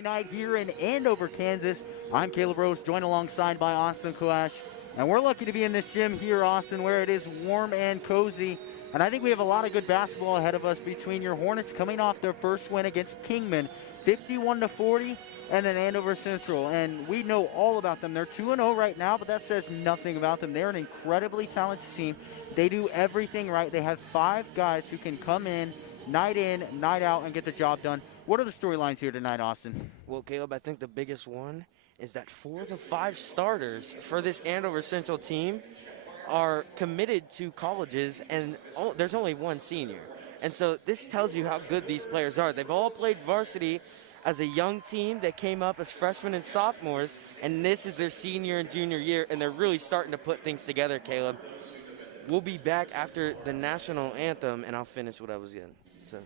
Night here in Andover, Kansas. I'm Caleb Rose, joined alongside by Austin Kouash, and we're lucky to be in this gym here, Austin, where it is warm and cozy. And I think we have a lot of good basketball ahead of us between your Hornets coming off their first win against Kingman, 51-40, and then Andover Central. And we know all about them. They're 2-0 right now, but that says nothing about them. They're an incredibly talented team. They do everything right. They have 5 guys who can come in, night out, and get the job done. What are the storylines here tonight, Austin? Well, Caleb, I think the biggest one is that 4 of the 5 starters for this Andover Central team are committed to colleges, and there's only one senior. And so this tells you how good these players are. They've all played varsity as a young team that came up as freshmen and sophomores, and this is their senior and junior year, and they're really starting to put things together, Caleb. We'll be back after the national anthem, and I'll finish what I was getting. So.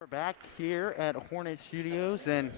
We're back here at Hornet Studios, and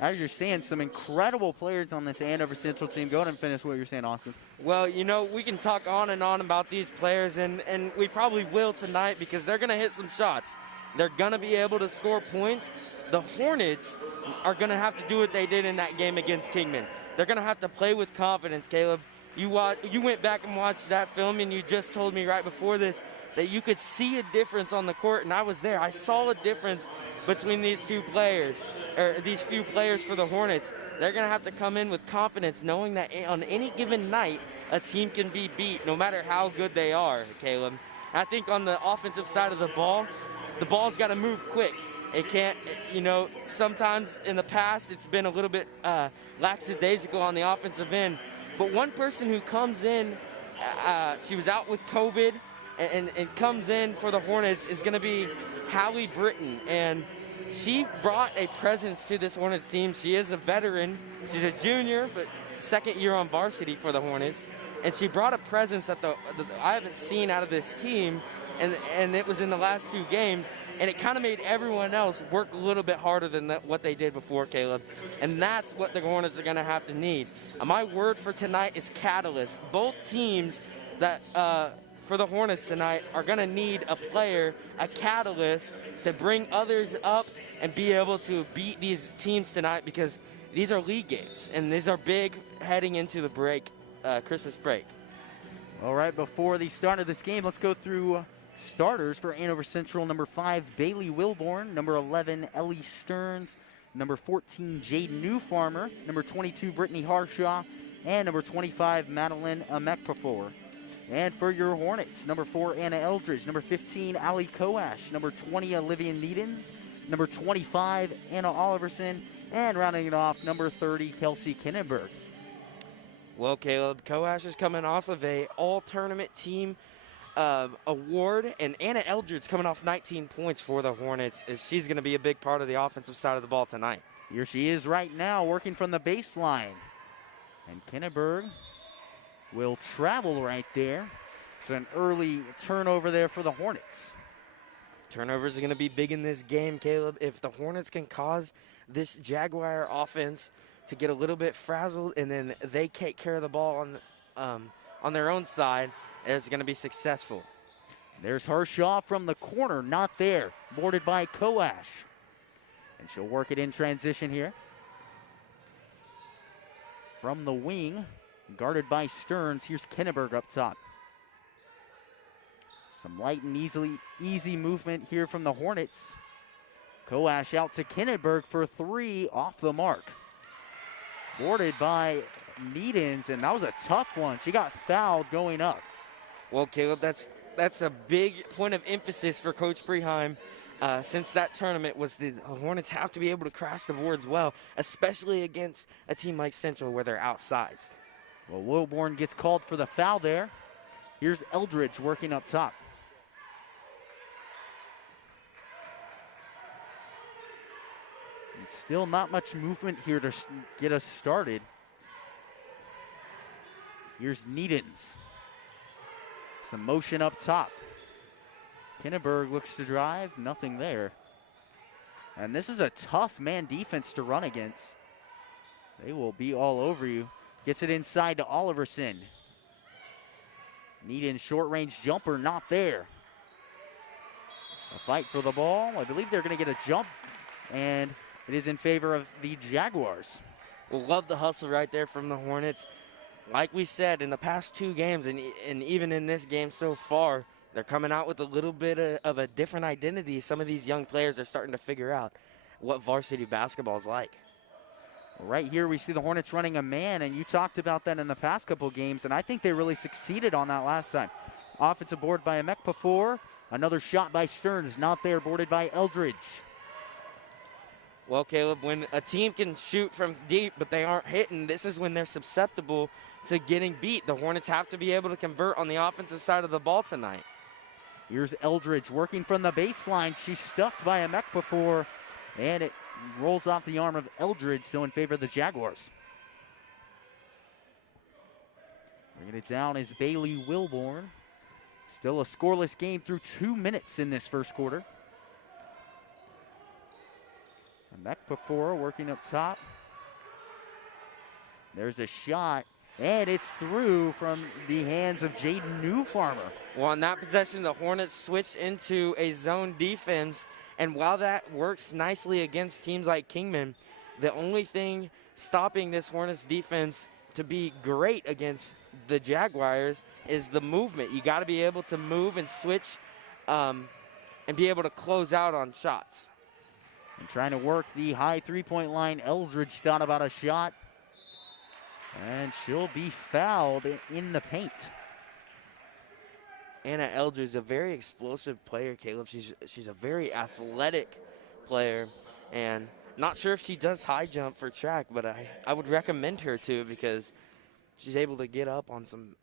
as you're seeing, some incredible players on this Andover Central team. Go ahead and finish what you're saying, Austin. Well, you know, we can talk on and on about these players, and we probably will tonight because they're going to hit some shots. They're going to be able to score points. The Hornets are going to have to do what they did in that game against Kingman. They're going to have to play with confidence, Caleb. You went back and watched that film, and you just told me right before this that you could see a difference on the court, and I was there. I saw a difference between these two players, or these few players for the Hornets. They're going to have to come in with confidence, knowing that on any given night, a team can be beat, no matter how good they are, Caleb. I think on the offensive side of the ball's got to move quick. It can't, you know, sometimes in the past it's been a little bit lackadaisical on the offensive end. But one person who comes in, she was out with COVID, and comes in for the Hornets is going to be Hallie Britton. And she brought a presence to this Hornets team. She is a veteran. She's a junior, but second year on varsity for the Hornets. And she brought a presence that I haven't seen out of this team, and it was in the last 2 games, and it kind of made everyone else work a little bit harder than what they did before, Caleb. And that's what the Hornets are going to have to need. My word for tonight is catalyst. Both teams that for the Hornets tonight are going to need a player, a catalyst, to bring others up and be able to beat these teams tonight, because these are league games, and these are big heading into the break, Christmas break. All right, before the start of this game, let's go through starters for Andover Central. Number 5, Bailey Wilborn. Number 11, Ellie Stearns. Number 14, Jade Newfarmer. Number 22, Brittany Harshaw. And number 25, Madeline Amekpafor. And for your Hornets, number 4, Anna Eldridge. Number 15, Ali Koash. Number 20, Olivia Needens. Number 25, Anna Oliverson. And rounding it off, number 30, Kelsey Kinnenberg. Well, Caleb, Koash is coming off of a all-tournament team award, and Anna Eldridge coming off 19 points for the Hornets, as she's going to be a big part of the offensive side of the ball tonight. Here she is right now, working from the baseline. And Kinnenberg will travel right there. It's an early turnover there for the Hornets. Turnovers are going to be big in this game, Caleb. If the Hornets can cause this Jaguar offense to get a little bit frazzled, and then they take care of the ball on their own side, it's going to be successful. There's Harshaw from the corner, not there. Boarded by Koash. And she'll work it in transition here. From the wing, guarded by Stearns, here's Kinnenberg up top. Some light and easy movement here from the Hornets. Koash out to Kinnenberg for 3, off the mark. Boarded by Needens, and that was a tough one. She got fouled going up. Well, Caleb, that's a big point of emphasis for Coach Pregame since that tournament, was the Hornets have to be able to crash the boards well, especially against a team like Central where they're outsized. Well, Wilborn gets called for the foul there. Here's Eldridge working up top. And still not much movement here to get us started. Here's Needens. Some motion up top. Kinnenberg looks to drive, nothing there. And this is a tough man defense to run against. They will be all over you. Gets it inside to Oliverson. Needens short range jumper, not there. A fight for the ball. I believe they're going to get a jump, and it is in favor of the Jaguars. We'll love the hustle right there from the Hornets. Like we said, in the past 2 games, and even in this game so far, they're coming out with a little bit of a different identity. Some of these young players are starting to figure out what varsity basketball is like. Right here we see the Hornets running a man, and you talked about that in the past couple games, and I think they really succeeded on that last time. Offensive board by Amekpafor. Another shot by Stearns, not there, boarded by Eldridge. Well, Caleb, when a team can shoot from deep but they aren't hitting, this is when they're susceptible to getting beat. The Hornets have to be able to convert on the offensive side of the ball tonight. Here's Eldridge working from the baseline. She's stuffed by Amekpafor, and it rolls off the arm of Eldridge, so in favor of the Jaguars. Bringing it down is Bailey Wilborn. Still a scoreless game through 2 minutes in this first quarter. Amekpafor working up top. There's a shot, and it's through from the hands of Jaden Newfarmer. Well, on that possession, the Hornets switched into a zone defense, and while that works nicely against teams like Kingman, the only thing stopping this Hornets defense to be great against the Jaguars is the movement. You got to be able to move and switch and be able to close out on shots. And trying to work the high three-point line, Eldridge thought about a shot. And she'll be fouled in the paint. Anna Eldridge is a very explosive player, Caleb. She's a very athletic player. And not sure if she does high jump for track, but I would recommend her to, because she's able to get up on some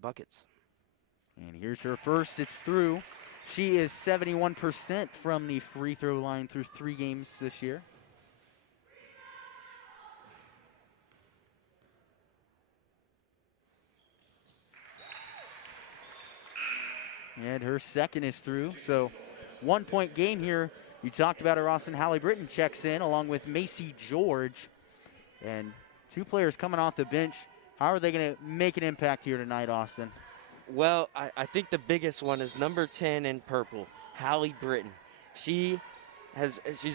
buckets. And here's her first. It's through. She is 71% from the free throw line through 3 games this year. And her second is through. So 1 point game here. You talked about her, Austin. Hallie Britton checks in along with Macy George. And 2 players coming off the bench. How are they going to make an impact here tonight, Austin? Well, I think the biggest one is number 10 in purple, Hallie Britton. She's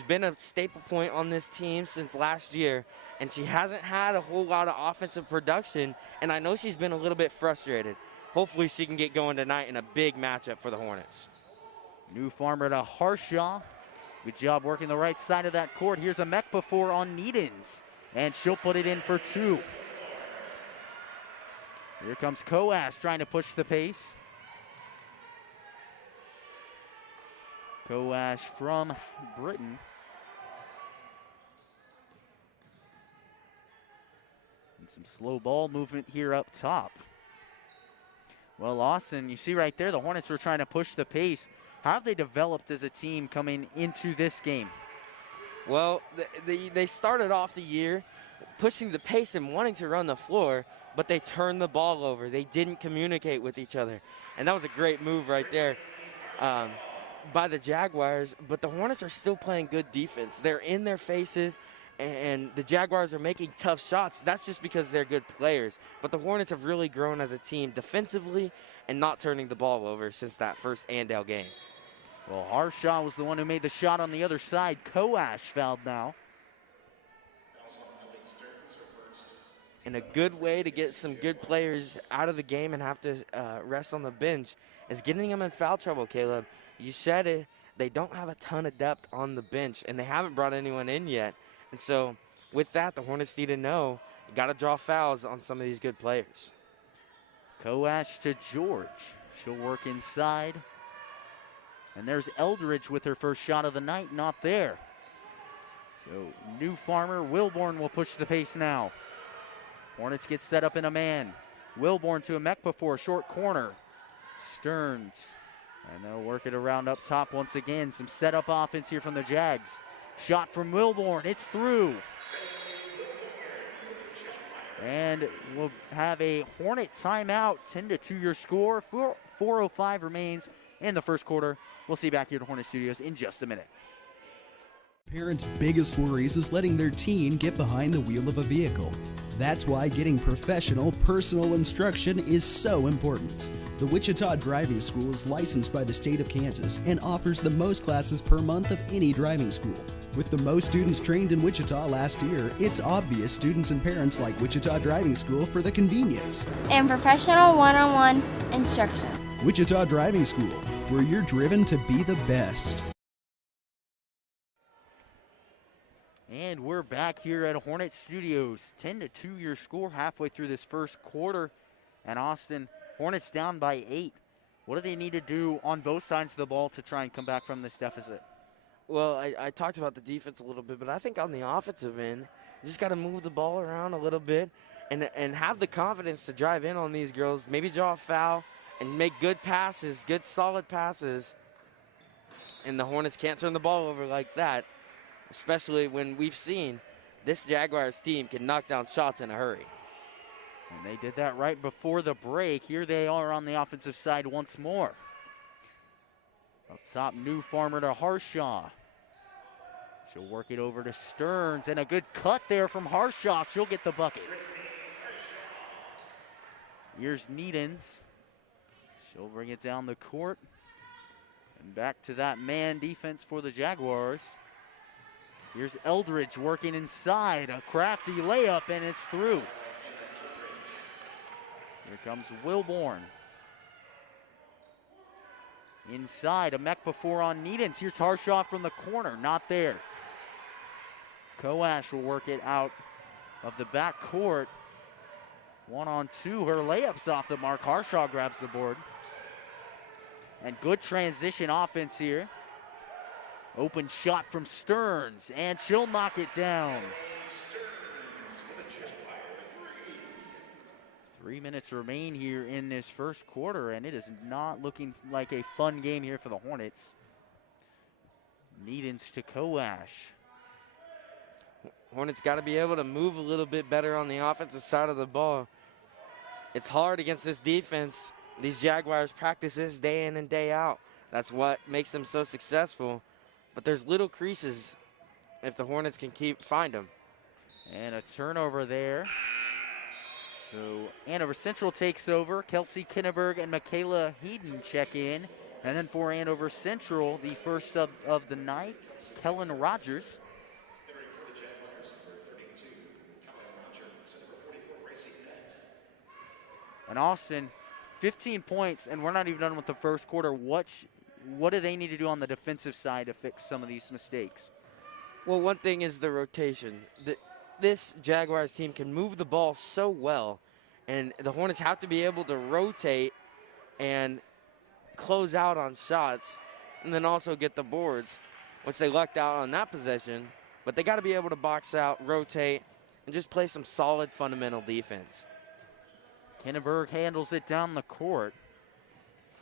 been a staple point on this team since last year, and she hasn't had a whole lot of offensive production, and I know she's been a little bit frustrated. Hopefully she can get going tonight in a big matchup for the Hornets. New Farmer to Harshaw. Good job working the right side of that court. Here's a Mekbefore on Needens, and she'll put it in for 2. Here comes Coash trying to push the pace. Coash from Britton. And some slow ball movement here up top. Well, Austin, you see right there, the Hornets were trying to push the pace. How have they developed as a team coming into this game? Well, they started off the year pushing the pace and wanting to run the floor, but they turned the ball over. They didn't communicate with each other. And that was a great move right there by the Jaguars. But the Hornets are still playing good defense. They're in their faces, and the Jaguars are making tough shots. That's just because they're good players. But the Hornets have really grown as a team defensively and not turning the ball over since that first Andale game. Well, Harshaw was the one who made the shot on the other side. Coash fouled now. And a good way to get some good players out of the game and have to rest on the bench is getting them in foul trouble, Caleb. You said it. They don't have a ton of depth on the bench, and they haven't brought anyone in yet. And so with that, the Hornets need to know you got to draw fouls on some of these good players. Coash to George. She'll work inside. And there's Eldridge with her first shot of the night, not there. So New Farmer, Wilborn will push the pace now. Hornets get set up in a man. Wilborn to a Mekbefore, short corner. Stearns. And they'll work it around up top once again. Some setup offense here from the Jags. Shot from Wilborn, it's through. And we'll have a Hornet timeout, 10-2 your score. 4:05 remains in the first quarter. We'll see you back here at Hornet Studios in just a minute. Parents' biggest worries is letting their teen get behind the wheel of a vehicle. That's why getting professional, personal instruction is so important. The Wichita Driving School is licensed by the state of Kansas and offers the most classes per month of any driving school. With the most students trained in Wichita last year, it's obvious students and parents like Wichita Driving School for the convenience and professional one-on-one instruction. Wichita Driving School, where you're driven to be the best. And we're back here at Hornet Studios. 10-2 your score halfway through this first quarter. And Austin, Hornets down by 8. What do they need to do on both sides of the ball to try and come back from this deficit? Well, I talked about the defense a little bit, but I think on the offensive end, you just got to move the ball around a little bit and have the confidence to drive in on these girls, maybe draw a foul and make good passes, good solid passes. And the Hornets can't turn the ball over like that, especially when we've seen this Jaguars team can knock down shots in a hurry. And they did that right before the break. Here they are on the offensive side once more. Up top, New Farmer to Harshaw. She'll work it over to Stearns, and a good cut there from Harshaw. She'll get the bucket. Here's Needens. She'll bring it down the court. And back to that man defense for the Jaguars. Here's Eldridge working inside. A crafty layup, and it's through. Here comes Wilborn. Inside, a Mekbefore on Needens. Here's Harshaw from the corner, not there. Coash will work it out of the back court. 1-on-2, her layup's off the mark. Harshaw grabs the board. And good transition offense here. Open shot from Stearns, and she'll knock it down. 3 minutes remain here in this first quarter, and it is not looking like a fun game here for the Hornets. Needens to Coash. Hornets got to be able to move a little bit better on the offensive side of the ball. It's hard against this defense These Jaguars practice this day in and day out. That's what makes them so successful. But there's little creases if the Hornets can find them. And a turnover there. So Andover Central takes over. Kelsey Kinneberg and Michaela Heaton check in. And then for Andover Central, the first of the night, Kellen Rogers. And Austin, 15 points, and we're not even done with the first quarter. What do they need to do on the defensive side to fix some of these mistakes? Well, one thing is the rotation. This Jaguars team can move the ball so well, and the Hornets have to be able to rotate and close out on shots and then also get the boards, which they lucked out on that possession. But they got to be able to box out, rotate, and just play some solid fundamental defense. Kinneberg handles it down the court.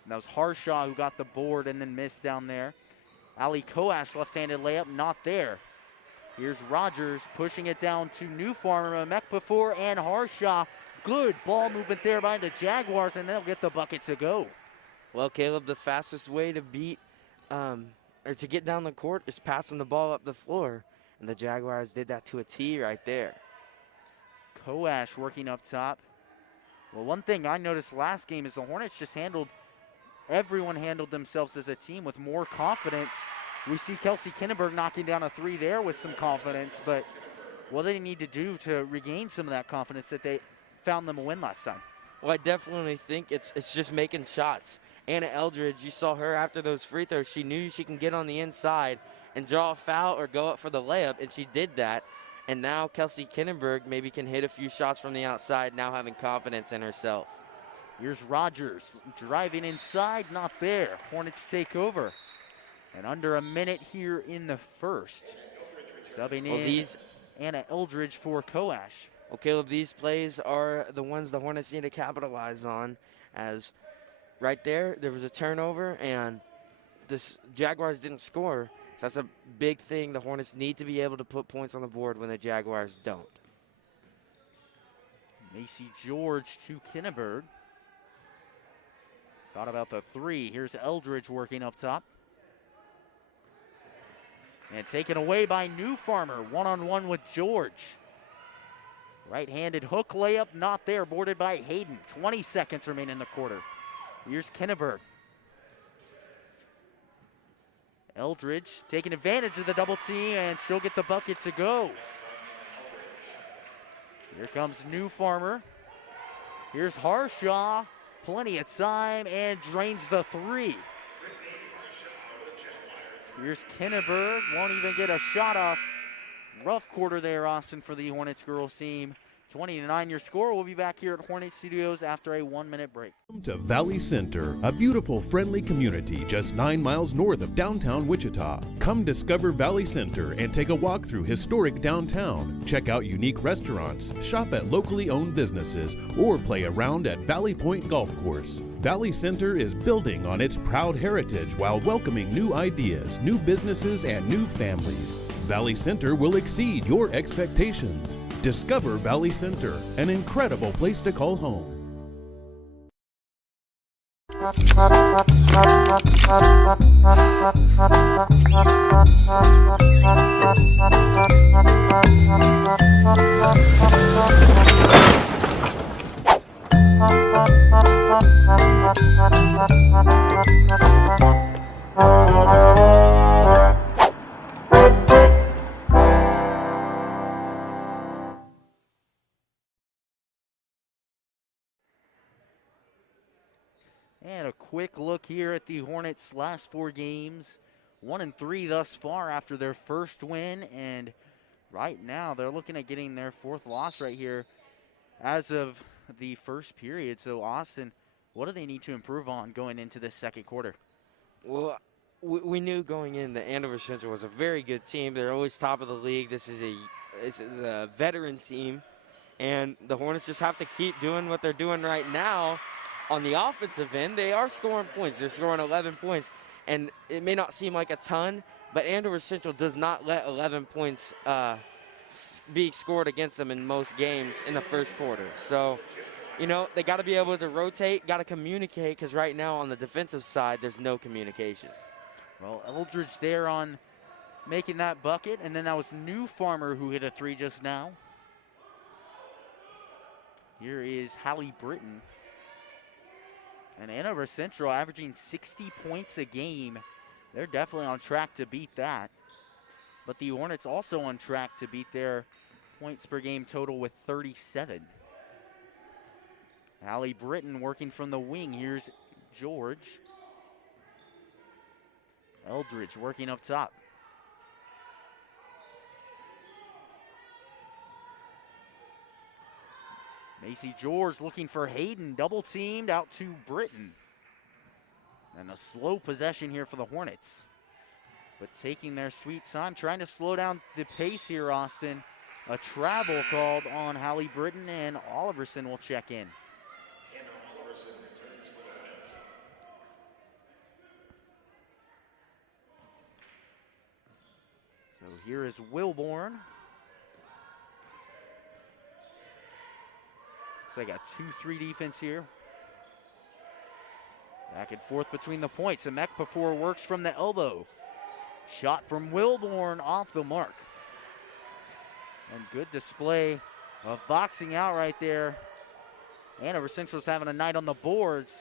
And that was Harshaw who got the board and then missed down there. Ali Koash, left-handed layup, not there. Here's Rogers pushing it down to New Farmer, Mekpafor, and Harshaw. Good ball movement there by the Jaguars, and they'll get the bucket to go. Well, Caleb, the fastest way to beat or to get down the court is passing the ball up the floor, and the Jaguars did that to a T right there. Koash working up top. Well, one thing I noticed last game is the Hornets just everyone handled themselves as a team with more confidence. We see Kelsey Kinneberg knocking down a three there with some confidence, but what do they need to do to regain some of that confidence that they found them a win last time? Well, I definitely think it's just making shots. Anna Eldridge, you saw her after those free throws. She knew she can get on the inside and draw a foul or go up for the layup, and she did that. And now Kelsey Kinneberg maybe can hit a few shots from the outside, now having confidence in herself. Here's Rogers driving inside, not there. Hornets take over. And under a minute here in the first. Subbing in Anna Eldridge for Koash. Well, Caleb, these plays are the ones the Hornets need to capitalize on, as right there was a turnover and the Jaguars didn't score. So that's a big thing. The Hornets need to be able to put points on the board when the Jaguars don't. Macy George to Kinneberg. Thought about the three. Here's Eldridge working up top. And taken away by New Farmer. One-on-one with George. Right-handed hook layup, not there. Boarded by Hayden. 20 seconds remain in the quarter. Here's Kinneberg. Eldridge taking advantage of the double team, and she'll get the bucket to go. Here comes New Farmer. Here's Harshaw. Plenty of time, and drains the three. Here's Kinneberg. Won't even get a shot off. Rough quarter there, Austin, for the Hornets girls team. 20-9 your score. We'll be back here at Hornet Studios after a 1-minute break. Welcome to Valley Center, a beautiful, friendly community just 9 miles north of downtown Wichita. Come discover Valley Center and take a walk through historic downtown. Check out unique restaurants, shop at locally owned businesses, or play around at Valley Point Golf Course. Valley Center is building on its proud heritage while welcoming new ideas, new businesses, and new families. Valley Center will exceed your expectations. Discover Valley Center, an incredible place to call home. And a quick look here at the Hornets' last 4 games. 1-3 thus far after their first win. And right now they're looking at getting their 4th loss right here as of the first period. So, Austin, what do they need to improve on going into this second quarter? Well, we knew going in that Andover Central was a very good team. They're always top of the league. This is a veteran team. And the Hornets just have to keep doing what they're doing right now. On the offensive end, they are scoring points. They're scoring 11 points. And it may not seem like a ton, but Andover Central does not let 11 points be scored against them in most games in the first quarter. So you know, they got to be able to rotate, got to communicate, because right now on the defensive side, there's no communication. Well, Eldridge there on making that bucket, and then that was New Farmer who hit a three just now. Here is Hallie Britton. And Andover Central averaging 60 points a game. They're definitely on track to beat that. But the Hornets also on track to beat their points per game total with 37. Hallie Britton working from the wing. Here's George. Eldridge working up top. Macy George looking for Hayden, double teamed out to Britton. And a slow possession here for the Hornets. But taking their sweet time, trying to slow down the pace here, Austin. A travel called on Hallie Britton, and Oliverson will check in. So here is Wilborn. Looks like a 2-3 defense here. Back and forth between the points. Emekpafor works from the elbow. Shot from Wilborn off the mark. And good display of boxing out right there. Andover Central's having a night on the boards.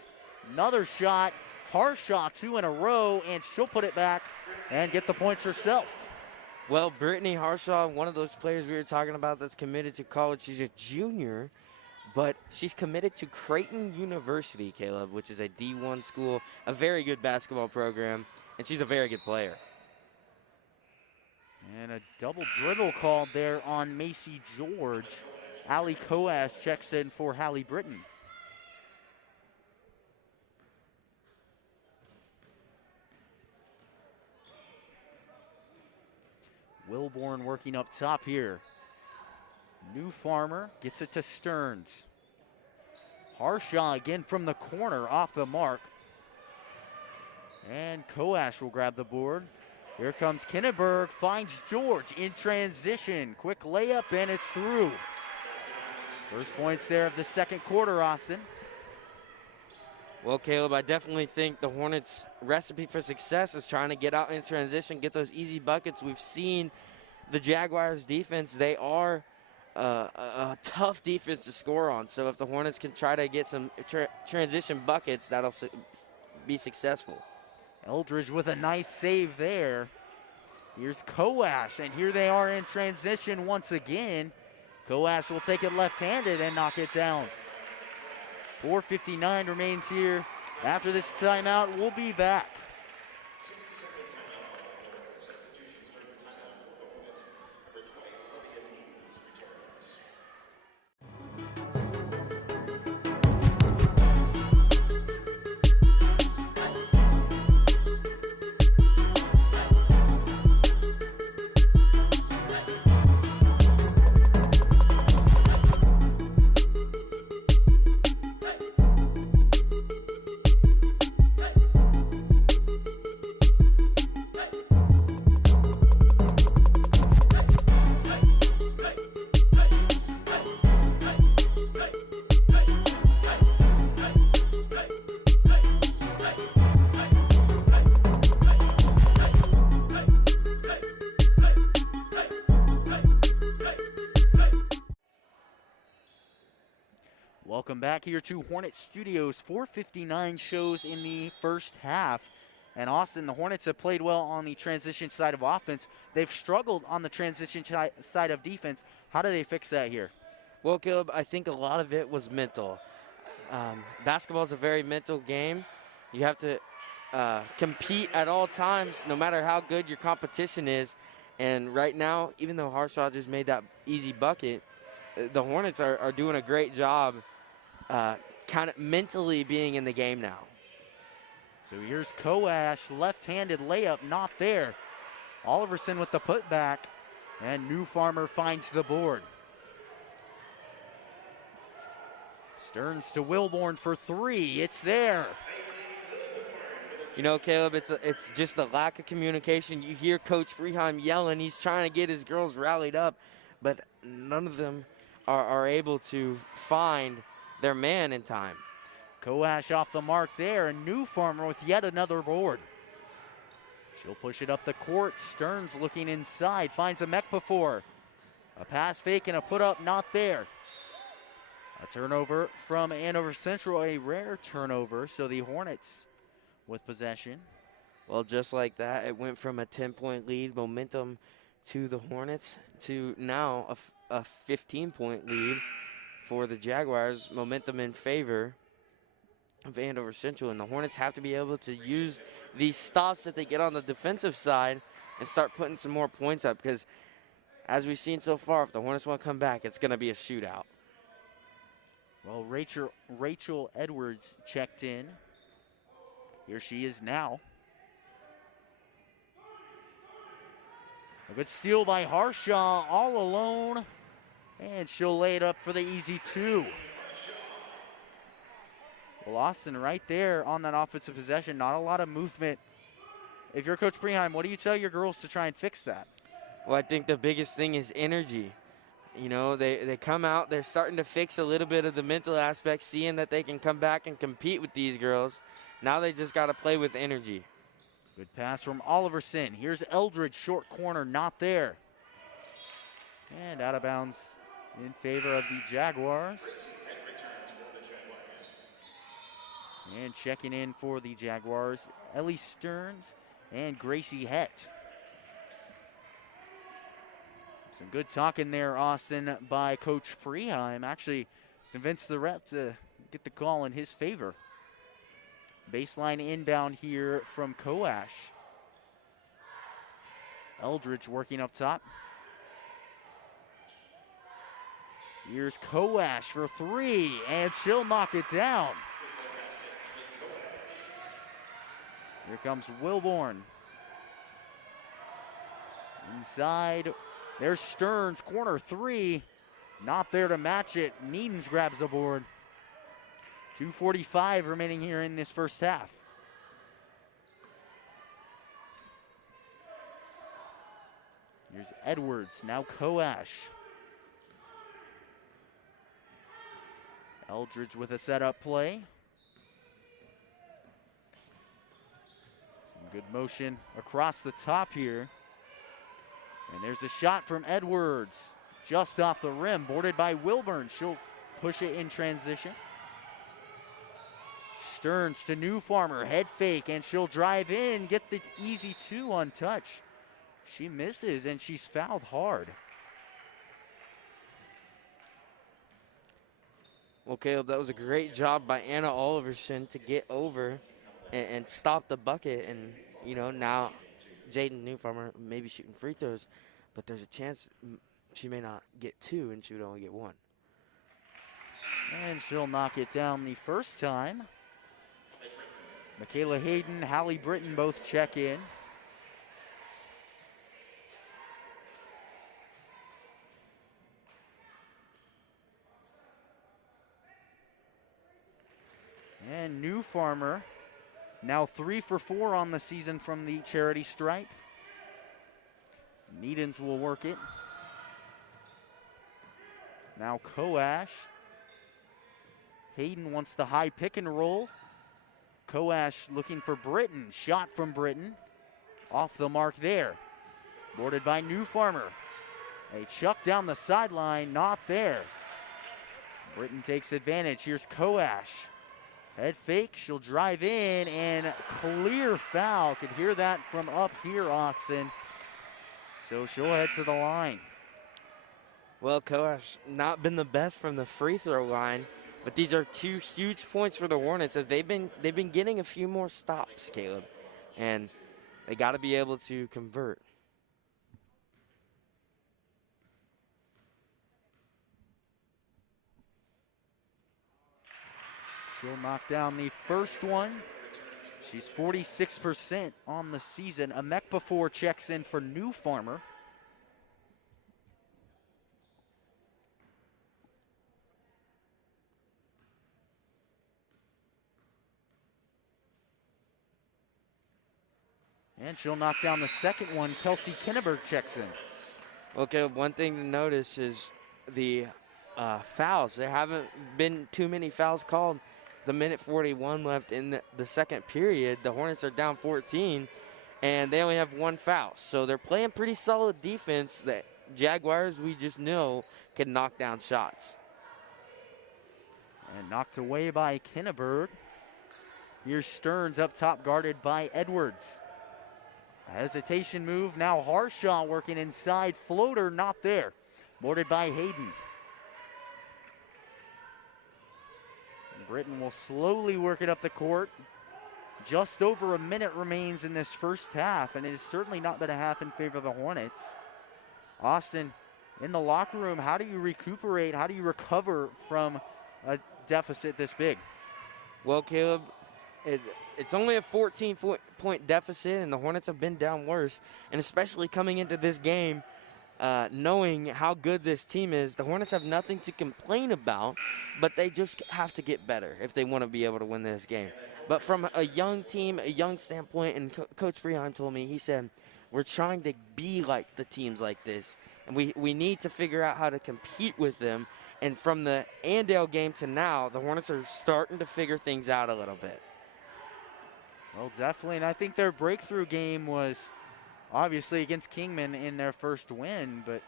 Another shot. Harshaw, 2 in a row, and she'll put it back and get the points herself. Well, Brittany Harshaw, one of those players we were talking about that's committed to college. She's a junior, but she's committed to Creighton University, Caleb, which is a D1 school, a very good basketball program, and she's a very good player. And a double dribble called there on Macy George. Allie Coas checks in for Hallie Britton. Wilborn working up top here. New Farmer gets it to Stearns. Harshaw again from the corner off the mark. And Coash will grab the board. Here comes Kinneberg, finds George in transition. Quick layup, and it's through. First points there of the second quarter, Austin. Well, Caleb, I definitely think the Hornets' recipe for success is trying to get out in transition, get those easy buckets. We've seen the Jaguars' defense. They are a tough defense to score on. So if the Hornets can try to get some transition buckets, that'll be successful. Eldridge with a nice save there. Here's Coash, and here they are in transition once again. Coash will take it left-handed and knock it down. 4:59 remains here. After this timeout, we'll be back. Welcome back here to Hornet Studios. 4:59 shows in the first half. And Austin, the Hornets have played well on the transition side of offense. They've struggled on the transition side of defense. How do they fix that here? Well, Caleb, I think a lot of it was mental. Basketball is a very mental game. You have to compete at all times, no matter how good your competition is. And right now, even though Harshaw just made that easy bucket, the Hornets are doing a great job kind of mentally being in the game now. So here's Coash, left-handed layup, not there. Oliverson with the putback, and New Farmer finds the board. Stearns to Wilborn for three. It's there. You know, Caleb, it's just the lack of communication. You hear Coach Freeheim yelling. He's trying to get his girls rallied up, but none of them are able to find their man in time. Koash off the mark there, and New Farmer with yet another board. She'll push it up the court. Stearns looking inside, finds a Mekpafor. A pass fake and a put up, not there. A turnover from Andover Central, a rare turnover, so the Hornets with possession. Well, just like that, it went from a 10-point lead momentum to the Hornets to now a 15-point lead for the Jaguars, momentum in favor of Andover Central. And the Hornets have to be able to use these stops that they get on the defensive side and start putting some more points up, because as we've seen so far, if the Hornets want to come back, it's going to be a shootout. Well, Rachel Edwards checked in. Here she is now. A good steal by Harshaw, all alone. And she'll lay it up for the easy two. Well, Austin right there on that offensive possession. Not a lot of movement. If you're Coach Preheim, what do you tell your girls to try and fix that? Well, I think the biggest thing is energy. You know, they come out, they're starting to fix a little bit of the mental aspect, seeing that they can come back and compete with these girls. Now they just got to play with energy. Good pass from Oliverson. Here's Eldridge, short corner, not there. And out of bounds in favor of the Jaguars. And checking in for the Jaguars, Ellie Stearns and Gracie Hett. Some good talking there, Austin, by Coach Freeheim. Actually convinced the rep to get the call in his favor. Baseline inbound here from Koash. Eldridge working up top. Here's Koash for three, and she'll knock it down. Here comes Wilborn. Inside, there's Stearns, corner three. Not there to match it. Needens grabs the board. 2:45 remaining here in this first half. Here's Edwards, now Koash. Eldridge with a setup play. Some good motion across the top here. And there's a shot from Edwards. Just off the rim, boarded by Wilburn. She'll push it in transition. Stearns to New Farmer, head fake, and she'll drive in, get the easy two untouched. She misses, and she's fouled hard. Well, Caleb, that was a great job by Anna Oliverson to get over and stop the bucket. And, you know, now Jaden New Farmer may be shooting free throws, but there's a chance she may not get two and she would only get one. And she'll knock it down the first time. Michaela Hayden, Hallie Britton both check in. And New Farmer, now 3 for 4 on the season from the charity stripe. Needens will work it. Now Koash. Hayden wants the high pick and roll. Koash looking for Britton. Shot from Britton. Off the mark there. Boarded by New Farmer. A chuck down the sideline, not there. Britton takes advantage. Here's Koash. Head fake, she'll drive in, and clear foul. Could hear that from up here, Austin. So she'll head to the line. Well, Koash not been the best from the free throw line, but these are two huge points for the Hornets. They've been getting a few more stops, Caleb, and they got to be able to convert. She'll knock down the first one. She's 46% on the season. Amekpafor checks in for New Farmer. And she'll knock down the second one. Kelsey Kinneberg checks in. Okay, one thing to notice is the fouls. There haven't been too many fouls called. The minute 41 left in the second period. The Hornets are down 14, and they only have one foul. So they're playing pretty solid defense that Jaguars, we just know, can knock down shots. And knocked away by Kinneberg. Here's Stearns up top, guarded by Edwards. A hesitation move, now Harshaw working inside, floater not there. Boarded by Hayden. And Britton will slowly work it up the court. Just over a minute remains in this first half, and it has certainly not been a half in favor of the Hornets. Austin, in the locker room, how do you recuperate, how do you recover from a deficit this big? Well, Caleb, it's only a 14-point deficit, and the Hornets have been down worse. And especially coming into this game, knowing how good this team is, the Hornets have nothing to complain about, but they just have to get better if they want to be able to win this game. But from a young team, a young standpoint, and Coach Freeheim told me, he said, we're trying to be like the teams like this, and we need to figure out how to compete with them. And from the Andale game to now, the Hornets are starting to figure things out a little bit. Well, definitely, and I think their breakthrough game was obviously against Kingman in their first win, but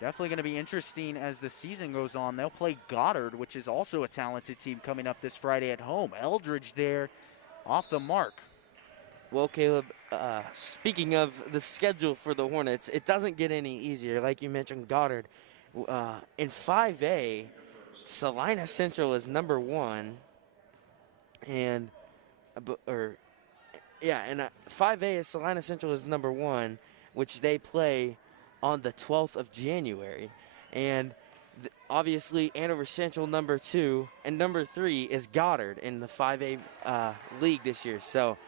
definitely going to be interesting as the season goes on. They'll play Goddard, which is also a talented team coming up this Friday at home. Eldridge there off the mark. Well, Caleb, speaking of the schedule for the Hornets, it doesn't get any easier. Like you mentioned, Goddard. In 5A, Salina Central is number 1, and 5A is Salina Central is number 1, which they play on the 12th of January, and obviously Andover Central number 2, and number 3 is Goddard in the 5A league this year. So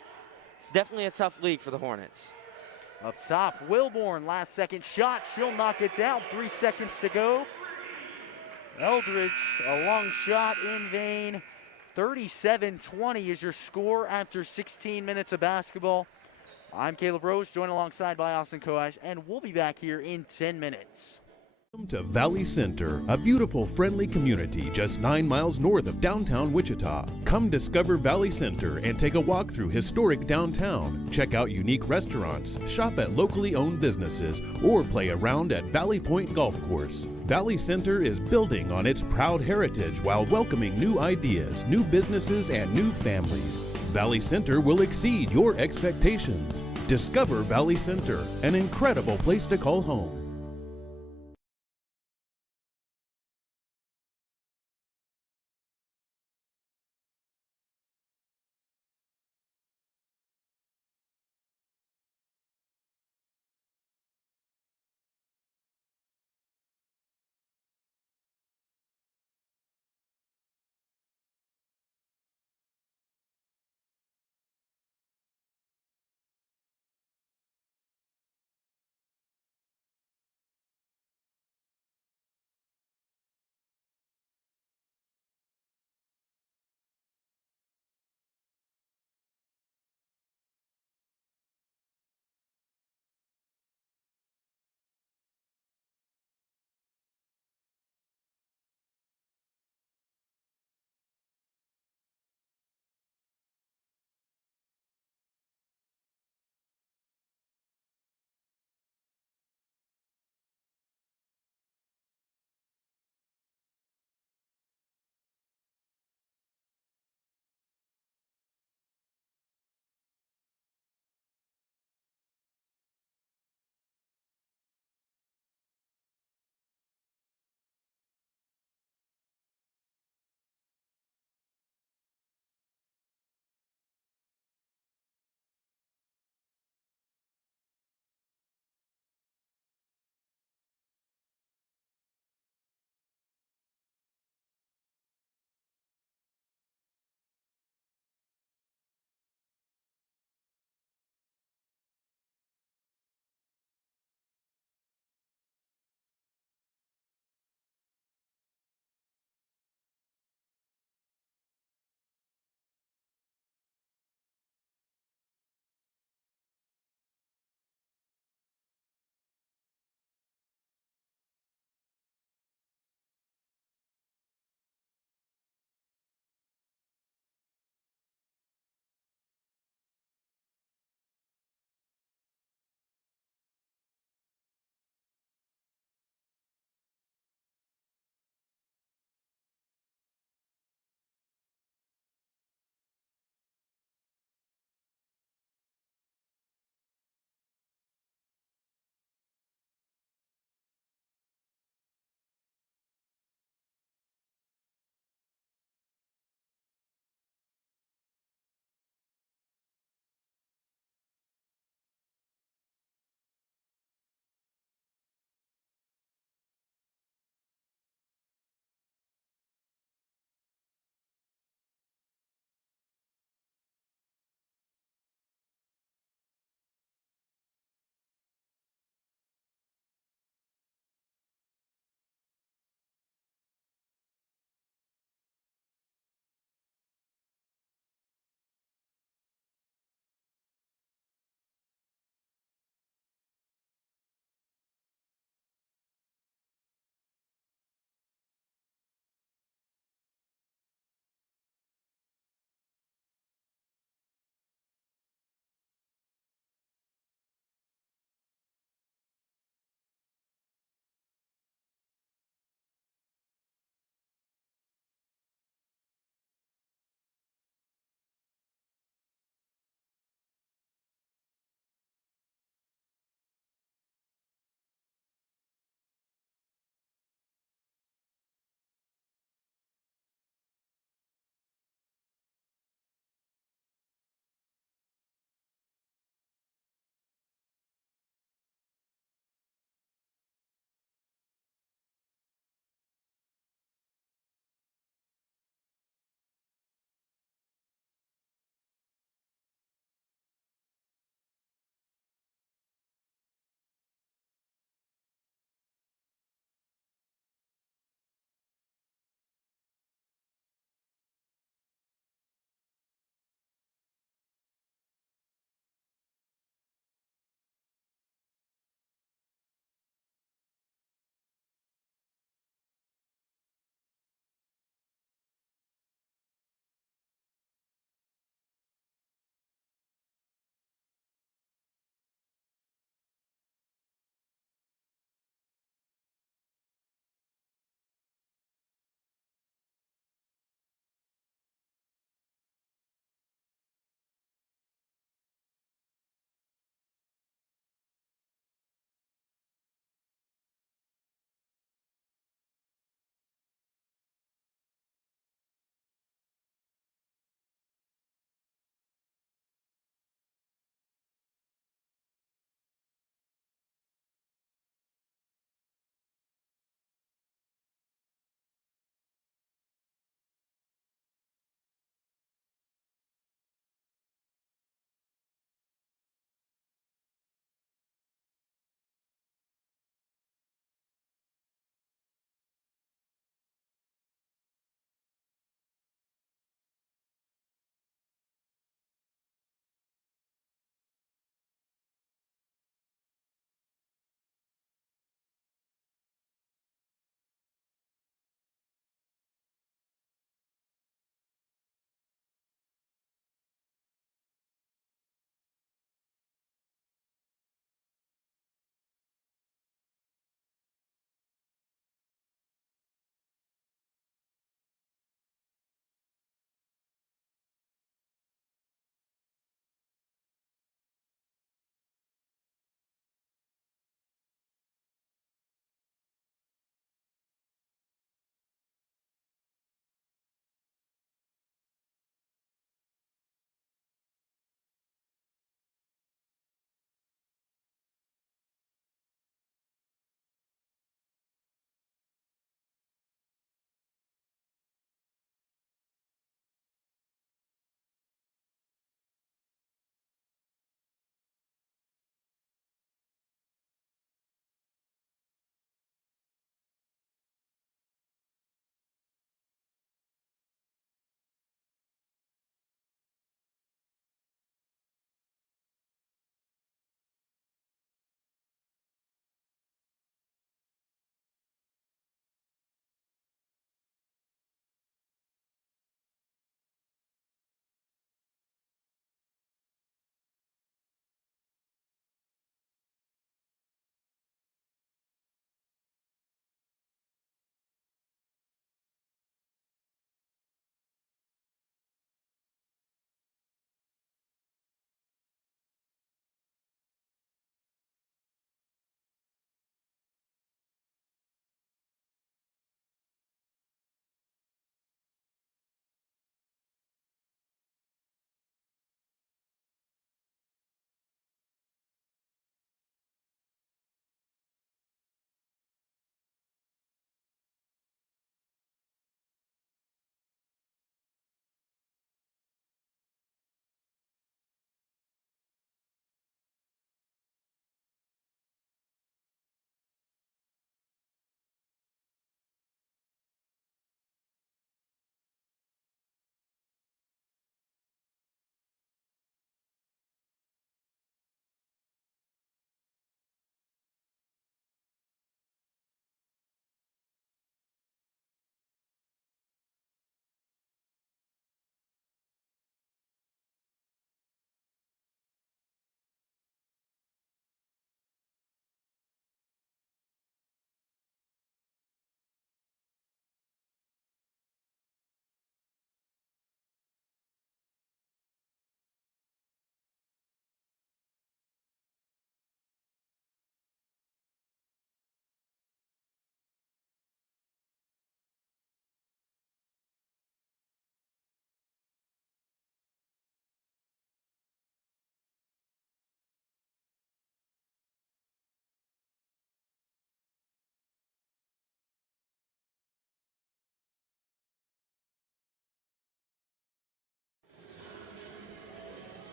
it's definitely a tough league for the Hornets. Up top, Wilborn, last second shot. She'll knock it down. 3 seconds to go. Eldridge, a long shot in vain. 37-20 is your score after 16 minutes of basketball. I'm Caleb Rose, joined alongside by Austin Koash, and we'll be back here in 10 minutes. Welcome to Valley Center, a beautiful, friendly community just 9 miles north of downtown Wichita. Come discover Valley Center and take a walk through historic downtown. Check out unique restaurants, shop at locally owned businesses, or play around at Valley Point Golf Course. Valley Center is building on its proud heritage while welcoming new ideas, new businesses, and new families. Valley Center will exceed your expectations. Discover Valley Center, an incredible place to call home.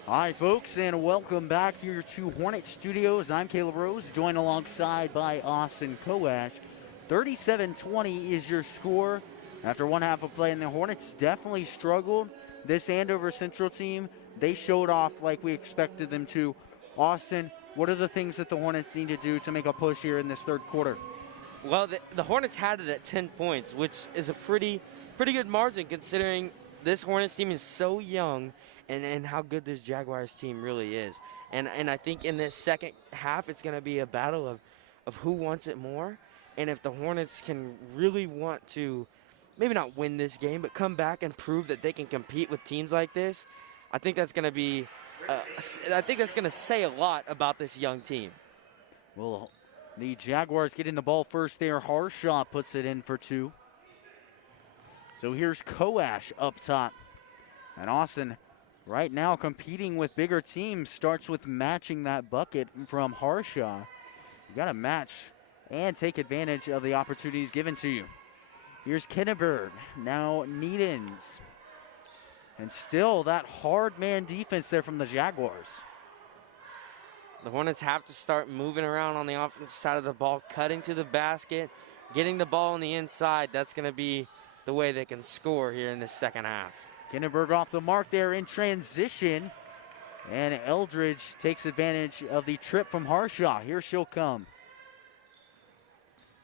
Hi, folks, and welcome back here to Hornet Studios. I'm Caleb Rose, joined alongside by Austin Koash. 37-20 is your score. After one half of play, and the Hornets definitely struggled. This Andover Central team, they showed off like we expected them to. Austin, what are the things that the Hornets need to do to make a push here in this third quarter? Well, the Hornets had it at 10 points, which is a pretty good margin considering this Hornets team is so young and how good this Jaguars team really is. And I think in this second half, it's going to be a battle of who wants it more. And if the Hornets can really want to maybe not win this game, but come back and prove that they can compete with teams like this, I think that's going to be I think that's going to say a lot about this young team. Well, the Jaguars getting the ball first there. Harshaw puts it in for two. So here's Koash up top. And Austin, right now, competing with bigger teams starts with matching that bucket from Harshaw. You got to match and take advantage of the opportunities given to you. Here's Kenneberg, now Needens. And still that hard man defense there from the Jaguars. The Hornets have to start moving around on the offensive side of the ball, cutting to the basket, getting the ball on the inside. That's going to be the way they can score here in this second half. Kenneberg off the mark there in transition. And Eldridge takes advantage of the trip from Harshaw. Here she'll come.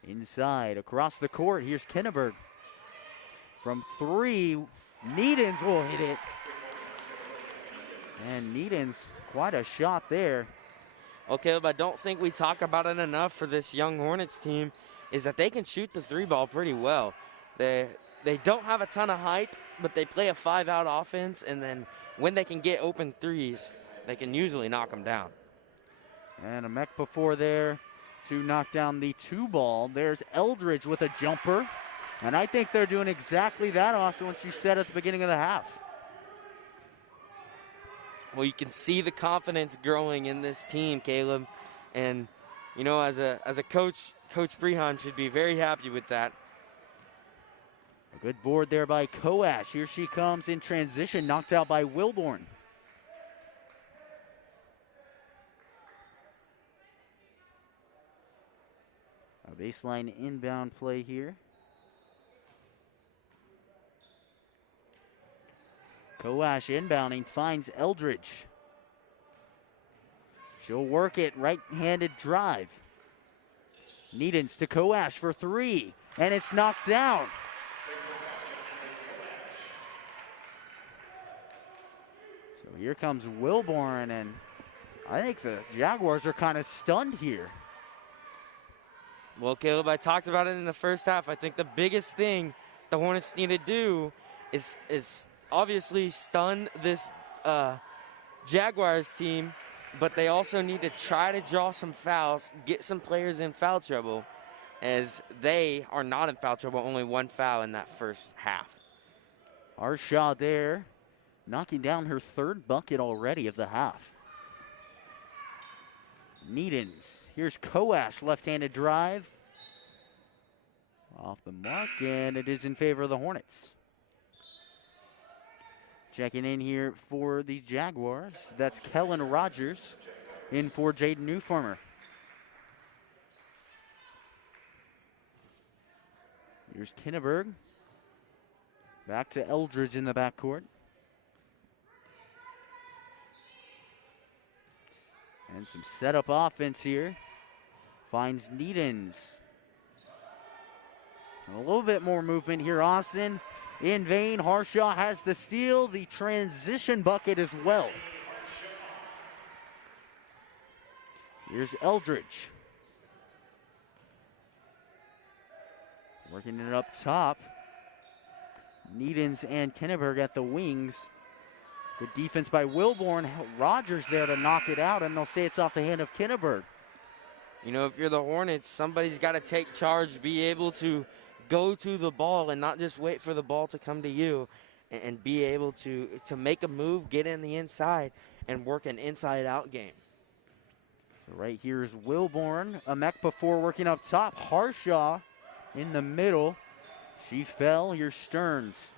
Inside, across the court, here's Kenneberg. From three, Needens will hit it. And Needens, quite a shot there. Okay, but I don't think we talk about it enough for this young Hornets team is that they can shoot the three ball pretty well. They don't have a ton of height, but they play a five-out offense, and then when they can get open threes, they can usually knock them down. And a mech before there to knock down the two ball. There's Eldridge with a jumper. And I think they're doing exactly that, Austin, what you said at the beginning of the half. Well, you can see the confidence growing in this team, Caleb. And, you know, as a coach, Coach Brehan should be very happy with that. A good board there by Koash. Here she comes in transition, knocked out by Wilborn. A baseline inbound play here. Koash inbounding, finds Eldridge. She'll work it, right-handed drive. Needens to Koash for three, and it's knocked down. So here comes Wilborn, and I think the Jaguars are kind of stunned here. Well, Caleb, I talked about it in the first half. I think the biggest thing the Hornets need to do is obviously stun this Jaguars team, but they also need to try to draw some fouls, get some players in foul trouble, as they are not in foul trouble, only one foul in that first half. Harshaw there, knocking down her third bucket already of the half. Needens. Here's Koash, left-handed drive. Off the mark, and it is in favor of the Hornets. Checking in here for the Jaguars, that's Kellen Rogers in for Jaden Newfarmer. Here's Kenneberg. Back to Eldridge in the backcourt. And some setup offense here. Finds Needens. A little bit more movement here, Austin. In vain, Harshaw has the steal, the transition bucket as well. Here's Eldridge. Working it up top. Needens and Kenneberg at the wings. Good defense by Wilborn. Rogers there to knock it out, and they'll say it's off the hand of Kenneberg. You know, if you're the Hornets, somebody's got to take charge, be able to go to the ball and not just wait for the ball to come to you, and be able to make a move, get in the inside, and work an inside-out game. Right here is Wilborn. A mech before working up top. Harshaw in the middle. She fell. Here's Stearns.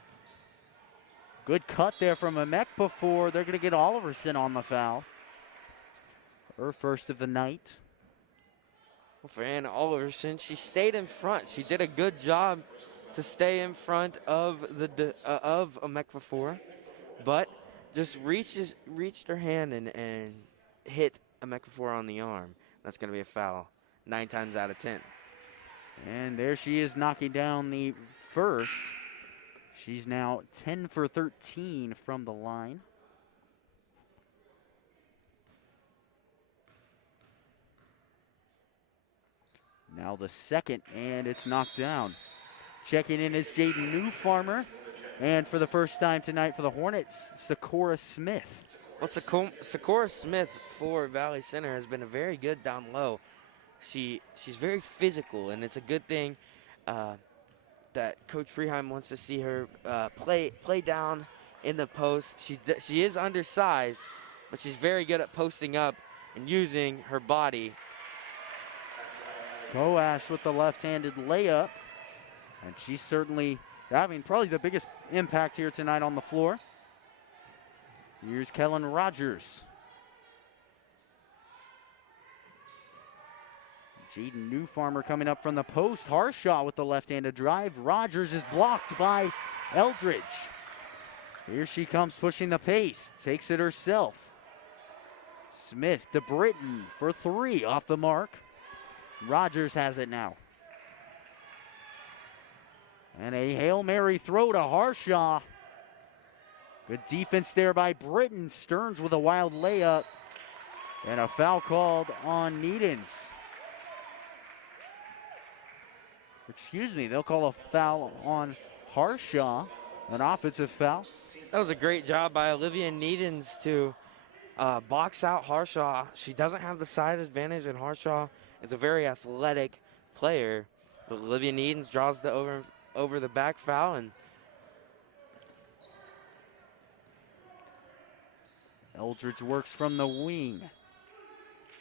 Good cut there from Amek before. They're going to get Oliverson on the foul. Her first of the night. Well, for Anna Oliverson, she stayed in front. She did a good job to stay in front of of Amek before, but just reached her hand and hit Amek before on the arm. That's going to be a foul 9 times out of 10. And there she is knocking down the first. She's now 10 for 13 from the line. Now the second, and it's knocked down. Checking in is Jaden Newfarmer. And for the first time tonight for the Hornets, Sakura Smith. Well, Sakura Smith for Valley Center has been a very good down low. She's very physical, and it's a good thing that Coach Freeheim wants to see her play down in the post. She is undersized, but she's very good at posting up and using her body. Koash with the left-handed layup, and she's certainly having probably the biggest impact here tonight on the floor. Here's Kellen Rogers. Jaden Newfarmer coming up from the post. Harshaw with the left-handed drive. Rogers is blocked by Eldridge. Here she comes pushing the pace. Takes it herself. Smith to Britton for 3 off the mark. Rogers has it now. And a Hail Mary throw to Harshaw. Good defense there by Britton. Stearns with a wild layup. And a foul called on Needens. Excuse me, they'll call a foul on Harshaw, an offensive foul. That was a great job by Olivia Needens to box out Harshaw. She doesn't have the size advantage, and Harshaw is a very athletic player. But Olivia Needens draws the over the back foul, and Eldridge works from the wing.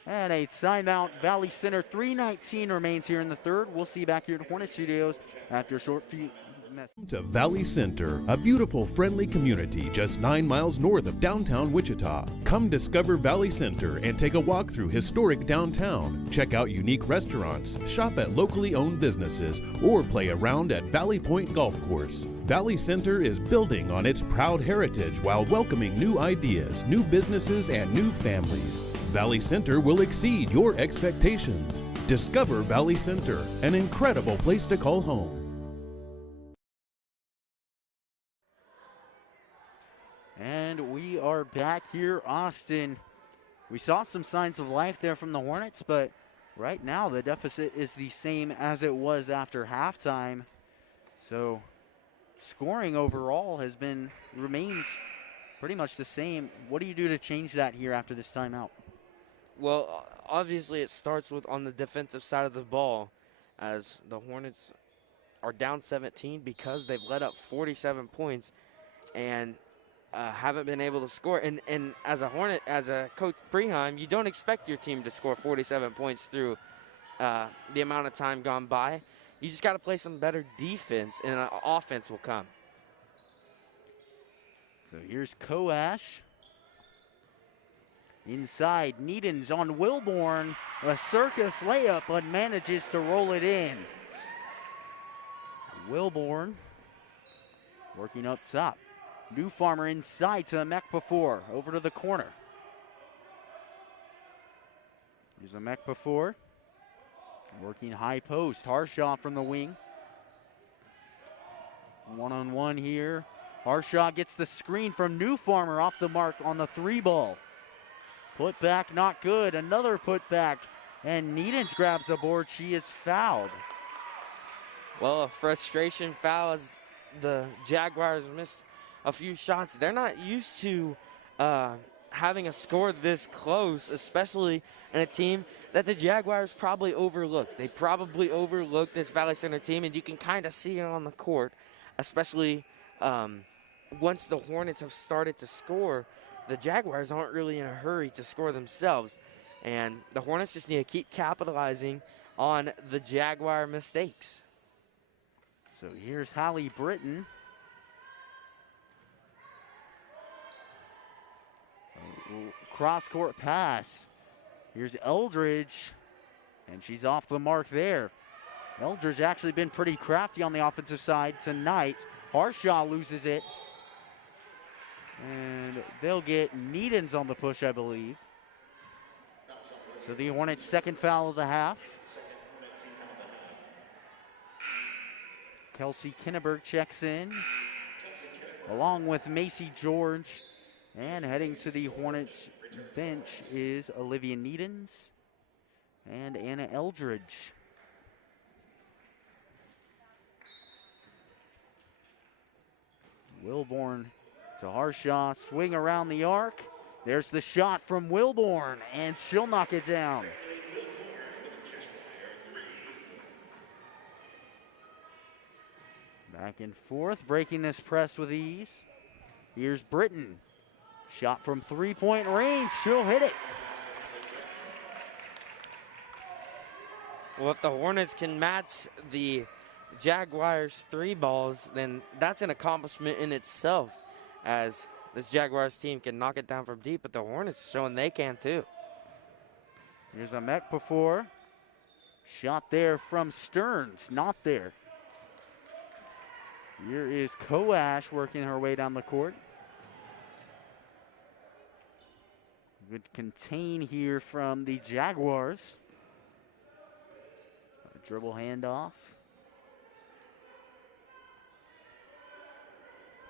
And a timeout, Valley Center. 3:19 remains here in the third. We'll see you back here at Hornet Studios after a short few messages. To Valley Center, a beautiful, friendly community just 9 miles north of downtown Wichita. Come discover Valley Center and take a walk through historic downtown. Check out unique restaurants, shop at locally owned businesses, or play around at Valley Point Golf Course. Valley Center is building on its proud heritage while welcoming new ideas, new businesses, and new families. Valley Center will exceed your expectations. Discover Valley Center, an incredible place to call home. And we are back here, Austin. We saw some signs of life there from the Hornets, but right now the deficit is the same as it was after halftime. So scoring overall remains pretty much the same. What do you do to change that here after this timeout? well, obviously it starts with on the defensive side of the ball, as the Hornets are down 17 because they've let up 47 points and haven't been able to score. And as a Coach Preheim, you don't expect your team to score 47 points through the amount of time gone by. You just got to play some better defense, and offense will come. So here's Koash. Inside, Needens on Wilborn. A circus layup, but manages to roll it in. Wilborn working up top. Newfarmer inside to Mekpafor. Over to the corner. Here's a Mekpafor. Working high post. Harshaw from the wing. One-on-one here. Harshaw gets the screen from Newfarmer off the mark on the three ball. Put back, not good. Another put back. And Needens grabs the board. She is fouled. Well, a frustration foul as the Jaguars missed a few shots. They're not used to having a score this close, especially in a team that the Jaguars probably overlooked. They probably overlooked this Valley Center team, and you can kind of see it on the court, especially once the Hornets have started to score. The Jaguars aren't really in a hurry to score themselves, and the Hornets just need to keep capitalizing on the Jaguar mistakes. So here's Hallie Britton. cross-court pass. Here's Eldridge, and she's off the mark there. Eldridge actually been pretty crafty on the offensive side tonight. Harshaw loses it. And they'll get Needens on the push, I believe. So the Hornets' second foul of the half. Kelsey Kinneberg checks in, along with Macy George. And heading to the Hornets bench is Olivia Needens and Anna Eldridge. Wilborn to Harshaw, swing around the arc. There's the shot from Wilborn, and she'll knock it down. Back and forth, breaking this press with ease. Here's Britton. Shot from three-point range, she'll hit it. Well, if the Hornets can match the Jaguars' three balls, then that's an accomplishment in itself, as this Jaguars team can knock it down from deep, but the Hornets showing they can too. Here's a Mekpafor. Shot there from Stearns, not there. Here is Koash working her way down the court. Good contain here from the Jaguars. A dribble handoff.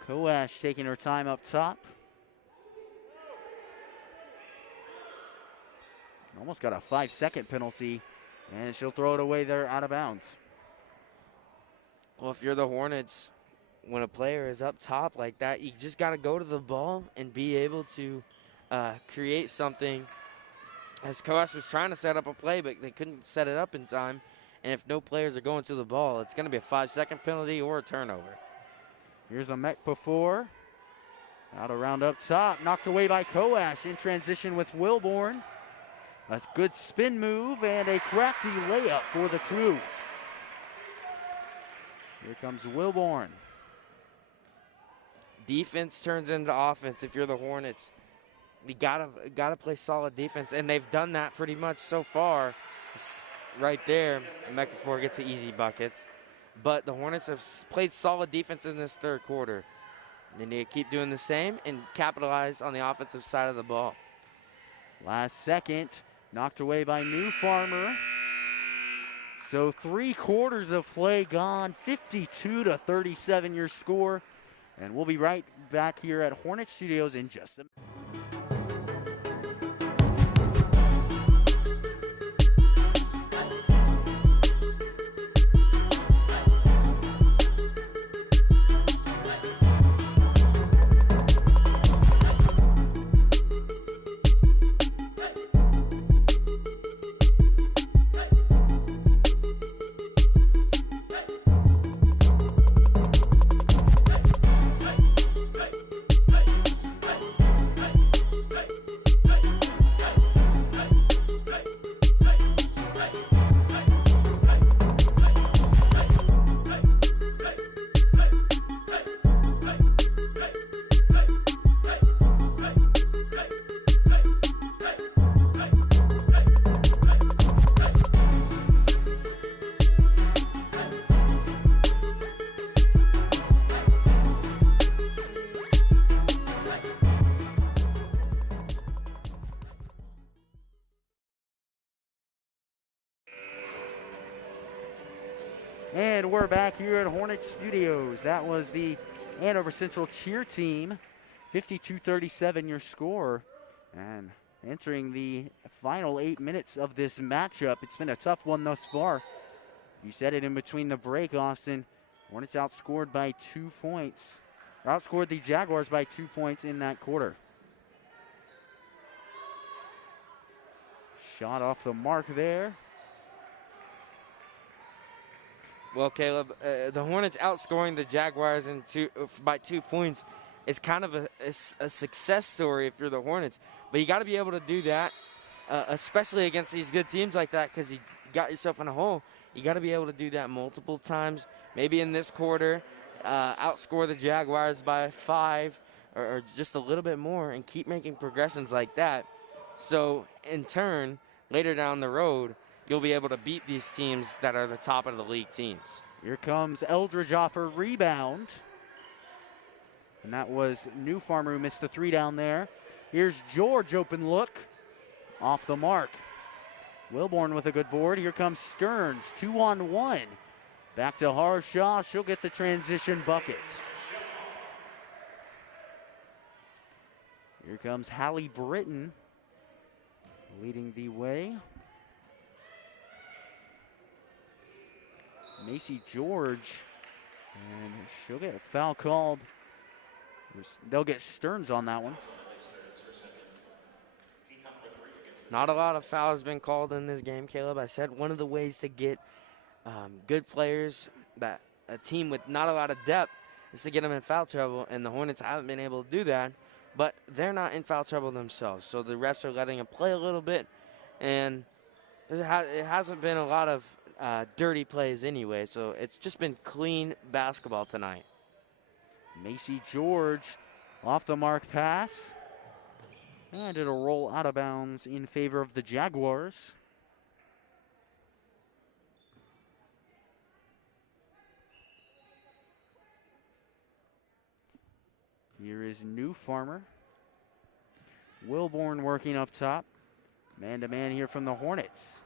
Koash taking her time up top. Almost got a 5-second penalty, and she'll throw it away there out of bounds. Well, if you're the Hornets, when a player is up top like that, you just got to go to the ball and be able to create something. As Koash was trying to set up a play, but they couldn't set it up in time. And if no players are going to the ball, it's going to be a 5-second penalty or a turnover. Here's a Mekpafor. Out around up top, knocked away by Koash in transition with Wilborn. A good spin move and a crafty layup for the two. Here comes Wilborn. Defense turns into offense if you're the Hornets. You gotta play solid defense, and they've done that pretty much so far. It's right there, Mekpafor gets the easy buckets. But the Hornets have played solid defense in this third quarter. They need to keep doing the same and capitalize on the offensive side of the ball. Last second, knocked away by New Farmer. So 3 quarters of play gone, 52-37 your score. And we'll be right back here at Hornet Studios in just a minute. And we're back here at Hornet Studios. That was the Andover Central cheer team. 52-37 your score. And entering the final 8 minutes of this matchup. It's been a tough one thus far. You said it in between the break, Austin. Hornets outscored by 2 points. Outscored the Jaguars by 2 points in that quarter. Shot off the mark there. Well, Caleb, the Hornets outscoring the Jaguars by 2 points is kind of a success story if you're the Hornets. But you got to be able to do that, especially against these good teams like that, because you got yourself in a hole. You got to be able to do that multiple times. Maybe in this quarter, outscore the Jaguars by 5, or just a little bit more and keep making progressions like that. So in turn, later down the road, you'll be able to beat these teams that are the top of the league teams. Here comes Eldridge off a rebound. And that was New Farmer who missed the three down there. Here's George, open look, off the mark. Wilborn with a good board. Here comes Stearns, 2-on-1. Back to Harshaw, she'll get the transition bucket. Here comes Hallie Britton leading the way. Macy George, and she'll get a foul called. They'll get Stearns on that one. Not a lot of fouls been called in this game, Caleb. I said one of the ways to get good players, that a team with not a lot of depth, is to get them in foul trouble, and the Hornets haven't been able to do that, but they're not in foul trouble themselves. So the refs are letting them play a little bit, and it hasn't been a lot of dirty plays anyway, so it's just been clean basketball tonight. Macy George off the mark pass. And it'll roll out of bounds in favor of the Jaguars. Here is New Farmer. Wilborn working up top. Man-to-man here from the Hornets.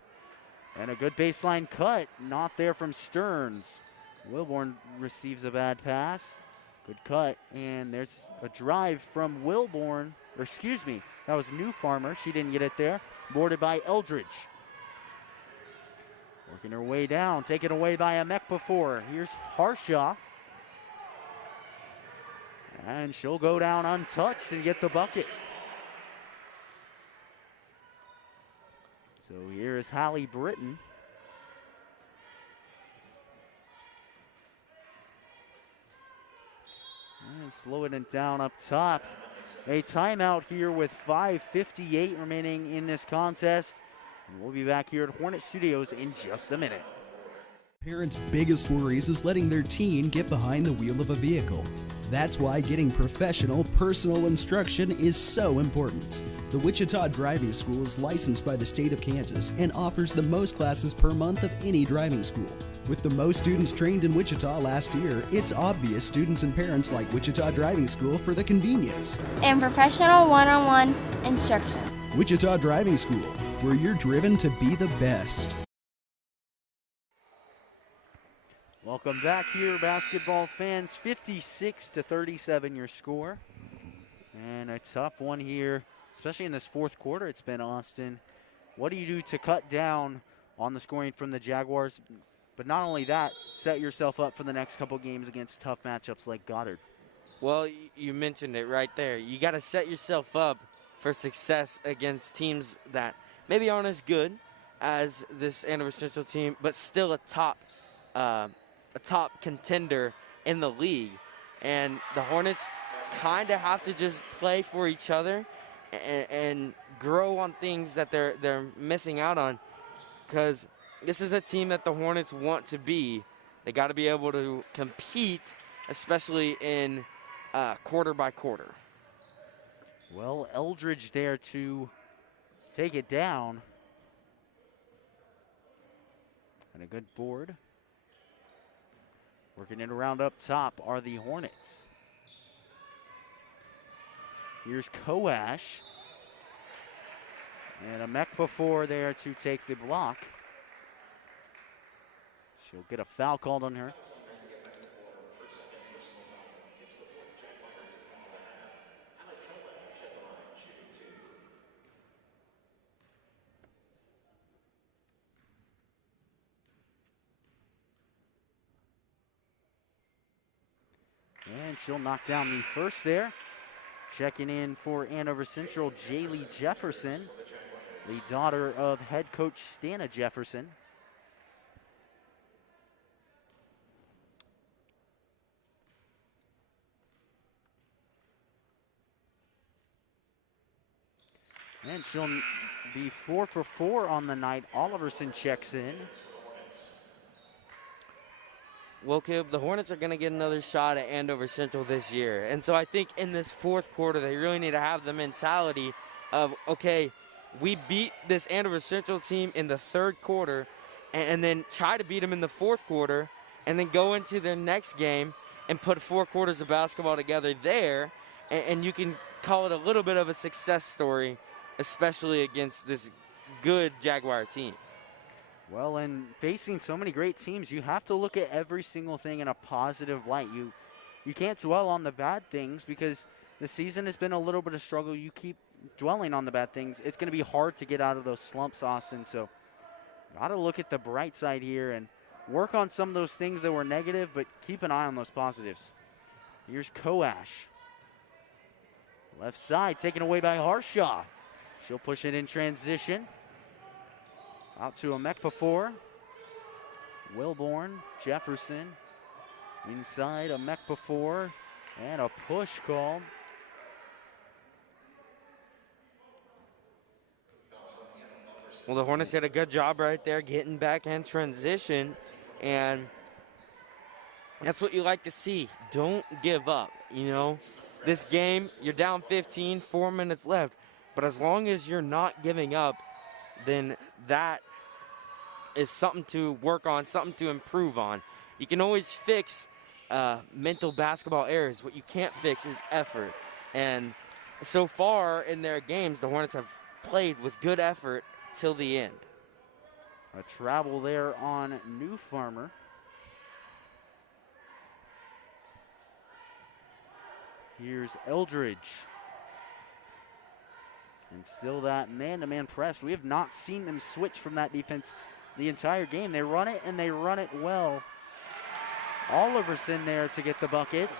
And a good baseline cut. Not there from Stearns. Wilborn receives a bad pass. Good cut. And there's a drive from Wilborn. Or excuse me, that was New Farmer. She didn't get it there. Boarded by Eldridge. Working her way down. Taken away by a before. Here's Harshaw. And she'll go down untouched and get the bucket. So here is Hallie Britton. And slowing it down up top. A timeout here with 5:58 remaining in this contest. And we'll be back here at Hornet Studios in just a minute. Parents' biggest worries is letting their teen get behind the wheel of a vehicle. That's why getting professional, personal instruction is so important. The Wichita Driving School is licensed by the state of Kansas and offers the most classes per month of any driving school. With the most students trained in Wichita last year, it's obvious students and parents like Wichita Driving School for the convenience and professional one-on-one instruction. Wichita Driving School, where you're driven to be the best. Welcome back here, basketball fans. 56-37 your score. And a tough one here, especially in this fourth quarter. It's been Austin. What do you do to cut down on the scoring from the Jaguars? But not only that, set yourself up for the next couple games against tough matchups like Goddard. Well, you mentioned it right there. You got to set yourself up for success against teams that maybe aren't as good as this Andover Central team, but still a top contender in the league. And the Hornets kind of have to just play for each other and grow on things that they're missing out on, because this is a team that the Hornets want to be. They got to be able to compete, especially in quarter by quarter. Well, Eldridge there to take it down. And a good board. Working it around up top are the Hornets. Here's Koash. And a before there to take the block. She'll get a foul called on her. And she'll knock down the first there. Checking in for Andover Central, Jaylee Jefferson, the daughter of head coach Stana Jefferson. And she'll be 4 for 4 on the night. Oliverson checks in. Well, Caleb, the Hornets are going to get another shot at Andover Central this year. And so I think in this fourth quarter, they really need to have the mentality of, okay, we beat this Andover Central team in the third quarter, and then try to beat them in the fourth quarter, and then go into their next game and put 4 quarters of basketball together there, and you can call it a little bit of a success story, especially against this good Jaguar team. Well, and facing so many great teams, you have to look at every single thing in a positive light. You can't dwell on the bad things because the season has been a little bit of struggle. You keep dwelling on the bad things, it's going to be hard to get out of those slumps, Austin. So got to look at the bright side here and work on some of those things that were negative, but keep an eye on those positives. Here's Koash. Left side taken away by Harshaw. She'll push it in transition. Out to Amekpafor. Wilborn, Jefferson. Inside Amekpafor. And a push called. Well, the Hornets did a good job right there getting back in transition, and that's what you like to see. Don't give up, you know. This game, you're down 15, 4 minutes left, but as long as you're not giving up, then that is something to work on, something to improve on. You can always fix mental basketball errors. What you can't fix is effort. And so far in their games, the Hornets have played with good effort till the end. A travel there on New Farmer. Here's Eldridge. And still that man-to-man press. We have not seen them switch from that defense the entire game. They run it, and they run it well. Oliverson there to get the bucket.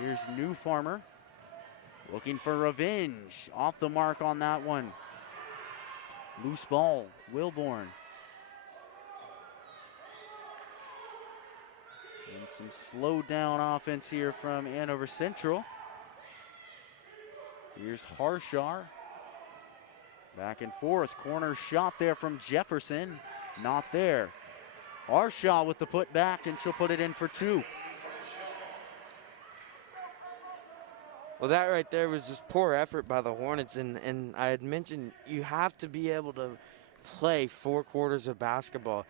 Here's New Farmer. Looking for revenge. Off the mark on that one. Loose ball. Wilborn. And some slow down offense here from Andover Central. Here's Harshaw. Back and forth. Corner shot there from Jefferson. Not there. Harshaw with the putback, and she'll put it in for 2. Well, that right there was just poor effort by the Hornets, and I had mentioned you have to be able to play 4 quarters of basketball.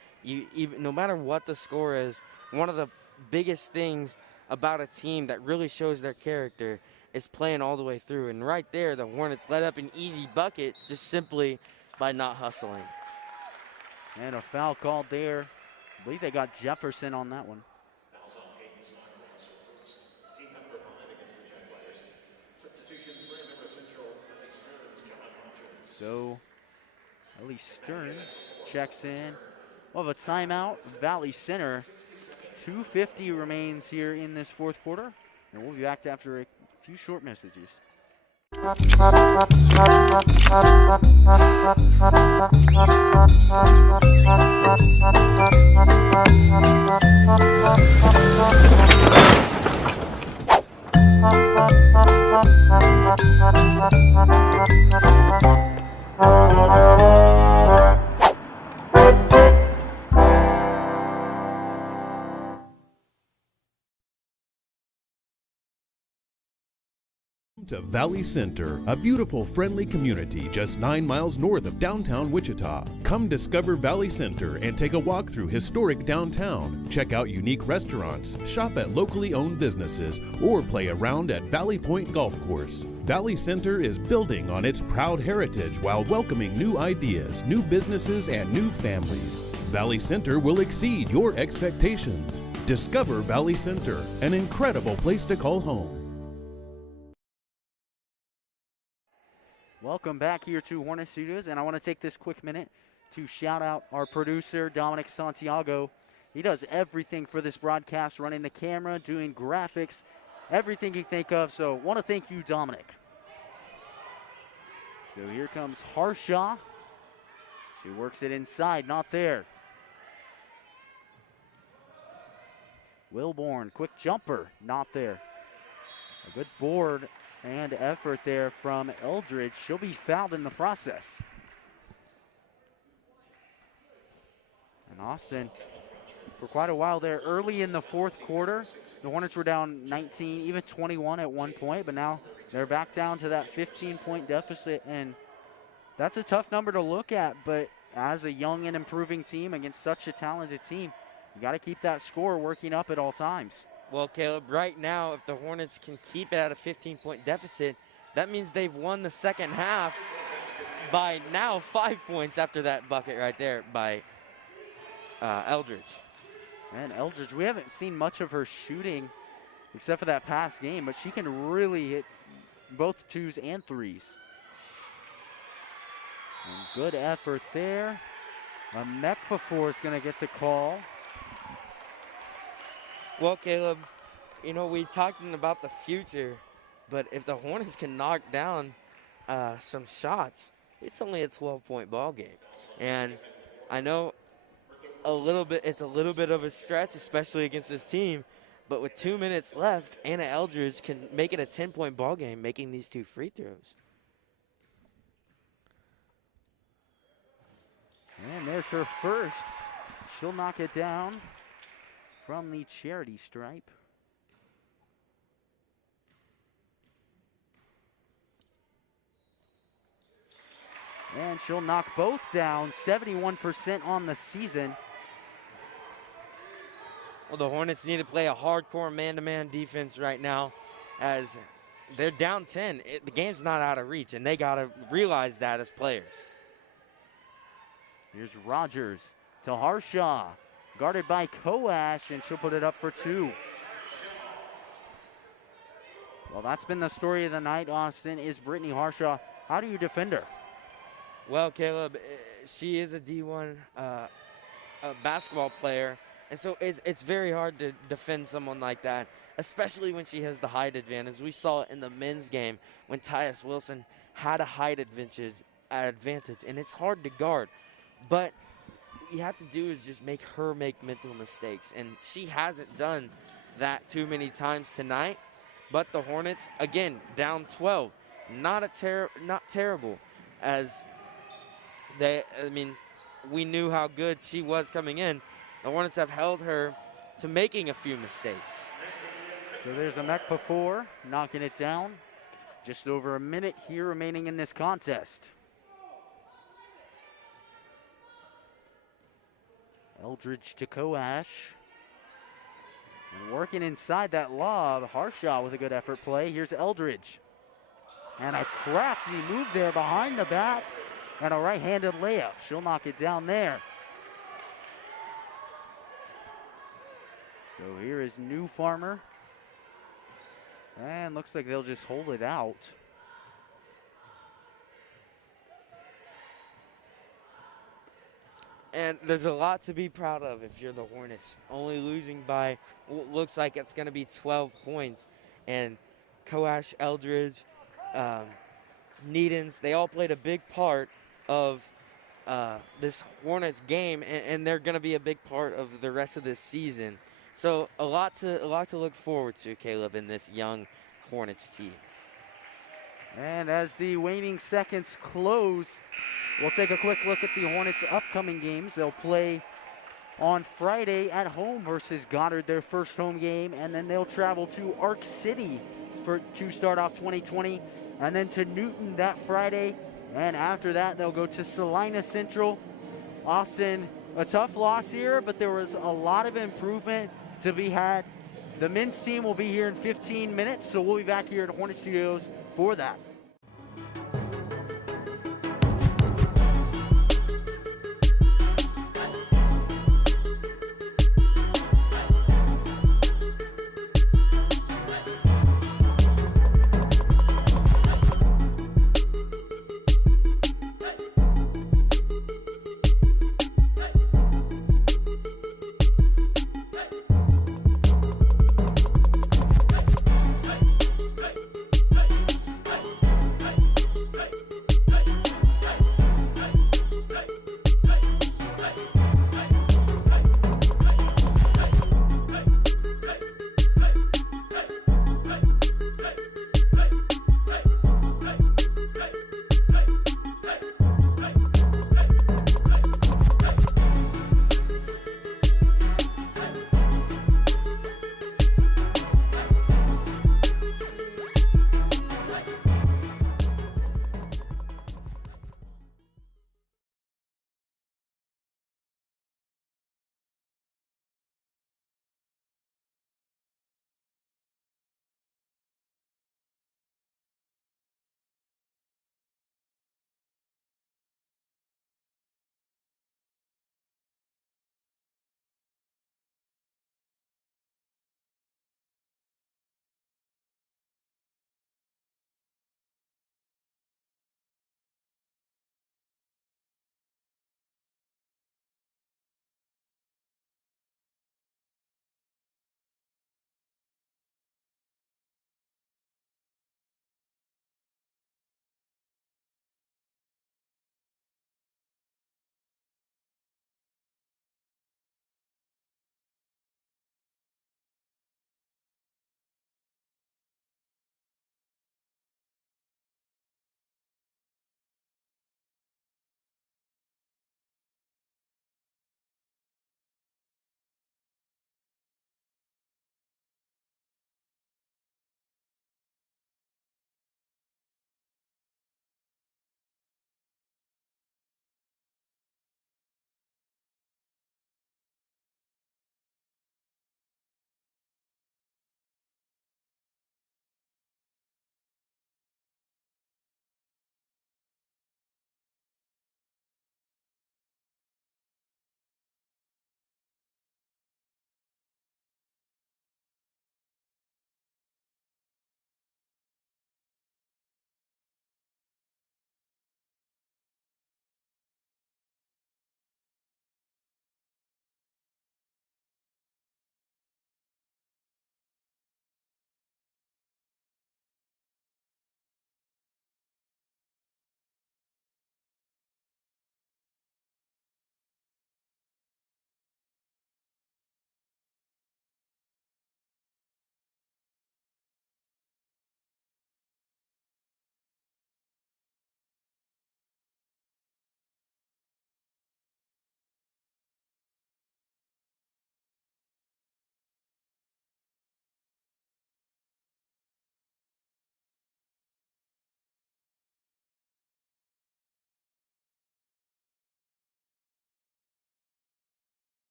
No matter what the score is, one of the biggest things about a team that really shows their character is playing all the way through. And right there, the Hornets let up an easy bucket just simply by not hustling. And a foul called there. I believe they got Jefferson on that one. So Ellie Stearns checks in. We'll have a timeout. Valley Center. 2:50 remains here in this fourth quarter. And we'll be back after a few short messages. To Valley Center, a beautiful, friendly community just 9 miles north of downtown Wichita. Come discover Valley Center and take a walk through historic downtown. Check out unique restaurants, shop at locally owned businesses, or play around at Valley Point Golf Course. Valley Center is building on its proud heritage while welcoming new ideas, new businesses, and new families. Valley Center will exceed your expectations. Discover Valley Center, an incredible place to call home. Welcome back here to Hornet Studios, and I want to take this quick minute to shout out our producer, Dominic Santiago. He does everything for this broadcast, running the camera, doing graphics, everything you think of. So want to thank you, Dominic. So here comes Harshaw. She works it inside, not there. Wilborn, quick jumper, not there. A good board and effort there from Eldridge. She'll be fouled in the process. And Austin, for quite a while there. Early in the fourth quarter, the Hornets were down 19, even 21 at one point, but now they're back down to that 15-point deficit, and that's a tough number to look at, but as a young and improving team against such a talented team, you got to keep that score working up at all times. Well, Caleb, right now, if the Hornets can keep it at a 15-point deficit, that means they've won the second half by now 5 points after that bucket right there by Eldridge. And Eldridge, we haven't seen much of her shooting except for that past game, but she can really hit both twos and threes. And good effort there. A mech before is going to get the call. Well, Caleb, you know, we talking about the future, but if the Hornets can knock down some shots, it's only a 12-point ball game. And I know it's a little bit of a stretch, especially against this team, but with 2 minutes left, Anna Eldridge can make it a 10-point ball game, making these two free throws. And there's her first. She'll knock it down from the charity stripe. And she'll knock both down, 71% on the season. Well, the Hornets need to play a hardcore man-to-man defense right now as they're down 10. The game's not out of reach, and they got to realize that as players. Here's Rogers to Harshaw, guarded by Koash, and she'll put it up for two. Well, that's been the story of the night, Austin, is Brittany Harshaw. How do you defend her? Well, Caleb, she is a D1 basketball player, and so it's very hard to defend someone like that, especially when she has the height advantage. We saw it in the men's game when Tyus Wilson had a height advantage, and it's hard to guard. But what you have to do is just make her make mental mistakes, and she hasn't done that too many times tonight. But the Hornets, again, down 12, not terrible, as we knew how good she was coming in. The Hornets have held her to making a few mistakes. So there's a mech before, knocking it down. Just over a minute here remaining in this contest. Eldridge to Koash. And working inside that lob, Harshaw with a good effort play. Here's Eldridge. And a crafty move there behind the back. And a right-handed layup. She'll knock it down there. So here is New Farmer. And looks like they'll just hold it out. And there's a lot to be proud of if you're the Hornets, only losing by what looks like it's going to be 12 points. And Koash, Eldridge, Needens, they all played a big part of this Hornets game, and they're going to be a big part of the rest of this season. So a lot to look forward to, Caleb, in this young Hornets team. And as the waning seconds close, we'll take a quick look at the Hornets' upcoming games. They'll play on Friday at home versus Goddard, their first home game, and then they'll travel to Arc City to start off 2020, and then to Newton that Friday, and after that they'll go to Salina Central. Austin, a tough loss here, but there was a lot of improvement to be had. The men's team will be here in 15 minutes, so we'll be back here at Hornet Studios for that.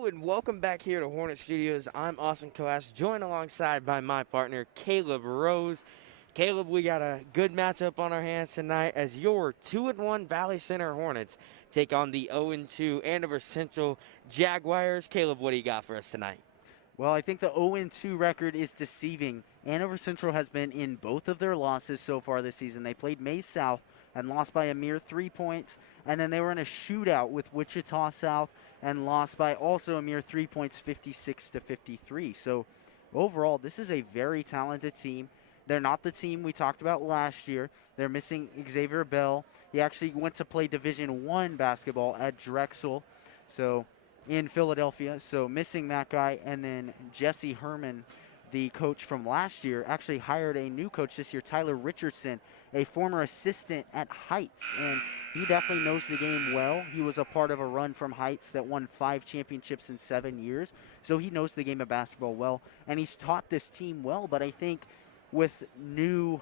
Hello and welcome back here to Hornet Studios. I'm Austin Coash, joined alongside by my partner, Caleb Rose. Caleb, we got a good matchup on our hands tonight as your 2-1 Valley Center Hornets take on the 0-2 Andover Central Jaguars. Caleb, what do you got for us tonight? Well, I think the 0-2 record is deceiving. Andover Central has been in both of their losses so far this season. They played Maize South and lost by a mere 3 points, and then they were in a shootout with Wichita South and lost by also a mere 3 points, 56-53. So overall, this is a very talented team. They're not the team we talked about last year. They're missing Xavier Bell. He actually went to play Division I basketball at Drexel, so in Philadelphia. So missing that guy. And then Jesse Herman, the coach from last year, actually hired a new coach this year, Tyler Richardson, a former assistant at Heights. And he definitely knows the game well. He was a part of a run from Heights that won 5 championships in 7 years. So he knows the game of basketball well. And he's taught this team well. But I think with new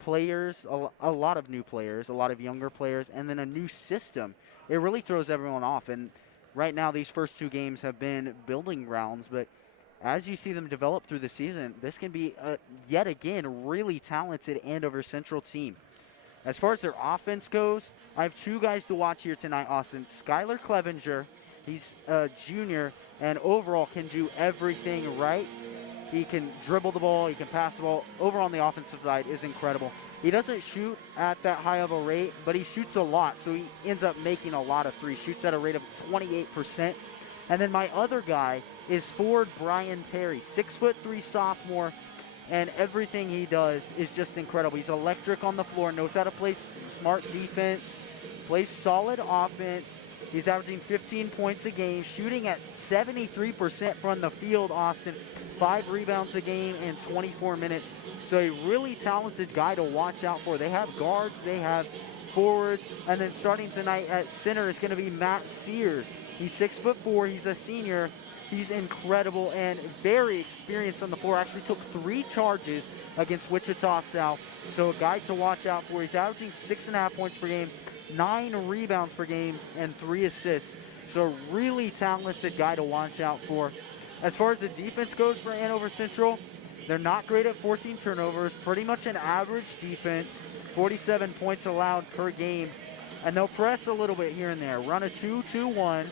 players, a lot of new players, a lot of younger players, and then a new system, it really throws everyone off. And right now, these first 2 games have been building grounds, but as you see them develop through the season, this can be, yet again, really talented Andover Central team. As far as their offense goes, I have 2 guys to watch here tonight, Austin. Skylar Clevenger, he's a junior, and overall can do everything right. He can dribble the ball, he can pass the ball. Over on the offensive side is incredible. He doesn't shoot at that high of a rate, but he shoots a lot, so he ends up making a lot of threes. Shoots at a rate of 28%. And then my other guy is forward Brian Perry, 6'3" sophomore, and everything he does is just incredible. He's electric on the floor, knows how to play smart defense, plays solid offense. He's averaging 15 points a game, shooting at 73% from the field, Austin. 5 rebounds a game in 24 minutes. So a really talented guy to watch out for. They have guards, they have forwards, and then starting tonight at center is going to be Matt Sears. He's 6'4", he's a senior. He's incredible and very experienced on the floor. Actually took 3 charges against Wichita South. So a guy to watch out for. He's averaging 6.5 points per game, 9 rebounds per game, and 3 assists. So really talented guy to watch out for. As far as the defense goes for Andover Central, they're not great at forcing turnovers. Pretty much an average defense. 47 points allowed per game. And they'll press a little bit here and there. Run a 2-2-1.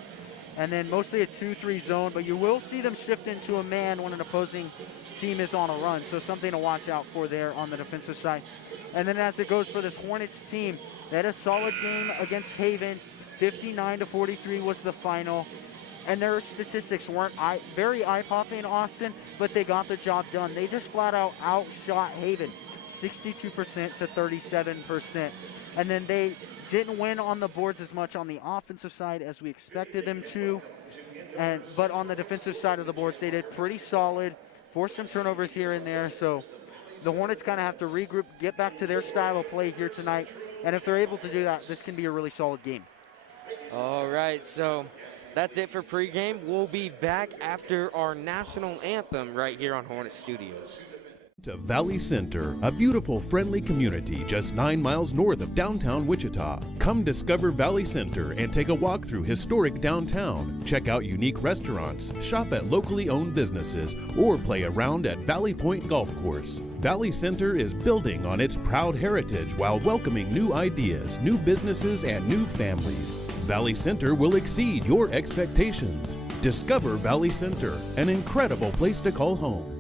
And then mostly a 2-3 zone. But you will see them shift into a man when an opposing team is on a run. So something to watch out for there on the defensive side. And then as it goes for this Hornets team, they had a solid game against Haven. 59-43 was the final. And their statistics weren't very eye-popping, Austin, but they got the job done. They just flat-out outshot Haven, 62% to 37%. And then they didn't win on the boards as much on the offensive side as we expected them to. But on the defensive side of the boards, they did pretty solid, forced some turnovers here and there. So the Hornets kind of have to regroup, get back to their style of play here tonight. And if they're able to do that, this can be a really solid game. All right, so that's it for pregame. We'll be back after our national anthem right here on Hornet Studios. To Valley Center, a beautiful, friendly community just 9 miles north of downtown Wichita. Come discover Valley Center and take a walk through historic downtown. Check out unique restaurants, shop at locally owned businesses, or play around at Valley Point Golf Course. Valley Center is building on its proud heritage while welcoming new ideas, new businesses, and new families. Valley Center will exceed your expectations. Discover Valley Center, an incredible place to call home.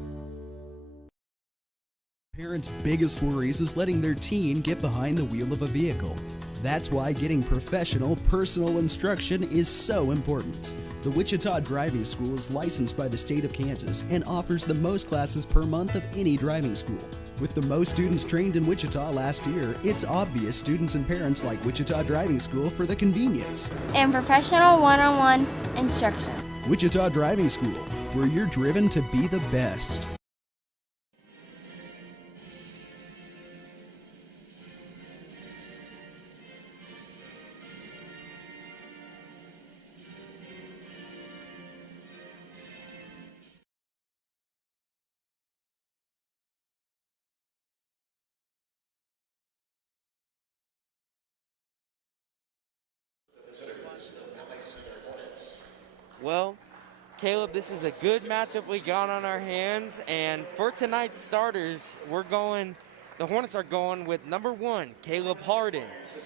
Parents' biggest worries is letting their teen get behind the wheel of a vehicle. That's why getting professional, personal instruction is so important. The Wichita Driving School is licensed by the state of Kansas and offers the most classes per month of any driving school. With the most students trained in Wichita last year, it's obvious students and parents like Wichita Driving School for the convenience and professional one-on-one instruction. Wichita Driving School, where you're driven to be the best. Well, Caleb, this is a good matchup we got on our hands, and for tonight's starters, the Hornets are going with number 1, Caleb Harden,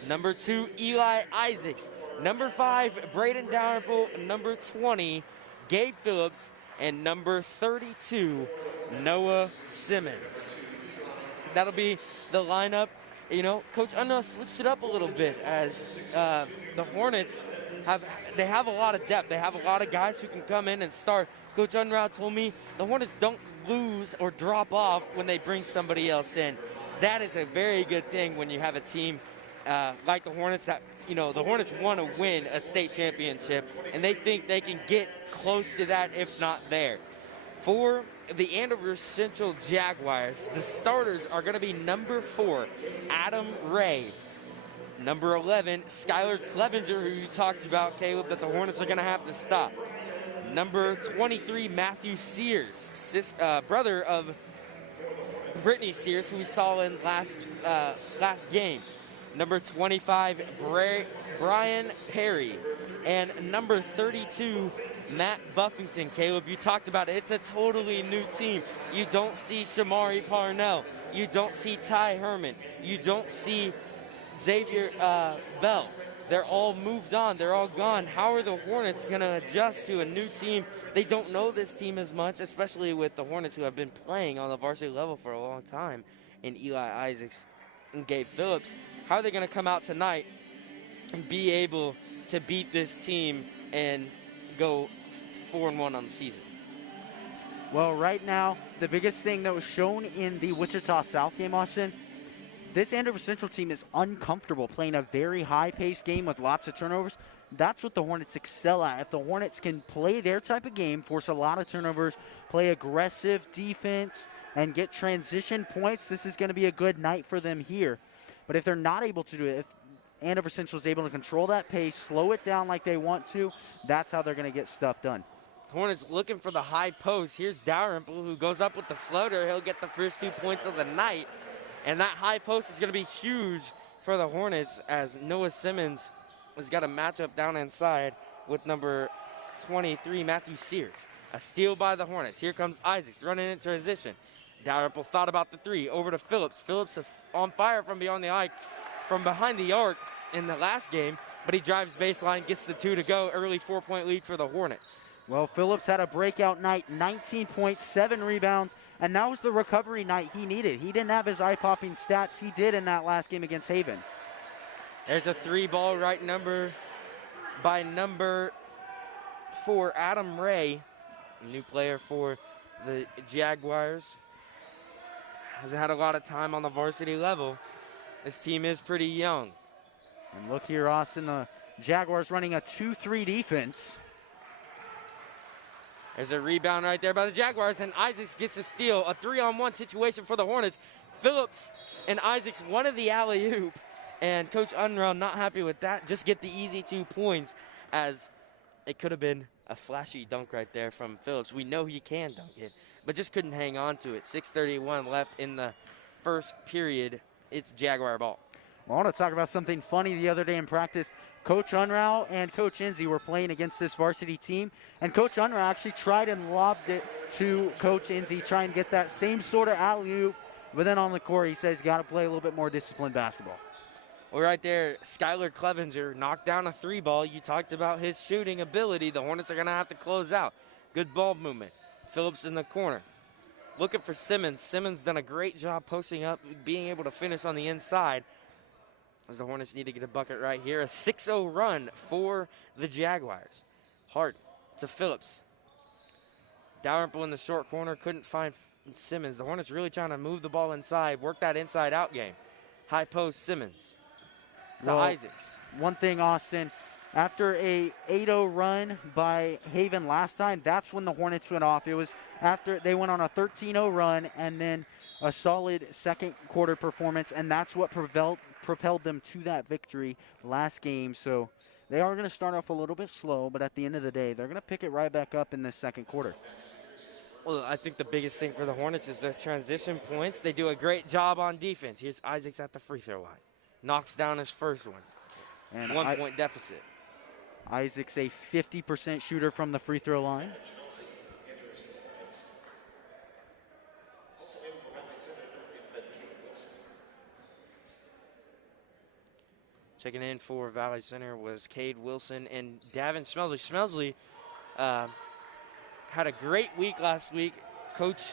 number 2, Eli Isaacs, number 5, Braden Dalrymple, number 20, Gabe Phillips, and number 32, Noah Simmons. That'll be the lineup. You know, Coach Unruh switched it up a little bit as the Hornets have a lot of depth. They have a lot of guys who can come in and start. Coach Unruh told me the Hornets don't lose or drop off when they bring somebody else in. That is a very good thing when you have a team like the Hornets that, you know, the Hornets want to win a state championship, and they think they can get close to that, if not there. For the Andover Central Jaguars, the starters are going to be number 4, Adam Ray. Number 11, Skylar Clevenger, who you talked about, Caleb, that the Hornets are going to have to stop. Number 23, Matthew Sears, brother of Brittany Sears, who we saw in last game. Number 25, Brian Perry. And number 32, Matt Buffington. Caleb, you talked about it. It's a totally new team. You don't see Shamari Parnell. You don't see Ty Herman. You don't see Xavier Bell. They're all moved on. They're all gone. How are the Hornets going to adjust to a new team? They don't know this team as much, especially with the Hornets who have been playing on the varsity level for a long time in Eli Isaacs and Gabe Phillips. How are they going to come out tonight and be able to beat this team and go 4-1 on the season? Well, right now, the biggest thing that was shown in the Wichita South game, Austin, this Andover Central team is uncomfortable playing a very high-paced game with lots of turnovers. That's what the Hornets excel at. If the Hornets can play their type of game, force a lot of turnovers, play aggressive defense, and get transition points, this is going to be a good night for them here. But if they're not able to do it, if Andover Central is able to control that pace, slow it down like they want to, that's how they're going to get stuff done. Hornets looking for the high post. Here's Dalrymple, who goes up with the floater. He'll get the first 2 points of the night. And that high post is going to be huge for the Hornets as Noah Simmons has got a matchup down inside with number 23, Matthew Sears. A steal by the Hornets. Here comes Isaacs running in transition. Dalrymple thought about the 3. Over to Phillips. Phillips on fire from behind the arc in the last game, but he drives baseline, gets the 2 to go. Early 4-point lead for the Hornets. Well, Phillips had a breakout night, 19 points, 7 rebounds, and that was the recovery night he needed. He didn't have his eye-popping stats he did in that last game against Haven. There's a 3-ball right by number 4, Adam Ray, new player for the Jaguars. Hasn't had a lot of time on the varsity level. This team is pretty young. And look here, Austin, the Jaguars running a 2-3 defense. There's a rebound right there by the Jaguars, and Isaacs gets a steal. A 3-on-1 situation for the Hornets. Phillips and Isaacs wanted the alley-oop, and Coach Unruh not happy with that. Just get the easy 2 points, as it could have been a flashy dunk right there from Phillips. We know he can dunk it, but just couldn't hang on to it. 6:31 left in the first period. It's Jaguar ball. Well, I want to talk about something funny the other day in practice. Coach Unruh and Coach Enzi were playing against this varsity team, and Coach Unruh actually tried and lobbed it to Coach Enzi, trying to get that same sort of alley-oop, but then on the court he says you got to play a little bit more disciplined basketball. Well, right there, Skylar Clevenger knocked down a 3-ball. You talked about his shooting ability. The Hornets are going to have to close out. Good ball movement. Phillips in the corner. Looking for Simmons. Simmons done a great job posting up, being able to finish on the inside. As the Hornets need to get a bucket right here. A 6-0 run for the Jaguars. Hart to Phillips. Dalrymple in the short corner, couldn't find Simmons. The Hornets really trying to move the ball inside, work that inside-out game. High post, Simmons to Isaacs. One thing, Austin, after a 8-0 run by Haven last time, that's when the Hornets went off. It was after they went on a 13-0 run and then a solid second quarter performance, and that's what propelled them to that victory last game. So they are going to start off a little bit slow, but at the end of the day, they're going to pick it right back up in this second quarter. Well, I think the biggest thing for the Hornets is the transition points. They do a great job on defense. Here's Isaacs at the free throw line. Knocks down his first one. And 1 point deficit. Isaac's a 50% shooter from the free throw line. Checking in for Valley Center was Cade Wilson and Davin Smelsley. Smelsley had a great week last week. Coach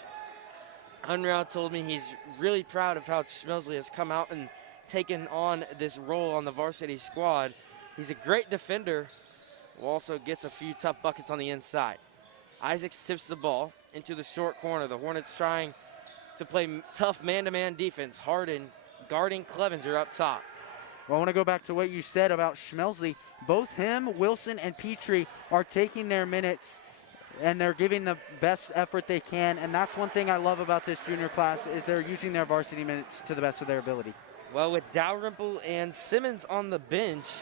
Unrail told me he's really proud of how Smelsley has come out and taken on this role on the varsity squad. He's a great defender who also gets a few tough buckets on the inside. Isaacs tips the ball into the short corner. The Hornets trying to play tough man-to-man defense. Harden guarding Clevenger up top. Well, I want to go back to what you said about Schmelzley. Both him, Wilson, and Petrie are taking their minutes, and they're giving the best effort they can. And that's one thing I love about this junior class is they're using their varsity minutes to the best of their ability. Well, with Dalrymple and Simmons on the bench,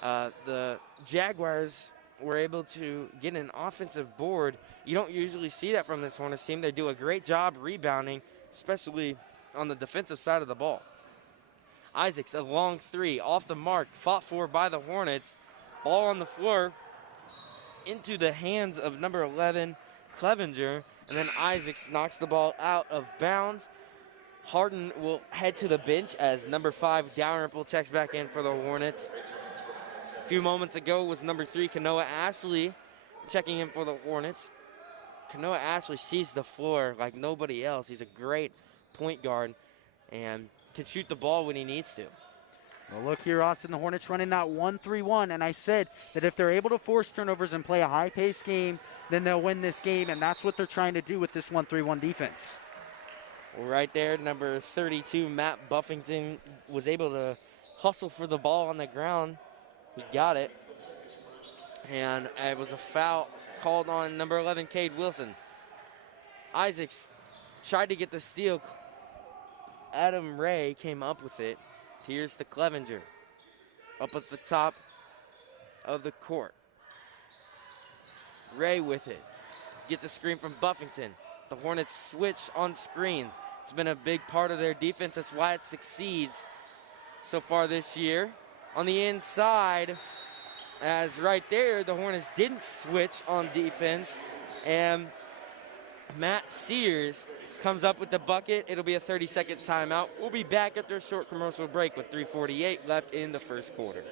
the Jaguars were able to get an offensive board. You don't usually see that from this Hornets team. They do a great job rebounding, especially on the defensive side of the ball. Isaacs, a long three, off the mark, fought for by the Hornets. Ball on the floor into the hands of number 11, Clevenger, and then Isaacs knocks the ball out of bounds. Harden will head to the bench as number 5, Dalrymple, checks back in for the Hornets. A few moments ago was number 3, Kanoa Ashley, checking in for the Hornets. Kanoa Ashley sees the floor like nobody else. He's a great point guard and can shoot the ball when he needs to. Well, look here, Austin, the Hornets running that 1-3-1, and I said that if they're able to force turnovers and play a high-paced game, then they'll win this game, and that's what they're trying to do with this 1-3-1 defense. Right there, number 32, Matt Buffington, was able to hustle for the ball on the ground. He got it, and it was a foul called on number 11, Cade Wilson. Isaacs tried to get the steal. Adam Ray came up with it. Here's the Clevenger up at the top of the court. Ray with it. Gets a screen from Buffington. The Hornets switch on screens. It's been a big part of their defense. That's why it succeeds so far this year. On the inside, as right there, the Hornets didn't switch on defense. And Matt Sears comes up with the bucket. It'll be a 30-second timeout. We'll be back after a short commercial break with 3:48 left in the first quarter.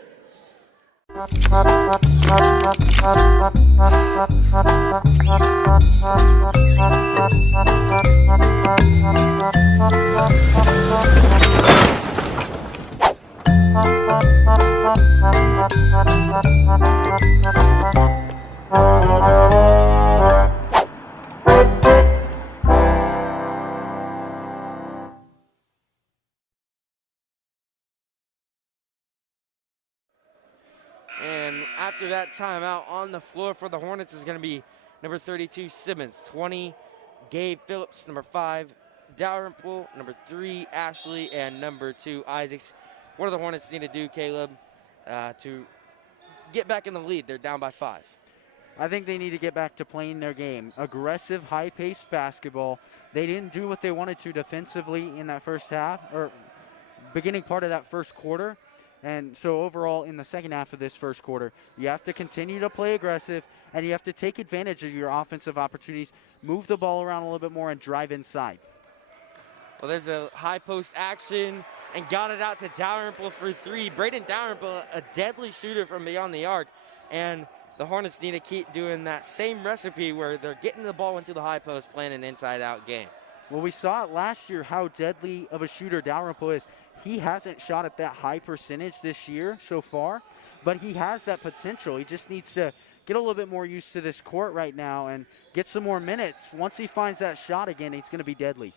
And after that timeout, on the floor for the Hornets is going to be number 32, Simmons, 20, Gabe Phillips, number 5, Dalrymple, number 3, Ashley, and number 2, Isaacs. What do the Hornets need to do, Caleb, to get back in the lead? They're down by 5. I think they need to get back to playing their game. Aggressive, high-paced basketball. They didn't do what they wanted to defensively in that first half, or beginning part of that first quarter. And so overall, in the second half of this first quarter, you have to continue to play aggressive, and you have to take advantage of your offensive opportunities, move the ball around a little bit more, and drive inside. Well, there's a high post action, and got it out to Dalrymple for 3. Braden Dalrymple, a deadly shooter from beyond the arc, and the Hornets need to keep doing that same recipe where they're getting the ball into the high post, playing an inside-out game. Well, we saw it last year how deadly of a shooter Dalrymple is. He hasn't shot at that high percentage this year so far, but he has that potential. He just needs to get a little bit more used to this court right now and get some more minutes. Once he finds that shot again, he's going to be deadly.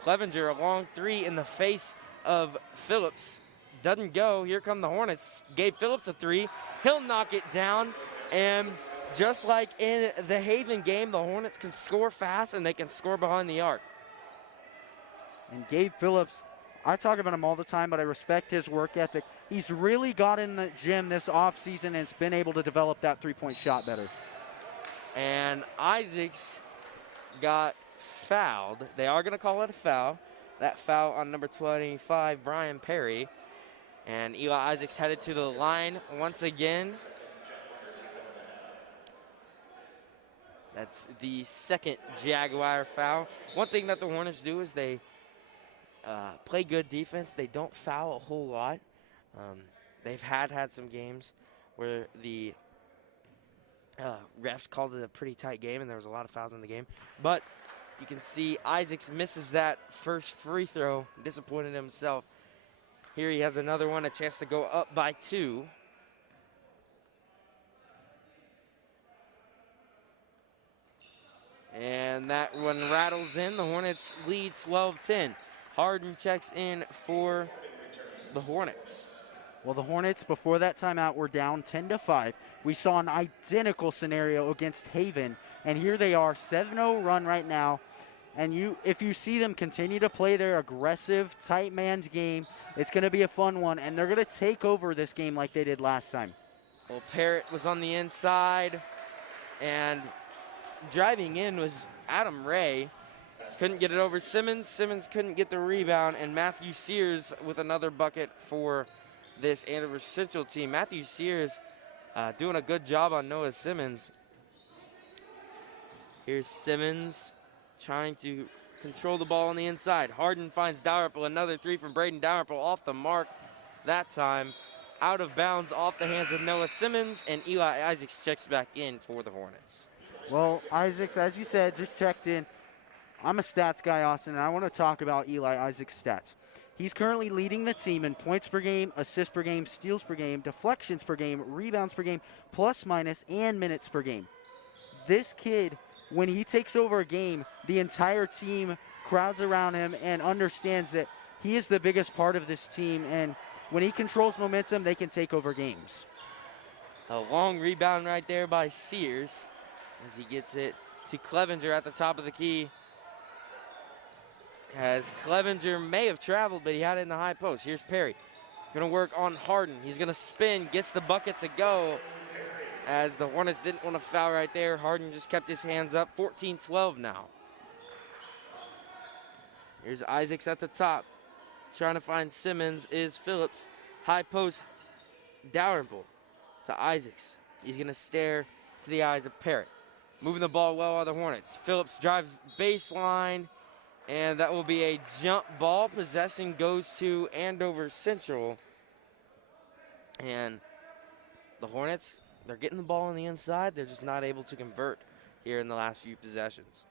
Clevenger, a long 3 in the face of Phillips. Doesn't go. Here come the Hornets. Gave Phillips a 3. He'll knock it down. And just like in the Haven game, the Hornets can score fast and they can score behind the arc. And Gabe Phillips, I talk about him all the time, but I respect his work ethic. He's really got in the gym this offseason and has been able to develop that three-point shot better. And Isaacs got fouled. They are going to call it a foul. That foul on number 25, Brian Perry. And Eli Isaacs headed to the line once again. That's the second Jaguar foul. One thing that the Hornets do is they play good defense. They don't foul a whole lot. They've had some games where the refs called it a pretty tight game and there was a lot of fouls in the game. But you can see Isaacs misses that first free throw, disappointed himself. Here he has another one, a chance to go up by 2. And that one rattles in. The Hornets lead 12-10. Harden checks in for the Hornets. Well, the Hornets, before that timeout, were down 10-5. We saw an identical scenario against Haven, and here they are, 7-0 run right now. And if you see them continue to play their aggressive, tight man's game, it's going to be a fun one, and they're going to take over this game like they did last time. Well, Parrott was on the inside, and driving in was Adam Ray. Couldn't get it over Simmons. Simmons couldn't get the rebound, and Matthew Sears with another bucket for this Andover Central team. Matthew Sears doing a good job on Noah Simmons. Here's Simmons trying to control the ball on the inside. Harden finds Dalrymple. Another 3 from Braden Dalrymple off the mark that time. Out of bounds off the hands of Noah Simmons, and Eli Isaacs checks back in for the Hornets. Well, Isaacs, as you said, just checked in. I'm a stats guy, Austin, and I want to talk about Eli Isaacs' stats. He's currently leading the team in points per game, assists per game, steals per game, deflections per game, rebounds per game, plus minus, and minutes per game. This kid, when he takes over a game, the entire team crowds around him and understands that he is the biggest part of this team, and when he controls momentum, they can take over games. A long rebound right there by Sears as he gets it to Clevenger at the top of the key. As Clevenger may have traveled, but he had it in the high post. Here's Perry. Gonna work on Harden. He's gonna spin, gets the bucket to go. As the Hornets didn't want to foul right there, Harden just kept his hands up. 14-12 now. Here's Isaacs at the top. Trying to find Simmons is Phillips. High post, Dalrymple to Isaacs. He's gonna stare to the eyes of Parrott. Moving the ball well are the Hornets. Phillips drives baseline, and that will be a jump ball. Possession goes to Andover Central. And the Hornets, they're getting the ball on the inside. They're just not able to convert here in the last few possessions.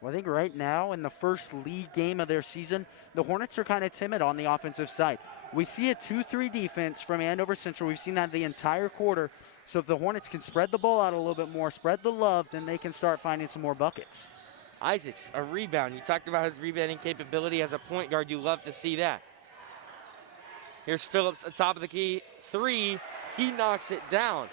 Well, I think right now in the first league game of their season, the Hornets are kind of timid on the offensive side. We see a 2-3 defense from Andover Central. We've seen that the entire quarter. So if the Hornets can spread the ball out a little bit more, spread the love, then they can start finding some more buckets. Isaacs, a rebound. You talked about his rebounding capability as a point guard. You love to see that. Here's Phillips at top of the key. 3, he knocks it down.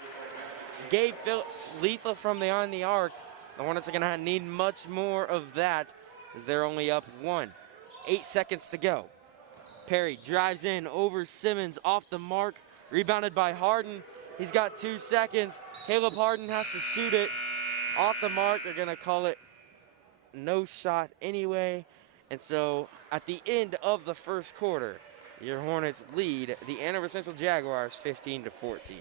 Gabe Phillips, lethal from behind the arc. The Hornets are gonna need much more of that as they're only up 1. 8 seconds to go. Perry drives in over Simmons, off the mark, rebounded by Harden. He's got 2 seconds. Caleb Harden has to shoot it off the mark. They're gonna call it no shot anyway. And so at the end of the first quarter, your Hornets lead the Andover Central Jaguars 15-14.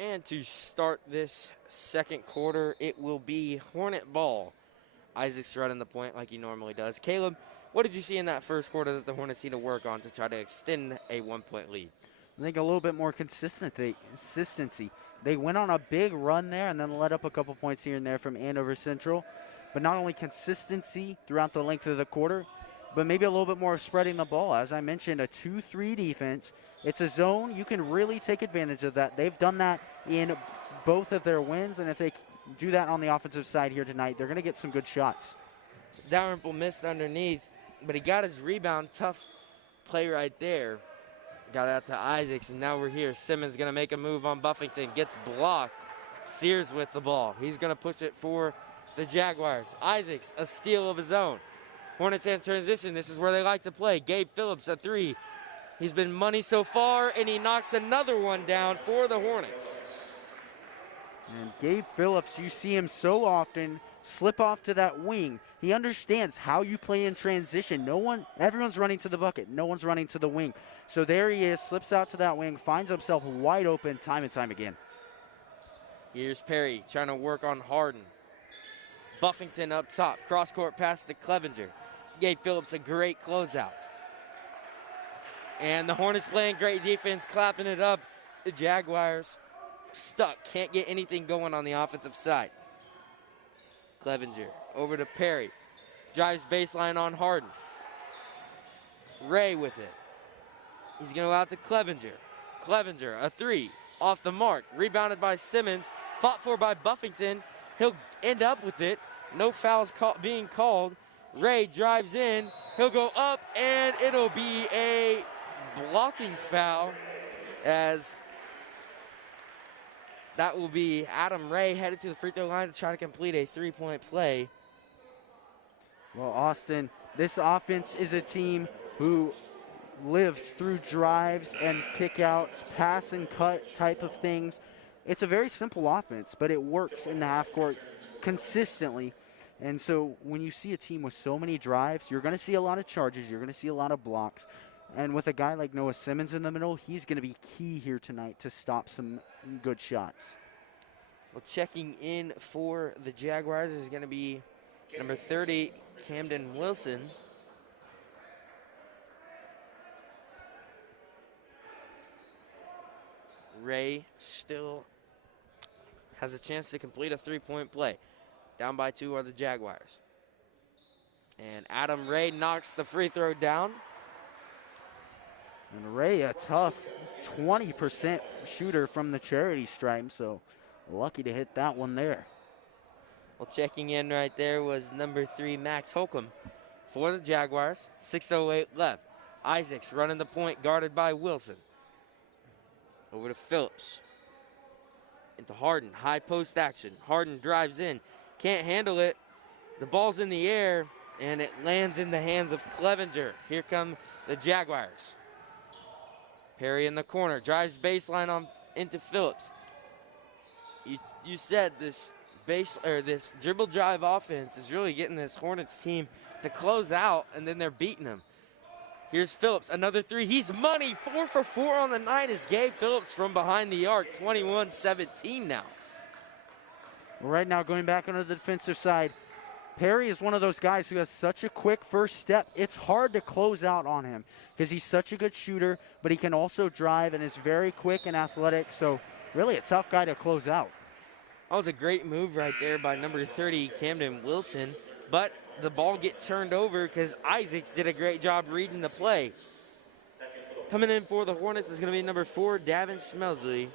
And to start this second quarter, it will be Hornet ball. Isaacs running the point like he normally does. Caleb, What did you see in that first quarter that the Hornets need to work on to try to extend a 1-point lead? I think a little bit more consistency. They went on a big run there and then let up a couple points here and there from Andover Central. But not only consistency throughout the length of the quarter, but maybe a little bit more spreading the ball. As I mentioned, a 2-3 defense. It's a zone. You can really take advantage of that. They've done that in both of their wins, and if they do that on the offensive side here tonight, they're going to get some good shots. Dalrymple missed underneath, but he got his rebound. Tough play right there. Got out to Isaacs, and now we're here. Simmons going to make a move on Buffington. Gets blocked. Sears with the ball. He's going to push it for the Jaguars. Isaacs, a steal of his own. Hornets in transition. This is where they like to play. Gabe Phillips, a three. He's been money so far, and he knocks another one down for the Hornets. And Gabe Phillips, you see him so often slip off to that wing. He understands how you play in transition. Everyone's running to the bucket. No one's running to the wing. So there he is, slips out to that wing, finds himself wide open time and time again. Here's Perry trying to work on Harden. Buffington up top, cross-court pass to Clevenger. Gabe Phillips, a great closeout. And the Hornets playing great defense, clapping it up. The Jaguars stuck, can't get anything going on the offensive side. Clevenger over to Perry. Drives baseline on Harden. Ray with it. He's going to go out to Clevenger. Clevenger, a three, off the mark. Rebounded by Simmons, fought for by Buffington. He'll end up with it. No fouls being called. Ray drives in. He'll go up, and it'll be a blocking foul, as that will be Adam Ray headed to the free throw line to try to complete a three-point play. Well, Austin, this offense is a team who lives through drives and kickouts, pass and cut type of things. It's a very simple offense, but it works in the half court consistently. And so when you see a team with so many drives, you're going to see a lot of charges. You're going to see a lot of blocks. And with a guy like Noah Simmons in the middle, he's going to be key here tonight to stop some good shots. Well, checking in for the Jaguars is going to be number 30, Camden Wilson. Ray still has a chance to complete a three-point play. Down by 2 are the Jaguars. And Adam Ray knocks the free throw down. And Ray, a tough 20% shooter from the charity stripe, so lucky to hit that one there. Well, checking in right there was number 3, Max Holcomb for the Jaguars. 6:08 left. Isaacs running the point, guarded by Wilson. Over to Phillips. Into Harden, high post action. Harden drives in, can't handle it. The ball's in the air, and it lands in the hands of Clevenger. Here come the Jaguars. Perry in the corner, drives baseline on into Phillips. You said this this dribble drive offense is really getting this Hornets team to close out, and then they're beating them. Here's Phillips, another three. He's money, 4 for 4 on the night is Gabe Phillips from behind the arc, 21-17 now. Right now, going back onto the defensive side, Perry is one of those guys who has such a quick first step. It's hard to close out on him because he's such a good shooter, but he can also drive and is very quick and athletic. So really a tough guy to close out. That was a great move right there by number 30, Camden Wilson. But the ball gets turned over because Isaacs did a great job reading the play. Coming in for the Hornets is going to be number 4, Davin Schmelsley,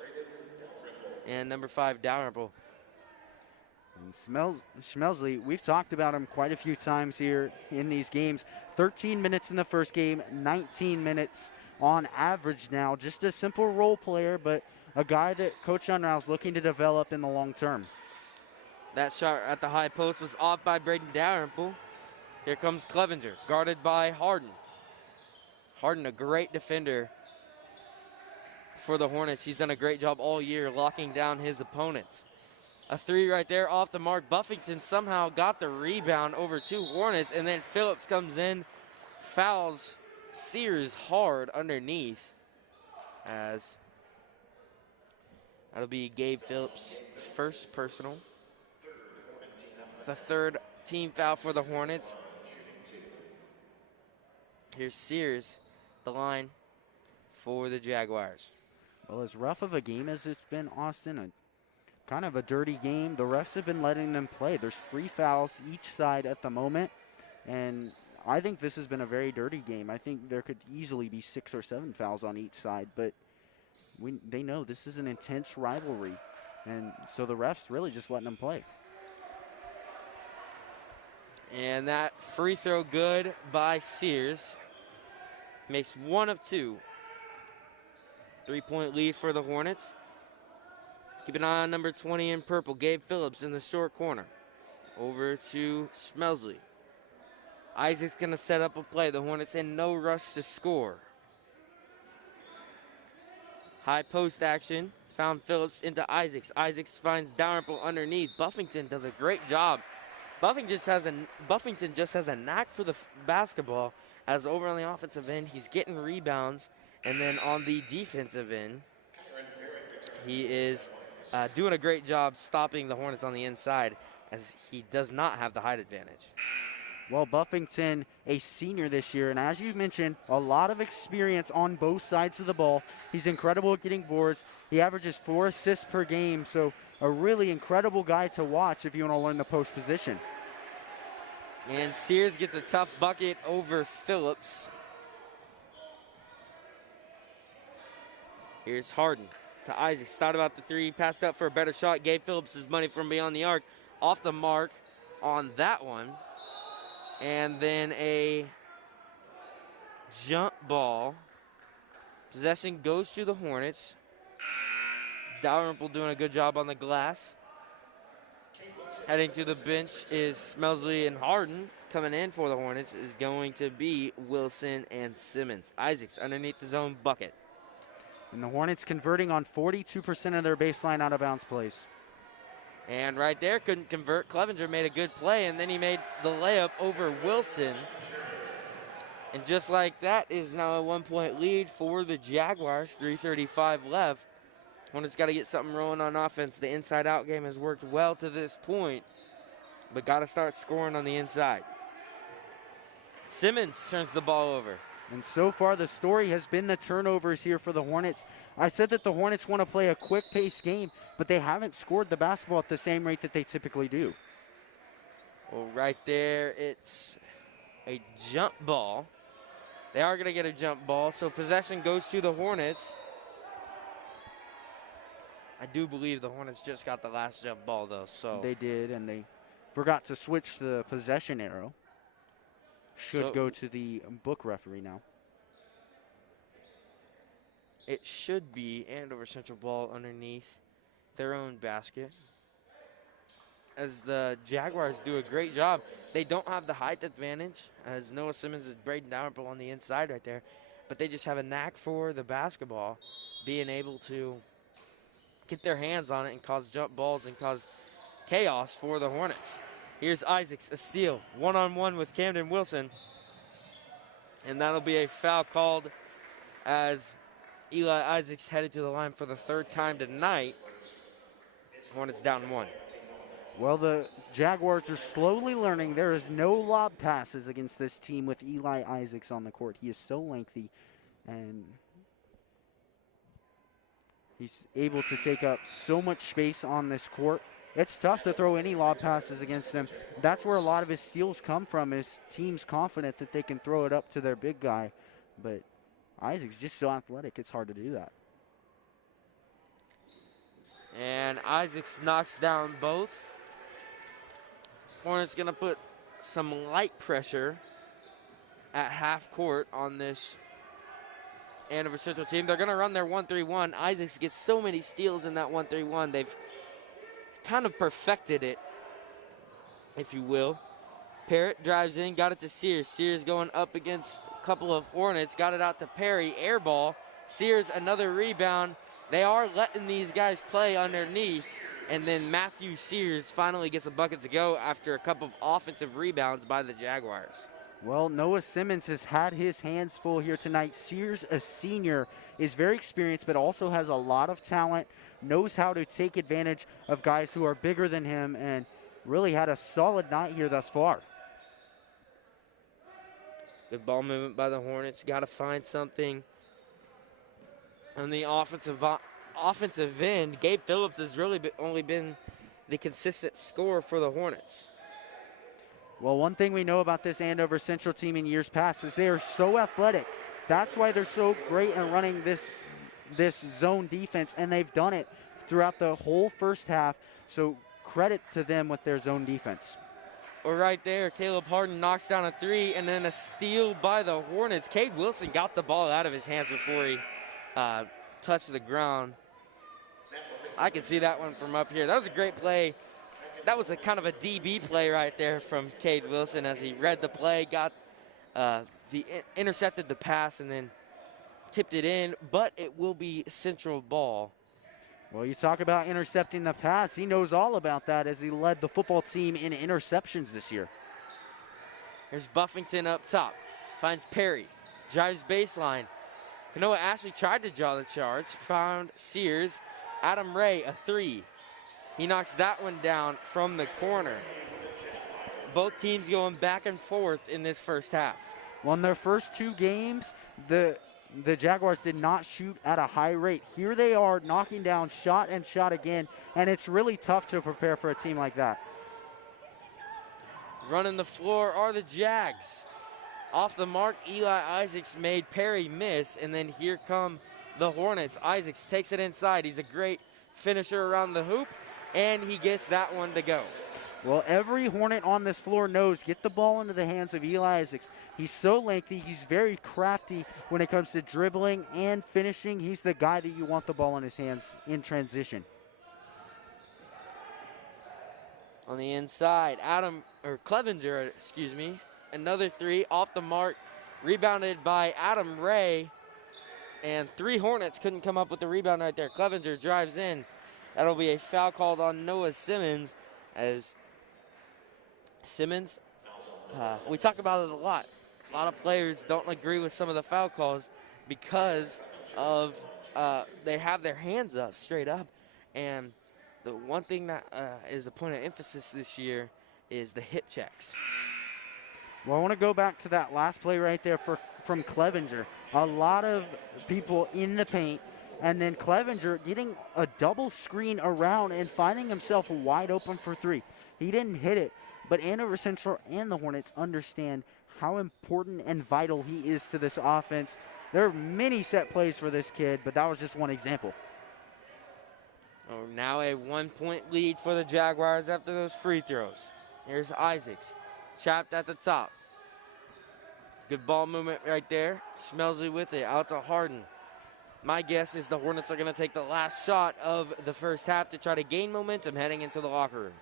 and number 5, Dalrymple. Schmelsley, we've talked about him quite a few times here in these games. 13 minutes in the first game, 19 minutes on average now. Just a simple role player, but a guy that Coach Unrau's looking to develop in the long term. That shot at the high post was off by Braden Dalrymple. Here comes Clevenger, guarded by Harden. Harden, a great defender for the Hornets. He's done a great job all year locking down his opponents. A three right there off the mark. Buffington somehow got the rebound over 2 Hornets, and then Phillips comes in, fouls Sears hard underneath, as that'll be Gabe Phillips' first personal. It's the 3rd team foul for the Hornets. Here's Sears, the line for the Jaguars. Well, as rough of a game as it's been, Austin, kind of a dirty game. The refs have been letting them play. There's 3 fouls each side at the moment, and I think this has been a very dirty game. I think there could easily be 6 or 7 fouls on each side, but they know this is an intense rivalry, and so the refs really just letting them play. And that free throw good by Sears. Makes 1 of 2. 3-point lead for the Hornets. Keep an eye on number 20 in purple, Gabe Phillips in the short corner. Over to Smelsley. Isaac's going to set up a play. The Hornets in no rush to score. High post action. Found Phillips into Isaacs. Isaacs finds Dalrymple underneath. Buffington does a great job. Buffington just has a knack for the basketball. As over on the offensive end, he's getting rebounds. And then on the defensive end, he is doing a great job stopping the Hornets on the inside, as he does not have the height advantage. Well, Buffington, a senior this year, and as you mentioned, a lot of experience on both sides of the ball. He's incredible at getting boards. He averages 4 assists per game, so a really incredible guy to watch if you want to learn the post position. And Sears gets a tough bucket over Phillips. Here's Harden to Isaac. Thought about the 3, passed up for a better shot. Gave Phillips his money from beyond the arc. Off the mark on that one. And then a jump ball. Possession goes to the Hornets. Dalrymple doing a good job on the glass. Heading to the bench is Smelsley, and Harden. Coming in for the Hornets is going to be Wilson and Simmons. Isaacs underneath the zone bucket. And the Hornets converting on 42% of their baseline out of bounds plays. And right there, couldn't convert. Clevenger made a good play, and then he made the layup over Wilson. And just like that is now a 1-point lead for the Jaguars, 3:35 left. Hornets got to get something rolling on offense. The inside-out game has worked well to this point, but got to start scoring on the inside. Simmons turns the ball over. And so far, the story has been the turnovers here for the Hornets. I said that the Hornets want to play a quick-paced game, but they haven't scored the basketball at the same rate that they typically do. Well, right there, it's a jump ball. They are going to get a jump ball, so possession goes to the Hornets. I do believe the Hornets just got the last jump ball, though. So they did, and they forgot to switch the possession arrow. Should go to the book referee now. It should be Andover Central ball underneath their own basket. As the Jaguars do a great job. They don't have the height advantage, as Noah Simmons is Braden Dalrymple on the inside right there. But they just have a knack for the basketball, being able to get their hands on it and cause jump balls and cause chaos for the Hornets. Here's Isaacs, a steal, one-on-one with Camden Wilson. And that'll be a foul called as Eli Isaacs headed to the line for the 3rd time tonight. Hornets down 1. Well, the Jaguars are slowly learning there is no lob passes against this team with Eli Isaacs on the court. He is so lengthy, and he's able to take up so much space on this court. It's tough to throw any lob passes against him. That's where a lot of his steals come from, is teams confident that they can throw it up to their big guy. But Isaac's just so athletic, it's hard to do that. And Isaacs knocks down both. Hornets going to put some light pressure at half court on this Andover Central team. They're going to run their 1-3-1. Isaacs gets so many steals in that 1-3-1. They've kind of perfected it, if you will. Parrott drives in, got it to Sears. Sears going up against a couple of Hornets, got it out to Perry, air ball. Sears, another rebound. They are letting these guys play underneath, and then Matthew Sears finally gets a bucket to go after a couple of offensive rebounds by the Jaguars. Well, Noah Simmons has had his hands full here tonight. Sears, a senior, is very experienced but also has a lot of talent, knows how to take advantage of guys who are bigger than him, and really had a solid night here thus far. Good ball movement by the Hornets. Got to find something on the offensive end. Gabe Phillips has really only been the consistent scorer for the Hornets. Well, one thing we know about this Andover Central team in years past is they are so athletic. That's why they're so great in running this zone defense, and they've done it throughout the whole first half. So credit to them with their zone defense. Well, right there, Caleb Harden knocks down a three, and then a steal by the Hornets. Cade Wilson got the ball out of his hands before he touched the ground. I can see that one from up here. That was a great play. That was a kind of a DB play right there from Cade Wilson as he read the play, intercepted the pass, and then tipped it in, but it will be Central ball. Well, you talk about intercepting the pass. He knows all about that as he led the football team in interceptions this year. Here's Buffington up top. Finds Perry. Drives baseline. Kanoa Ashley tried to draw the charge. Found Sears. Adam Ray, a three. He knocks that one down from the corner. Both teams going back and forth in this first half. Well, in their first two games, the Jaguars did not shoot at a high rate. Here they are knocking down shot and shot again, and it's really tough to prepare for a team like that. Running the floor are the Jags. Off the mark, Eli Isaacs made Perry miss, and then here come the Hornets. Isaacs takes it inside. He's a great finisher around the hoop, and he gets that one to go. Well, every Hornet on this floor knows get the ball into the hands of Eli Isaacs. He's so lengthy. He's very crafty when it comes to dribbling and finishing. He's the guy that you want the ball in his hands in transition. On the inside, Clevenger, another three off the mark, rebounded by Adam Ray, and three Hornets couldn't come up with the rebound right there. Clevenger drives in. That'll be a foul called on Noah Simmons, as Simmons, we talk about it a lot. A lot of players don't agree with some of the foul calls because of they have their hands up straight up, and the one thing that is a point of emphasis this year is the hip checks. Well, I want to go back to that last play right there from Clevenger. A lot of people in the paint, and then Clevenger getting a double screen around and finding himself wide open for three. He didn't hit it, but Andover Central and the Hornets understand how important and vital he is to this offense. There are many set plays for this kid, but that was just one example. Oh, now a 1-point lead for the Jaguars after those free throws. Here's Isaacs, trapped at the top. Good ball movement right there. Smelsley with it, out to Harden. My guess is the Hornets are going to take the last shot of the first half to try to gain momentum heading into the locker room.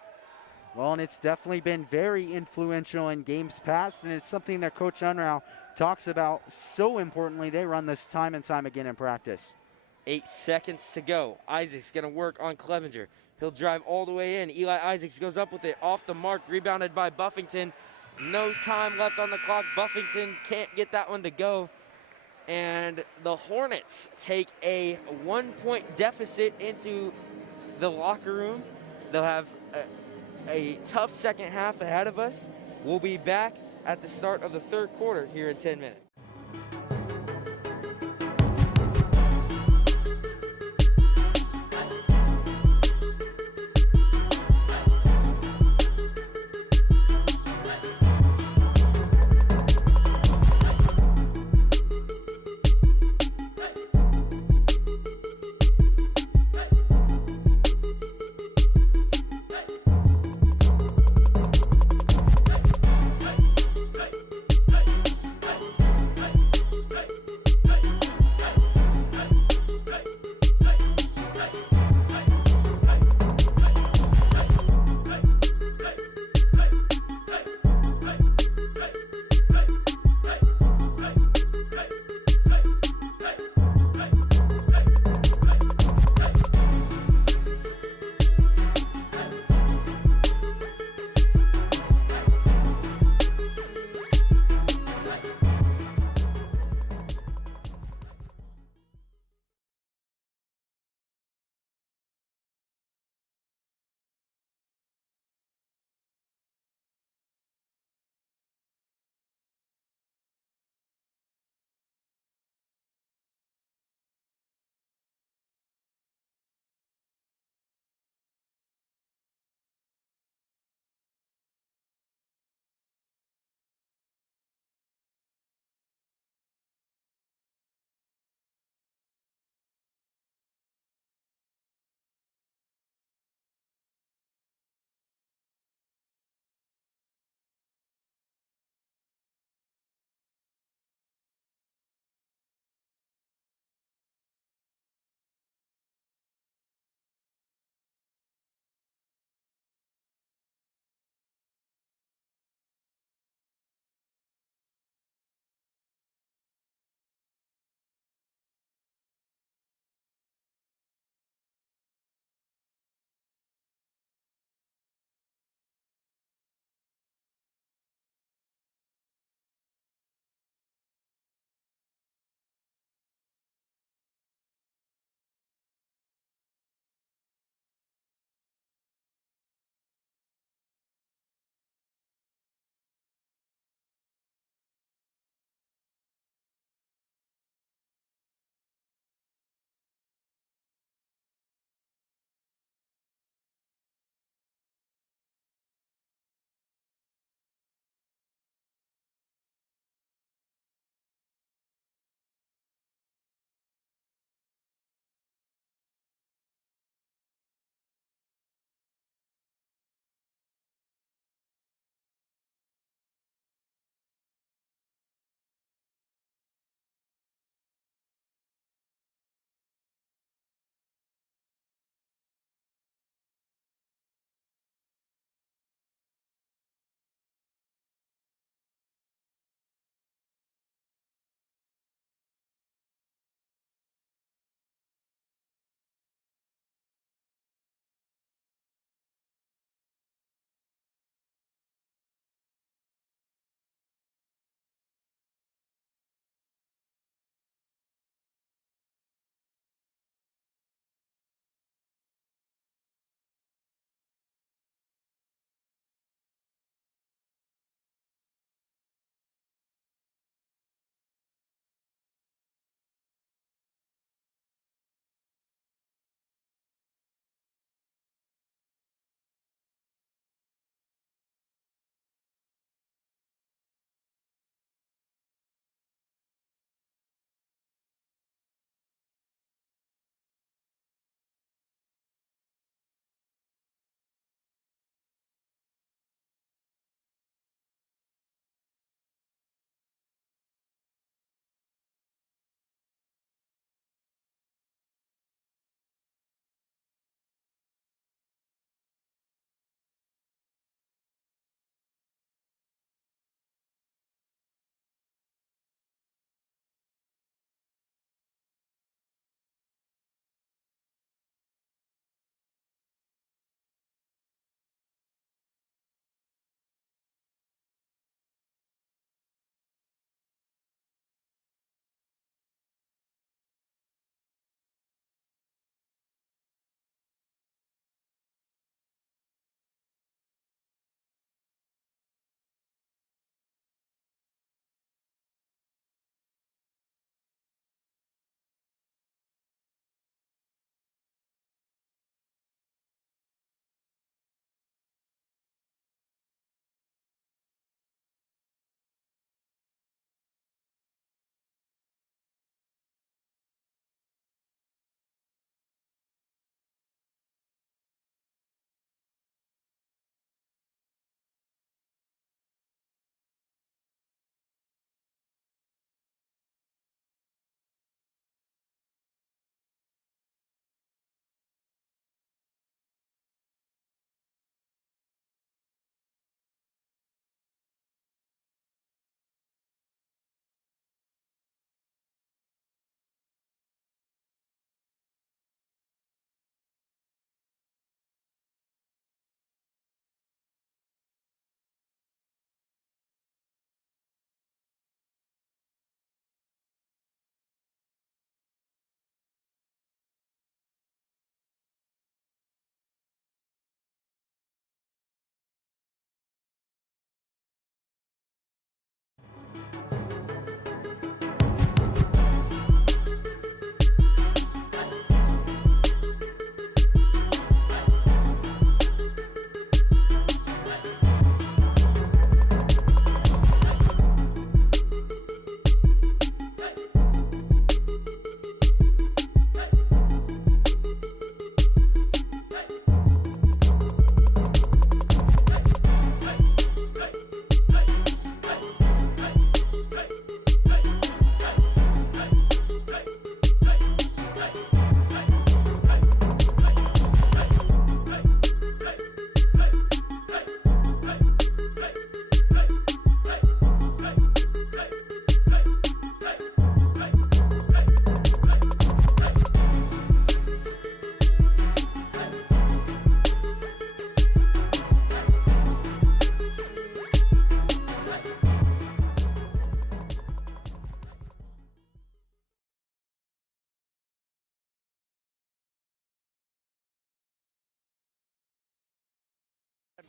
Well, and it's definitely been very influential in games past, and it's something that Coach Unruh talks about so importantly. They run this time and time again in practice. 8 seconds to go. Isaacs going to work on Clevenger. He'll drive all the way in. Eli Isaacs goes up with it off the mark, rebounded by Buffington. No time left on the clock. Buffington can't get that one to go. And the Hornets take a 1-point deficit into the locker room. They'll have a tough second half ahead of us. We'll be back at the start of the third quarter here in 10 minutes.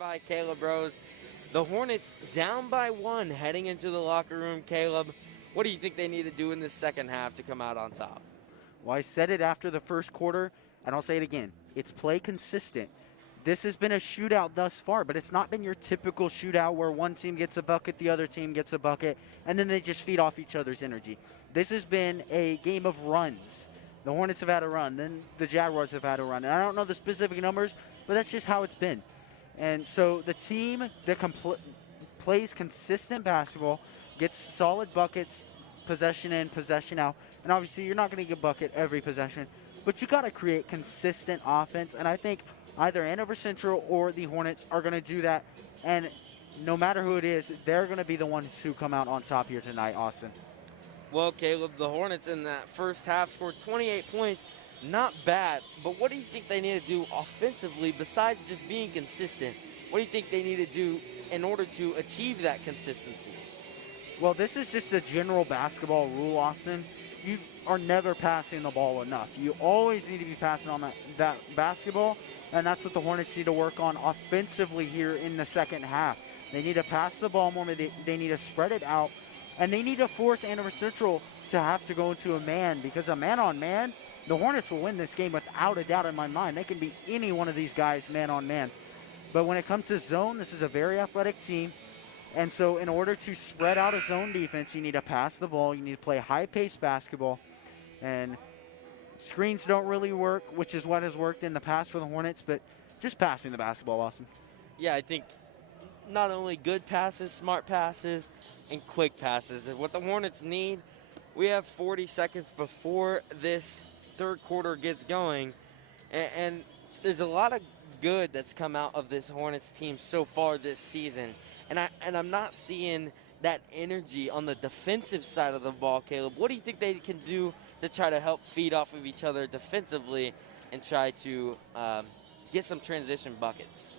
by Caleb Rose. The Hornets down by 1 heading into the locker room. Caleb, what do you think they need to do in the second half to come out on top? Well, I said it after the first quarter, and I'll say it again. It's play consistent. This has been a shootout thus far, but it's not been your typical shootout where one team gets a bucket, the other team gets a bucket, and then they just feed off each other's energy. This has been a game of runs. The Hornets have had a run, then the Jaguars have had a run. And I don't know the specific numbers, but that's just how it's been. And so the team that plays consistent basketball, gets solid buckets, possession in, possession out. And obviously you're not going to get a bucket every possession, but you got to create consistent offense. And I think either Andover Central or the Hornets are going to do that. And no matter who it is, they're going to be the ones who come out on top here tonight, Austin. Well, Caleb, the Hornets in that first half scored 28 points. Not bad, but what do you think they need to do offensively besides just being consistent? What do you think they need to do in order to achieve that consistency? Well, this is just a general basketball rule, Austin. You are never passing the ball enough. You always need to be passing on that basketball, and that's what the Hornets need to work on offensively here in the second half. They need to pass the ball more. They need to spread it out, and they need to force Andover Central to have to go into a man, because a man-on-man, the Hornets will win this game without a doubt in my mind. They can beat any one of these guys man-on-man. But when it comes to zone, this is a very athletic team. And so in order to spread out a zone defense, you need to pass the ball. You need to play high-paced basketball. And screens don't really work, which is what has worked in the past for the Hornets. But just passing the basketball, Austin. Yeah, I think not only good passes, smart passes, and quick passes. And what the Hornets need, we have 40 seconds before this third quarter gets going. And there's a lot of good that's come out of this Hornets team so far this season. And I'm not seeing that energy on the defensive side of the ball, Caleb. What do you think they can do to try to help feed off of each other defensively and try to get some transition buckets?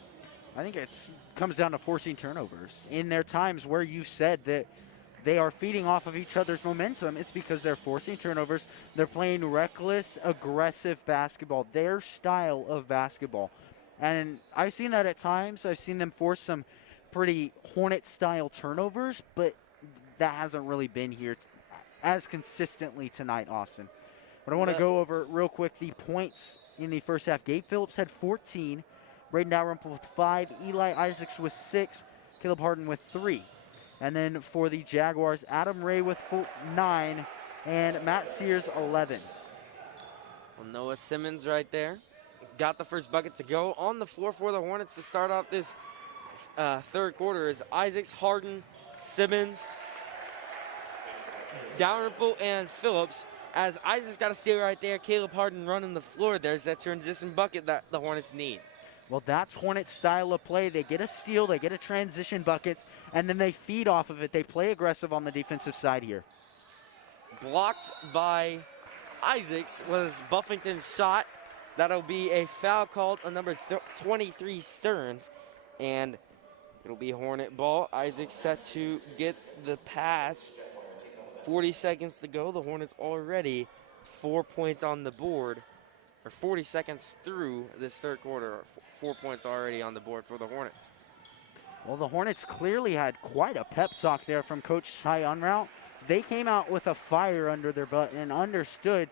I think it comes down to forcing turnovers. In their times where you said that they are feeding off of each other's momentum, it's because they're forcing turnovers. They're playing reckless, aggressive basketball, their style of basketball. And I've seen that at times. I've seen them force some pretty Hornet-style turnovers, but that hasn't really been here as consistently tonight, Austin. But I want to go over real quick the points in the first half. Gabe Phillips had 14, Braden Dalrymple with 5, Eli Isaacs with 6, Caleb Harden with 3. And then for the Jaguars, Adam Ray with 9, and Matt Sears 11. Well, Noah Simmons right there got the first bucket to go on the floor for the Hornets to start off this third quarter is Isaacs, Harden, Simmons, Dalrymple, and Phillips. As Isaacs got a steal right there, Caleb Harden running the floor. There's that transition bucket that the Hornets need. Well, that's Hornets' style of play. They get a steal, they get a transition bucket, and then they feed off of it. They play aggressive on the defensive side here. Blocked by Isaacs was Buffington's shot. That'll be a foul called on number 23, Stearns. And it'll be Hornet ball. Isaac set to get the pass. 40 seconds to go. The Hornets already 4 points on the board. Or 40 seconds through this third quarter. 4 points already on the board for the Hornets. Well, the Hornets clearly had quite a pep talk there from Coach Ty Unrout. They came out with a fire under their butt and understood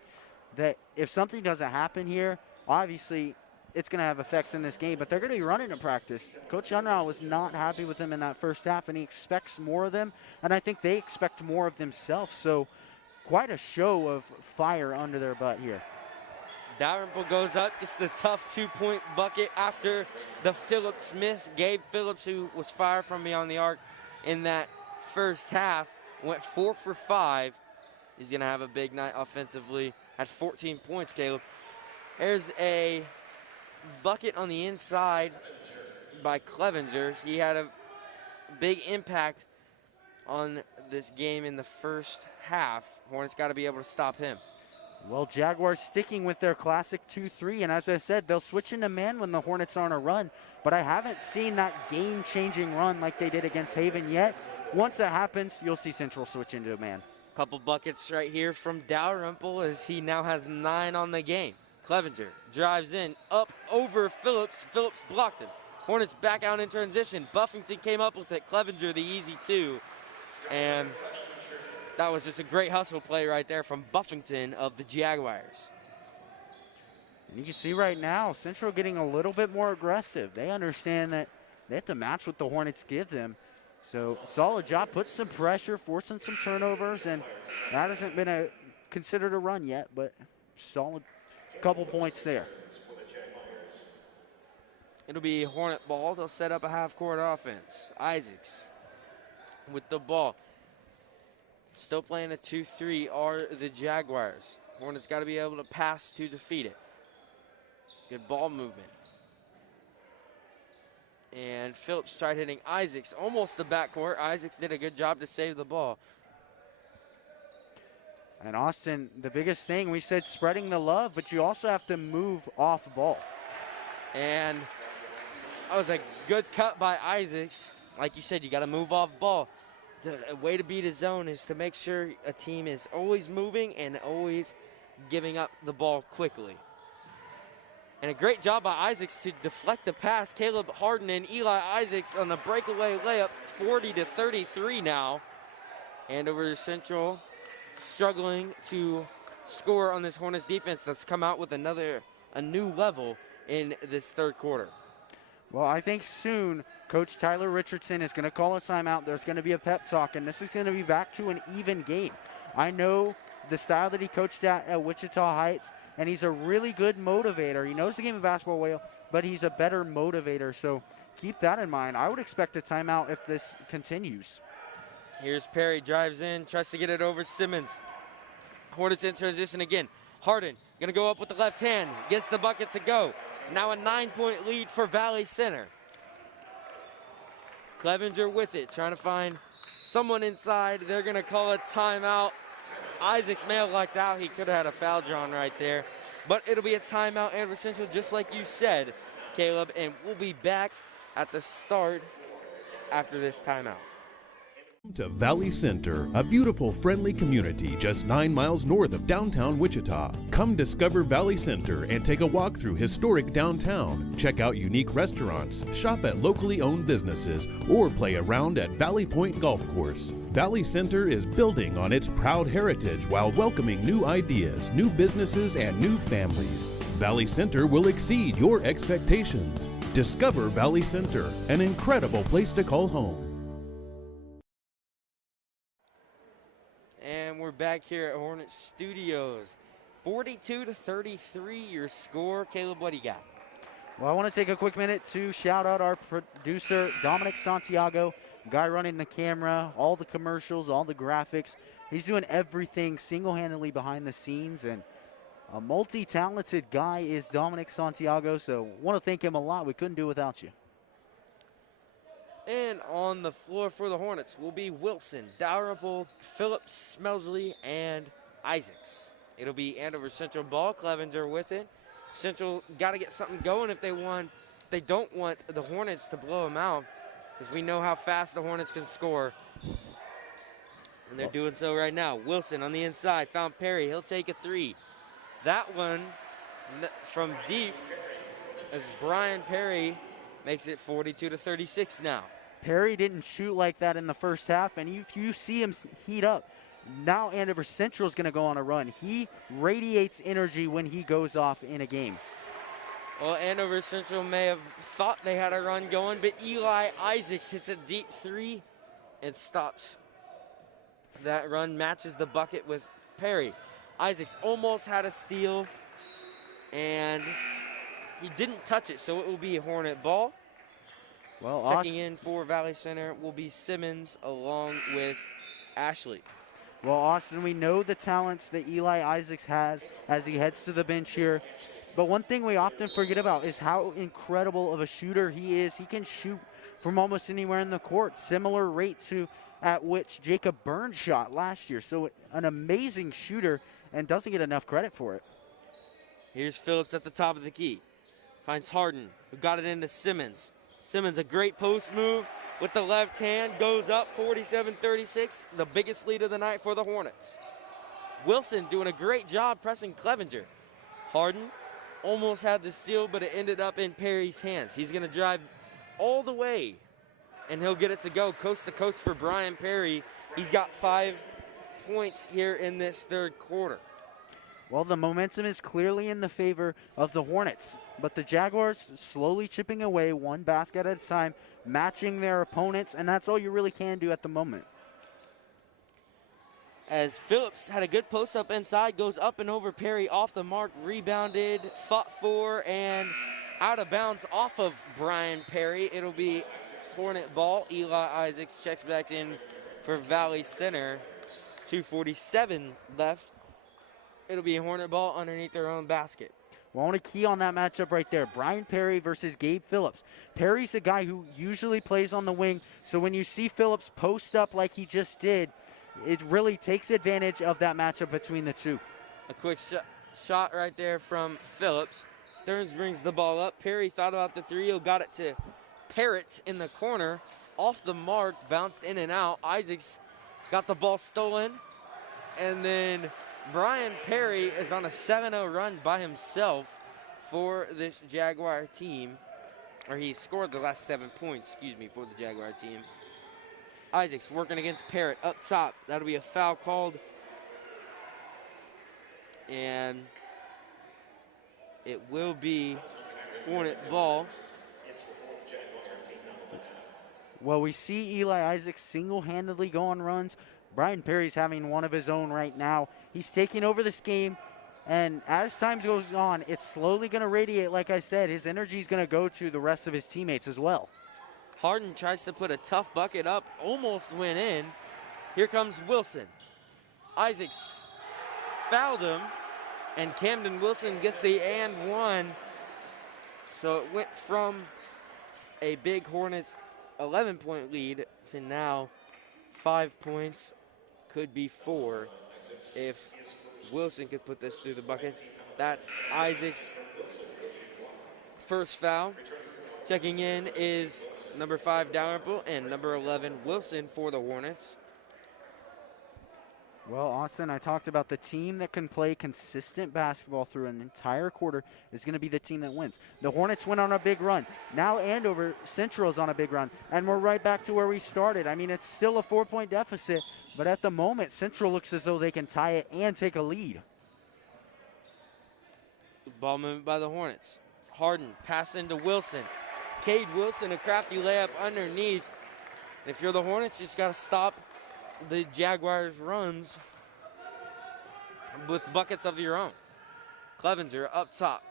that if something doesn't happen here, obviously it's going to have effects in this game, but they're going to be running to practice. Coach Unrout was not happy with them in that first half, and he expects more of them, and I think they expect more of themselves. So quite a show of fire under their butt here. Dalrymple goes up, gets the tough 2-point bucket after the Phillips miss. Gabe Phillips, who was fired from beyond the arc in that first half, went 4 for 5. He's going to have a big night offensively at 14 points, Caleb. There's a bucket on the inside by Clevenger. He had a big impact on this game in the first half. Hornets got to be able to stop him. Well, Jaguars sticking with their classic 2-3, and as I said, they'll switch into man when the Hornets are on a run, but I haven't seen that game-changing run like they did against Haven yet. Once that happens, you'll see Central switch into a man. Couple buckets right here from Dalrymple as he now has 9 on the game. Clevenger drives in, up over Phillips. Phillips blocked him. Hornets back out in transition. Buffington came up with it. Clevenger the easy 2. And that was just a great hustle play right there from Buffington of the Jaguars. And you can see right now, Central getting a little bit more aggressive. They understand that they have to match what the Hornets give them. So solid job, put some pressure, forcing some turnovers, and that hasn't been considered a run yet, but solid couple points there. It'll be Hornet ball. They'll set up a half-court offense. Isaacs with the ball. Still playing a 2-3 are the Jaguars. Hornets got to be able to pass to defeat it. Good ball movement. And Phillips tried hitting Isaacs, almost the backcourt. Isaacs did a good job to save the ball. And Austin, the biggest thing, we said spreading the love, but you also have to move off ball. And that was a good cut by Isaacs. Like you said, you got to move off ball. The way to beat a zone is to make sure a team is always moving and always giving up the ball quickly. And a great job by Isaacs to deflect the pass. Caleb Harden and Eli Isaacs on a breakaway layup, 40-33 now. Andover Central struggling to score on this Hornets defense that's come out with a new level in this third quarter. Well, I think soon Coach Tyler Richardson is going to call a timeout. There's going to be a pep talk, and this is going to be back to an even game. I know the style that he coached at Wichita Heights, and he's a really good motivator. He knows the game of basketball well, but he's a better motivator. So keep that in mind. I would expect a timeout if this continues. Here's Perry, drives in, tries to get it over Simmons. Hornets in transition again. Harden gonna go up with the left hand, gets the bucket to go. Now a 9-point lead for Valley Center. Clevenger with it, trying to find someone inside. They're gonna call a timeout. Isaacs may have lucked out. He could have had a foul drawn right there. But it'll be a timeout, Andover Central, just like you said, Caleb. And we'll be back at the start after this timeout. To Valley Center, a beautiful, friendly community just 9 miles north of downtown Wichita. Come discover Valley Center and take a walk through historic downtown. Check out unique restaurants, shop at locally owned businesses, or play around at Valley Point Golf Course. Valley Center is building on its proud heritage while welcoming new ideas, new businesses, and new families. Valley Center will exceed your expectations. Discover Valley Center, an incredible place to call home. And we're back here at Hornet Studios. 42-33 your score. Caleb, what do you got? Well, I want to take a quick minute to shout out our producer, Dominic Santiago, guy running the camera, all the commercials, all the graphics. He's doing everything single-handedly behind the scenes, and a multi-talented guy is Dominic Santiago, so want to thank him a lot. We couldn't do it without you. And on the floor for the Hornets will be Wilson, Dalrymple, Phillips, Smelsley, and Isaacs. It'll be Andover Central ball. Clevenger with it. Central got to get something going if they want. They don't want the Hornets to blow them out, because we know how fast the Hornets can score. And they're doing so right now. Wilson on the inside found Perry. He'll take a three. That one from deep as Brian Perry makes it 42-36 now. Perry didn't shoot like that in the first half, and you see him heat up. Now Andover Central is going to go on a run. He radiates energy when he goes off in a game. Well, Andover Central may have thought they had a run going, but Eli Isaacs hits a deep three and stops. That run matches the bucket with Perry. Isaacs almost had a steal, and he didn't touch it, so it will be a Hornet ball. Well, checking in for Valley Center will be Simmons along with Ashley. Well, Austin, we know the talents that Eli Isaacs has as he heads to the bench here. But one thing we often forget about is how incredible of a shooter he is. He can shoot from almost anywhere in the court, similar rate to at which Jacob Burns shot last year. So an amazing shooter and doesn't get enough credit for it. Here's Phillips at the top of the key. Finds Harden, who got it into Simmons. Simmons, a great post move with the left hand, goes up 47-36, the biggest lead of the night for the Hornets. Wilson doing a great job pressing Clevenger. Harden almost had the steal, but it ended up in Perry's hands. He's going to drive all the way, and he'll get it to go coast to coast for Brian Perry. He's got 5 points here in this third quarter. Well, the momentum is clearly in the favor of the Hornets, but the Jaguars slowly chipping away one basket at a time, matching their opponents, and that's all you really can do at the moment. As Phillips had a good post up inside, goes up and over Perry, off the mark, rebounded, fought for, and out of bounds off of Brian Perry. It'll be Hornet ball. Eli Isaacs checks back in for Valley Center. 2:47 left. It'll be a Hornet ball underneath their own basket. Well, I want to key on that matchup right there. Brian Perry versus Gabe Phillips. Perry's a guy who usually plays on the wing, so when you see Phillips post up like he just did, it really takes advantage of that matchup between the two. A quick shot right there from Phillips. Stearns brings the ball up. Perry thought about the three. He got it to Parrott in the corner. Off the mark, bounced in and out. Isaacs got the ball stolen. And then Brian Perry is on a 7-0 run by himself for this Jaguar team. Or he scored the last 7 points, for the Jaguar team. Isaacs working against Parrott up top. That'll be a foul called. And it will be Hornet ball. Well, we see Eli Isaacs single-handedly go on runs. Brian Perry's having one of his own right now. He's taking over this game, and as time goes on, it's slowly going to radiate. Like I said, his energy is going to go to the rest of his teammates as well. Harden tries to put a tough bucket up, almost went in. Here comes Wilson. Isaacs fouled him, and Camden Wilson gets the and one. So it went from a big Hornets 11-point lead to now 5 points, could be 4 if Wilson could put this through the bucket. That's Isaacs' first foul. Checking in is number 5, Dalrymple, and number 11, Wilson for the Hornets. Well, Austin, I talked about the team that can play consistent basketball through an entire quarter is going to be the team that wins. The Hornets went on a big run. Now Andover Central's on a big run, and we're right back to where we started. I mean, it's still a 4-point deficit, but at the moment, Central looks as though they can tie it and take a lead. Ball movement by the Hornets. Harden pass into Wilson. Cade Wilson, a crafty layup underneath. And if you're the Hornets, you just got to stop the Jaguars' runs with buckets of your own. Clevenser up top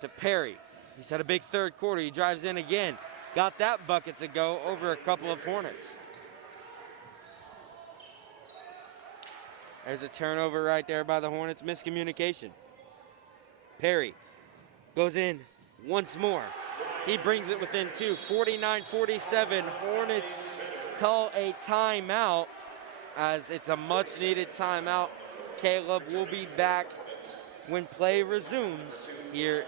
to Perry. He's had a big third quarter. He drives in again. Got that bucket to go over a couple of Hornets. There's a turnover right there by the Hornets. Miscommunication. Perry goes in once more. He brings it within 2. 49-47. Hornets call a timeout as it's a much-needed timeout. Caleb will be back when play resumes here.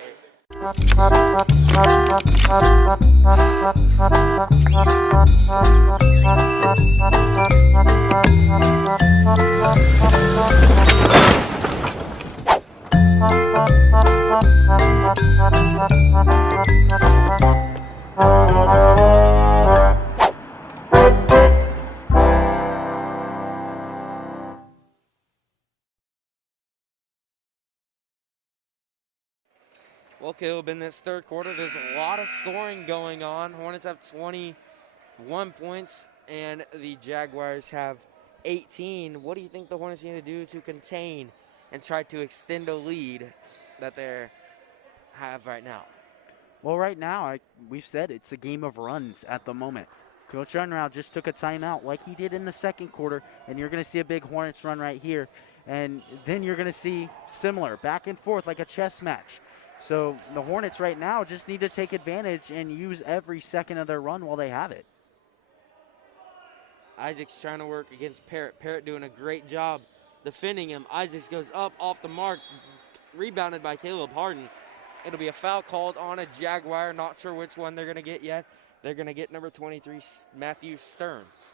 Well, Caleb, in this third quarter, there's a lot of scoring going on. Hornets have 21 points, and the Jaguars have 18. What do you think the Hornets need to do to contain and try to extend a lead that they have right now? Well, right now, we've said it's a game of runs at the moment. Coach Unrow just took a timeout like he did in the second quarter, and you're going to see a big Hornets run right here. And then you're going to see similar, back and forth like a chess match. So the Hornets right now just need to take advantage and use every second of their run while they have it. Isaacs trying to work against Parrott. Parrott doing a great job defending him. Isaacs goes up off the mark, rebounded by Caleb Harden. It'll be a foul called on a Jaguar. Not sure which one they're going to get yet. They're going to get number 23, Matthew Stearns.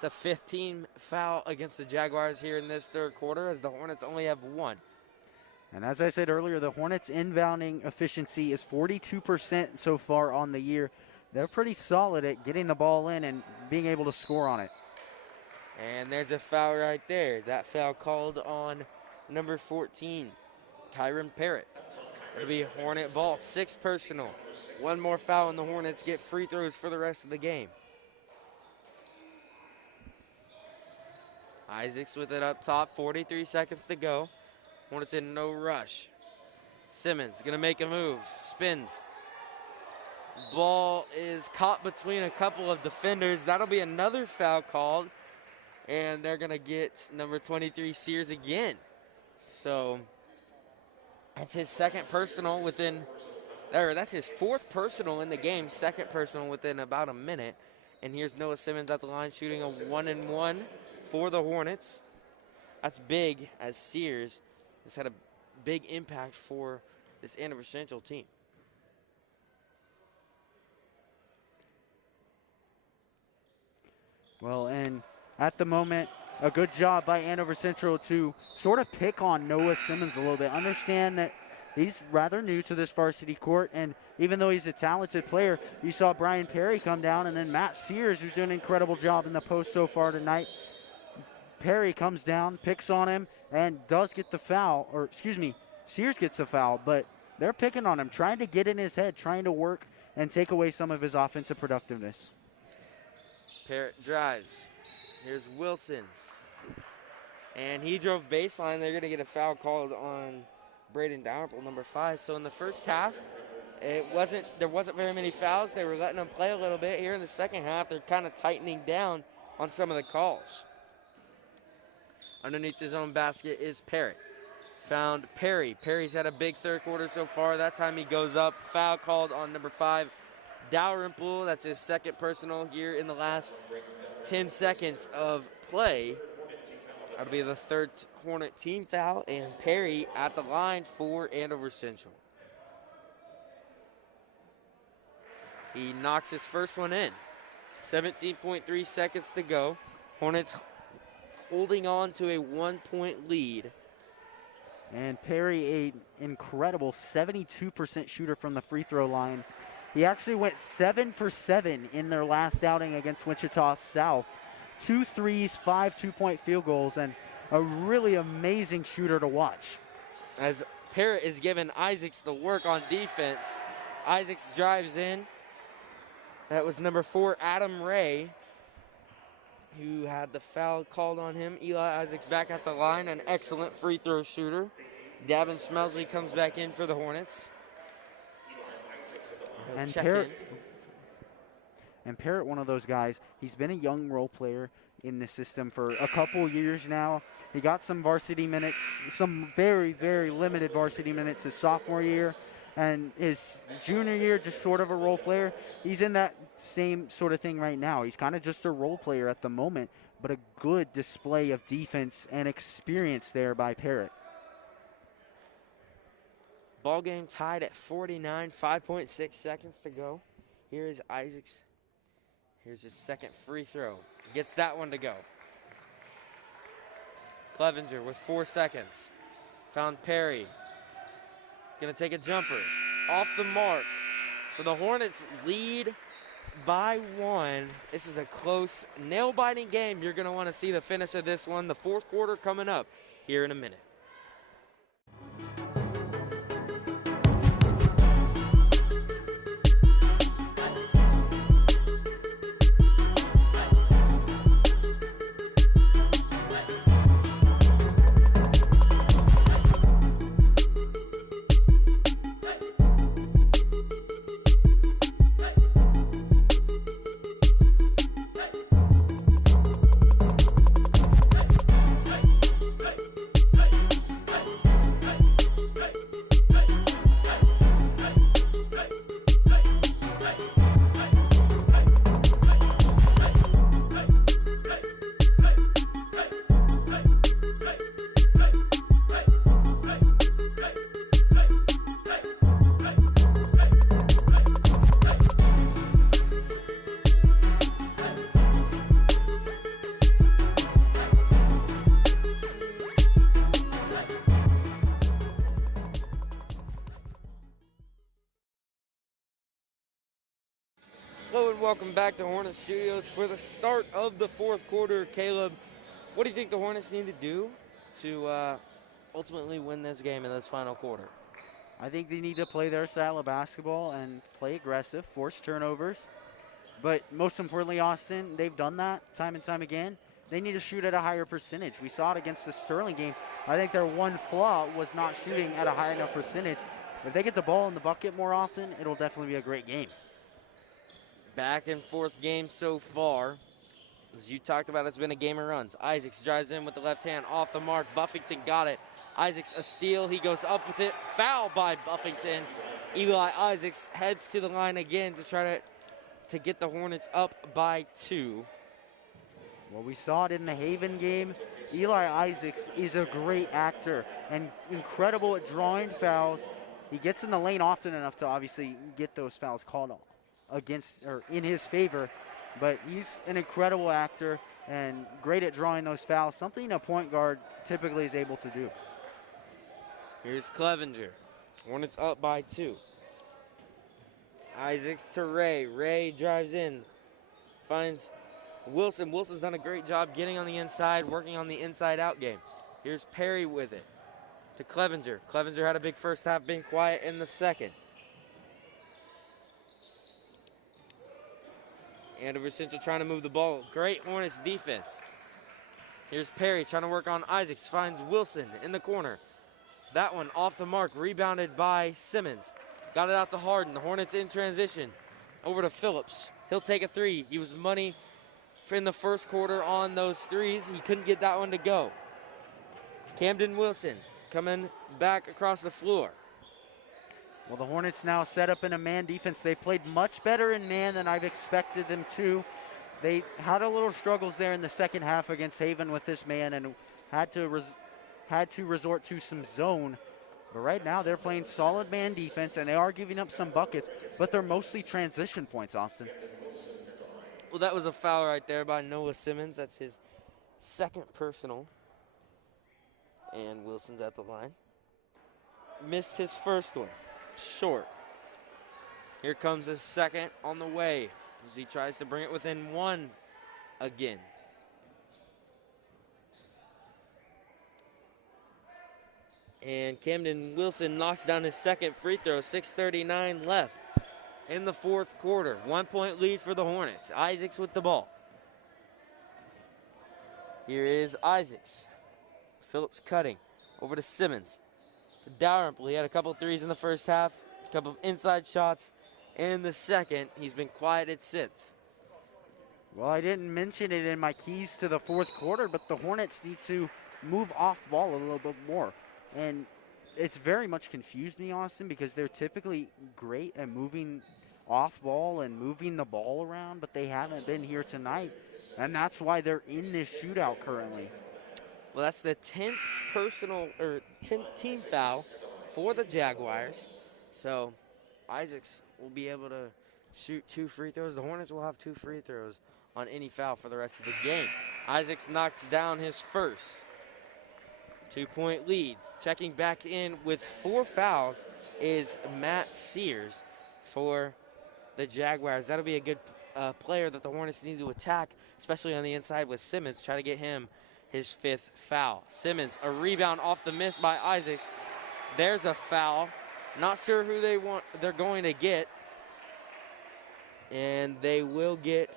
That's the 5th team foul against the Jaguars here in this third quarter, as the Hornets only have 1. And as I said earlier, the Hornets' inbounding efficiency is 42% so far on the year. They're pretty solid at getting the ball in and being able to score on it. And there's a foul right there. That foul called on number 14, Kyron Parrott. It'll be Hornet ball, 6 personal. 1 more foul and the Hornets get free throws for the rest of the game. Isaacs with it up top, 43 seconds to go. Hornets in no rush. Simmons gonna make a move, spins. Ball is caught between a couple of defenders. That'll be another foul called, and they're gonna get number 23, Sears, again. So that's his second personal within, or that's his 4th personal in the game, 2nd personal within about a minute. And here's Noah Simmons at the line shooting a 1-and-1 for the Hornets. That's big, as Sears has had a big impact for this Andover Central team. Well, and at the moment, a good job by Andover Central to sort of pick on Noah Simmons a little bit. Understand that he's rather new to this varsity court, and even though he's a talented player, you saw Brian Perry come down, and then Matt Sears, who's doing an incredible job in the post so far tonight. Perry comes down, picks on him, and does get the foul, or excuse me, Sears gets the foul, but they're picking on him, trying to get in his head, trying to work and take away some of his offensive productiveness. Parrott drives. Here's Wilson. And he drove baseline. They're going to get a foul called on Braden Dalrymple, number 5. So in the first half, there wasn't very many fouls. They were letting them play a little bit. Here in the second half, they're kind of tightening down on some of the calls. Underneath his own basket is Parrott. Found Perry. Perry's had a big third quarter so far. That time he goes up. Foul called on number 5, Dalrymple. That's his 2nd personal here in the last 10 seconds of play. That'll be the 3rd Hornet team foul, and Perry at the line for Andover Central. He knocks his first one in. 17.3 seconds to go. Hornets holding on to a 1-point lead. And Perry, an incredible 72% shooter from the free throw line. He actually went 7 for 7 in their last outing against Wichita South. 2 threes, 5 2-point field goals, and a really amazing shooter to watch. As Parrott is giving Isaacs the work on defense, Isaacs drives in. That was number 4, Adam Ray, who had the foul called on him. Eli Isaacs back at the line, an excellent free throw shooter. Davin Schmelsley comes back in for the Hornets. And Parrott, one of those guys, he's been a young role player in the system for a couple years now. He got some varsity minutes, some very, very limited varsity minutes his sophomore year, and his junior year, just sort of a role player. He's in that same sort of thing right now. He's kind of just a role player at the moment, but a good display of defense and experience there by Parrott. Ball game tied at 49, 5.6 seconds to go. Here is Isaacs. Here's his 2nd free throw. Gets that one to go. Clevenger with 4 seconds. Found Perry. Gonna take a jumper. Off the mark. So the Hornets lead by 1. This is a close, nail-biting game. You're gonna wanna see the finish of this one. The 4th quarter coming up here in a minute. welcome back to Hornet Studios for the start of the fourth quarter. Caleb, what do you think the Hornets need to do to ultimately win this game in this final quarter? I think they need to play their style of basketball and play aggressive, force turnovers. But most importantly, Austin, they've done that time and time again. They need to shoot at a higher percentage. We saw it against the Sterling game. I think their one flaw was not shooting at a high enough percentage. If they get the ball in the bucket more often, it'll definitely be a great game. Back and forth game so far. As you talked about, it's been a game of runs. Isaacs drives in with the left hand off the mark. Buffington got it. Isaacs a steal. He goes up with it. Foul by Buffington. Eli Isaacs heads to the line again to try to get the Hornets up by 2. Well, we saw it in the Haven game. Eli Isaacs is a great actor and incredible at drawing fouls. He gets in the lane often enough to obviously get those fouls called against or in his favor. But he's an incredible actor and great at drawing those fouls, something a point guard typically is able to do. Here's Clevenger. Hornets up by 2. Isaacs to Ray. Ray drives in. Finds Wilson. Wilson's done a great job getting on the inside, working on the inside-out game. Here's Perry with it to Clevenger. Clevenger had a big first half, been quiet in the second. Andover Central trying to move the ball. Great Hornets defense. Here's Perry trying to work on Isaacs. Finds Wilson in the corner. That one off the mark, rebounded by Simmons. Got it out to Harden. The Hornets in transition. Over to Phillips. He'll take a 3. He was money in the first quarter on those 3s. He couldn't get that one to go. Camden Wilson coming back across the floor. Well, the Hornets now set up in a man defense. They played much better in man than I've expected them to. They had a little struggles there in the second half against Haven with this man and had to resort to some zone. But right now they're playing solid man defense and they are giving up some buckets, but they're mostly transition points, Austin. Well, that was a foul right there by Noah Simmons. That's his second personal. And Wilson's at the line. Missed his first one. Short. Here comes his second on the way as he tries to bring it within 1 again. And Camden Wilson knocks down his second free throw. 6:39 left in the fourth quarter. 1-point lead for the Hornets. Isaacs with the ball. Here is Isaacs. Phillips cutting over to Simmons. Dalrymple, he had a couple threes in the first half, a couple of inside shots in the second. He's been quieted since. Well, I didn't mention it in my keys to the fourth quarter, but the Hornets need to move off ball a little bit more. And it's very much confused me, Austin, because they're typically great at moving off ball and moving the ball around, but they haven't been here tonight. And that's why they're in this shootout currently. Well, that's the 10th team foul for the Jaguars. So Isaacs will be able to shoot 2 free throws. The Hornets will have 2 free throws on any foul for the rest of the game. Isaacs knocks down his first. 2-point lead. Checking back in with 4 fouls is Matt Sears for the Jaguars. That'll be a good player that the Hornets need to attack, especially on the inside with Simmons. Try to get him his 5th foul. Simmons, a rebound off the miss by Isaacs. There's a foul. Not sure who they're going to get. And they will get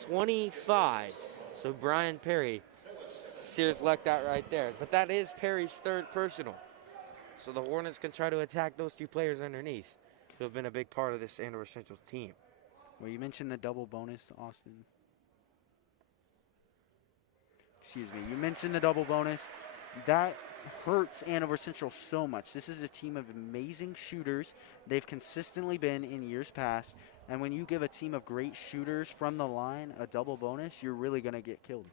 25. So Brian Perry. Sears lucked out right there. But that is Perry's 3rd personal. So the Hornets can try to attack those 2 players underneath who have been a big part of this Andover Central team. Well, you mentioned the double bonus, Austin. Excuse me. You mentioned the double bonus. That hurts Andover Central so much. This is a team of amazing shooters. They've consistently been in years past. And when you give a team of great shooters from the line a double bonus, you're really going to get killed.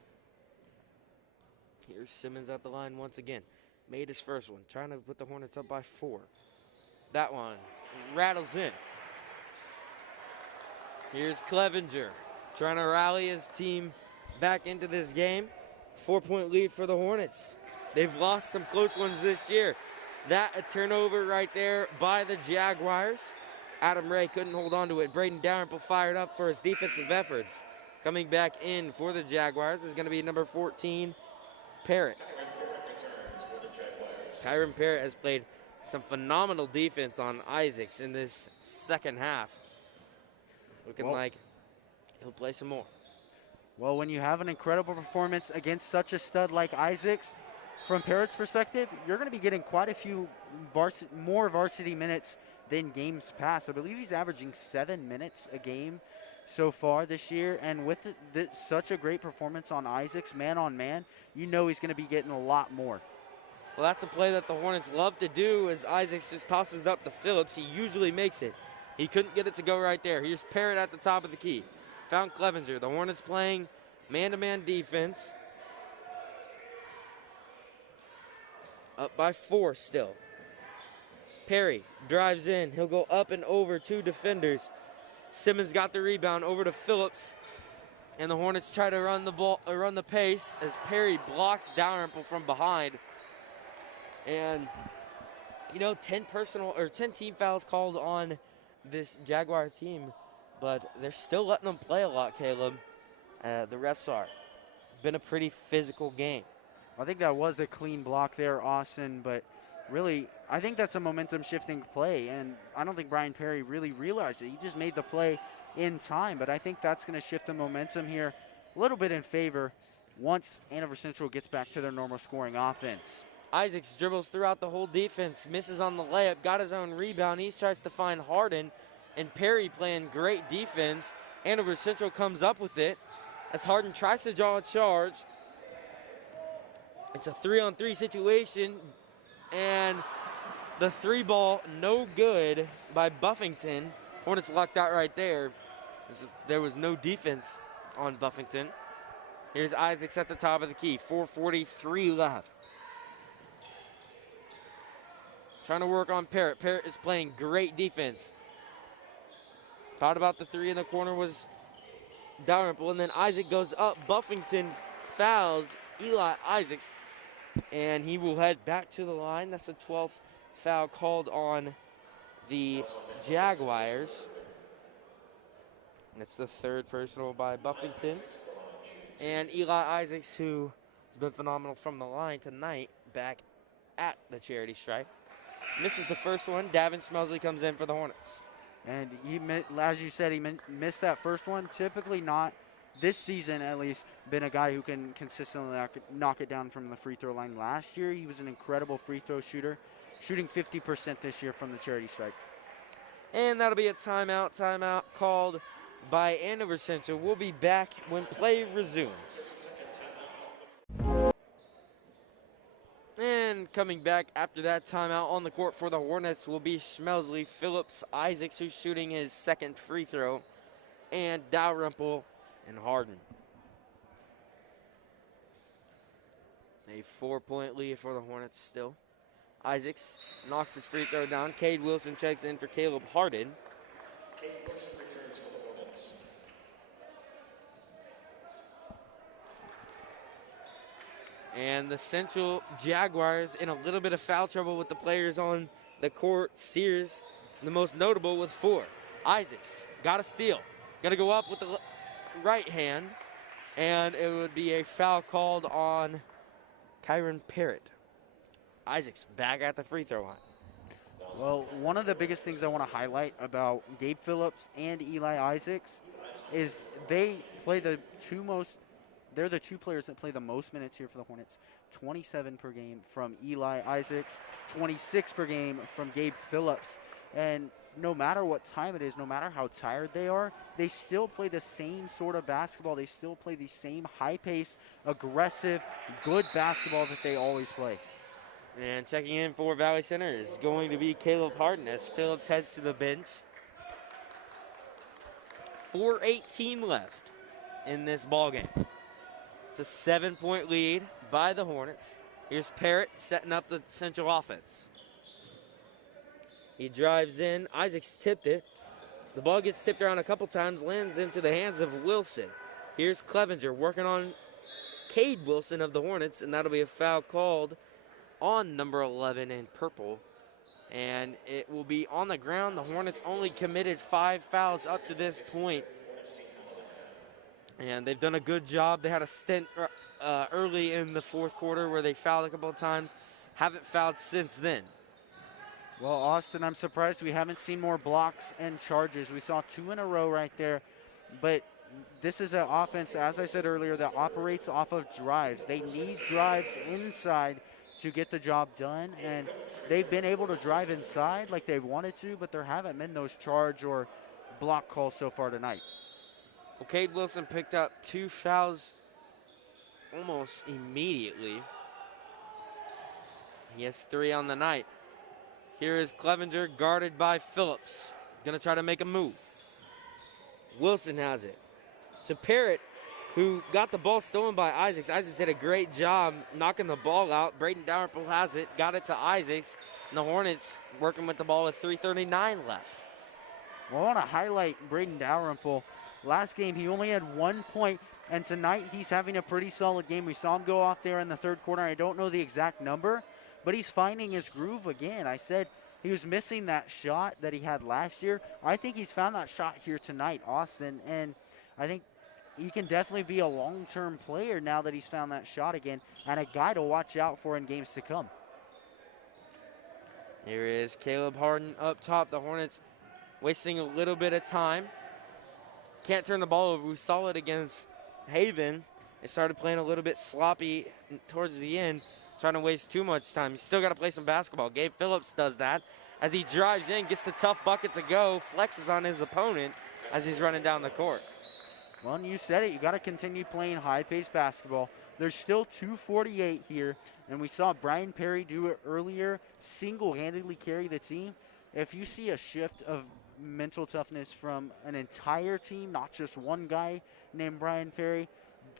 Here's Simmons at the line once again. Made his first one. Trying to put the Hornets up by 4. That one rattles in. Here's Clevenger trying to rally his team back into this game. 4-point lead for the Hornets. They've lost some close ones this year. That a turnover right there by the Jaguars. Adam Ray couldn't hold on to it. Braden Dalrymple fired up for his defensive efforts. Coming back in for the Jaguars is going to be number 14, Parrott. Kyron Parrott has played some phenomenal defense on Isaacs in this second half. Looking like he'll play some more. Well, when you have an incredible performance against such a stud like Isaacs, from Parrott's perspective, you're going to be getting quite a few more varsity minutes than games past. I believe he's averaging 7 minutes a game so far this year, and with such a great performance on Isaacs, man on man, you know he's going to be getting a lot more. Well, that's a play that the Hornets love to do as Isaacs just tosses it up to Phillips. He usually makes it. He couldn't get it to go right there. Here's Parrott at the top of the key. Found Clevenger. The Hornets playing man-to-man defense. Up by 4 still. Perry drives in. He'll go up and over 2 defenders. Simmons got the rebound over to Phillips. And the Hornets try to run the ball, run the pace as Perry blocks Dalrymple from behind. And, you know, 10 team fouls called on this Jaguar team, but they're still letting them play a lot, Caleb. The refs are. Been a pretty physical game. I think that was the clean block there, Austin, but really, I think that's a momentum-shifting play, and I don't think Brian Perry really realized it. He just made the play in time, but I think that's going to shift the momentum here a little bit in favor once Andover Central gets back to their normal scoring offense. Isaacs dribbles throughout the whole defense, misses on the layup, got his own rebound. He tries to find Harden, and Perry playing great defense. Andover Central comes up with it as Harden tries to draw a charge. It's a 3-on-3 situation, and the 3 ball no good by Buffington. Hornets lucked out right there. There was no defense on Buffington. Here's Isaacs at the top of the key, 4:43 left. Trying to work on Parrott. Parrott is playing great defense. Thought about the 3 in the corner was Dalrymple, and then Isaac goes up. Buffington fouls Eli Isaacs, and he will head back to the line. That's the 12th foul called on the Jaguars. And it's the 3rd personal by Buffington. And Eli Isaacs, who has been phenomenal from the line tonight, back at the charity stripe. Misses the first one. Davin Smelsley comes in for the Hornets. And he, as you said, he missed that first one. Typically not, this season at least, been a guy who can consistently knock it down from the free throw line. Last year, he was an incredible free throw shooter, shooting 50% this year from the charity stripe. And that'll be a timeout. Timeout called by Andover Central. We'll be back when play resumes. And coming back after that timeout on the court for the Hornets will be Smelsley, Phillips, Isaacs, who's shooting his 2nd free throw, and Dalrymple and Harden. A 4-point lead for the Hornets still. Isaacs knocks his free throw down. Cade Wilson checks in for Caleb Harden. Cade Wilson returns for the Hornets. And the Central Jaguars in a little bit of foul trouble with the players on the court. Sears, the most notable, with 4. Isaacs got a steal. Gonna go up with the right hand, and it would be a foul called on Kyron Parrott. Isaacs back at the free throw line. Well, one of the biggest things I want to highlight about Gabe Phillips and Eli Isaacs is they play they're the 2 players that play the most minutes here for the Hornets. 27 per game from Eli Isaacs, 26 per game from Gabe Phillips. And no matter what time it is, no matter how tired they are, they still play the same sort of basketball. They still play the same high-paced, aggressive, good basketball that they always play. And checking in for Valley Center is going to be Caleb Harden as Phillips heads to the bench. 4:18 left in this ballgame. It's a 7-point lead by the Hornets. Here's Parrott setting up the Central offense. He drives in. Isaacs tipped it. The ball gets tipped around a couple times, lands into the hands of Wilson. Here's Clevenger working on Cade Wilson of the Hornets, and that'll be a foul called on number 11 in purple. and it will be on the ground. The Hornets only committed 5 fouls up to this point, and they've done a good job. They had a stint early in the fourth quarter where they fouled a couple of times. Haven't fouled since then. Well, Austin, I'm surprised we haven't seen more blocks and charges. We saw 2 in a row right there, but this is an offense, as I said earlier, that operates off of drives. They need drives inside to get the job done, and they've been able to drive inside like they wanted to, but there haven't been those charge or block calls so far tonight. Well, Cade Wilson picked up 2 fouls almost immediately. He has 3 on the night. Here is Clevenger guarded by Phillips. Gonna try to make a move. Wilson has it. To Parrott, who got the ball stolen by Isaacs. Isaacs did a great job knocking the ball out. Braden Dalrymple has it, got it to Isaacs, and the Hornets working with the ball with 3:39 left. Well, I want to highlight Braden Dalrymple. Last game, he only had 1 point, and tonight he's having a pretty solid game. We saw him go off there in the third quarter. I don't know the exact number, but he's finding his groove again. I said he was missing that shot that he had last year. I think he's found that shot here tonight, Austin, and I think he can definitely be a long-term player now that he's found that shot again, and a guy to watch out for in games to come. Here is Caleb Harden up top. The Hornets wasting a little bit of time. Can't turn the ball over. We saw it against Haven. It started playing a little bit sloppy towards the end, trying to waste too much time. You still got to play some basketball. Gabe Phillips does that as he drives in, gets the tough bucket to go, flexes on his opponent as he's running down the court. Well, and you said it. You got to continue playing high-paced basketball. There's still 2:48 here, and we saw Brian Perry do it earlier, single-handedly carry the team. If you see a shift of mental toughness from an entire team, not just one guy named Brian Perry,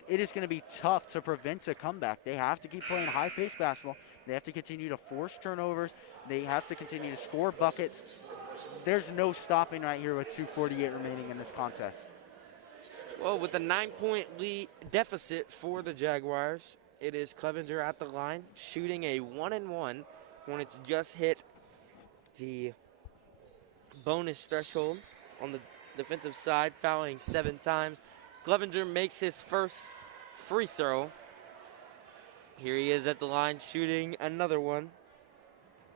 it is going to be tough to prevent a comeback. They have to keep playing high-paced basketball. They have to continue to force turnovers. They have to continue to score buckets. There's no stopping right here with 2:48 remaining in this contest. Well, with a 9-point lead deficit for the Jaguars, it is Clevenger at the line, shooting a 1-and-1. Hornets just hit the bonus threshold on the defensive side, fouling 7 times. Clevenger makes his first free throw. Here he is at the line, shooting another one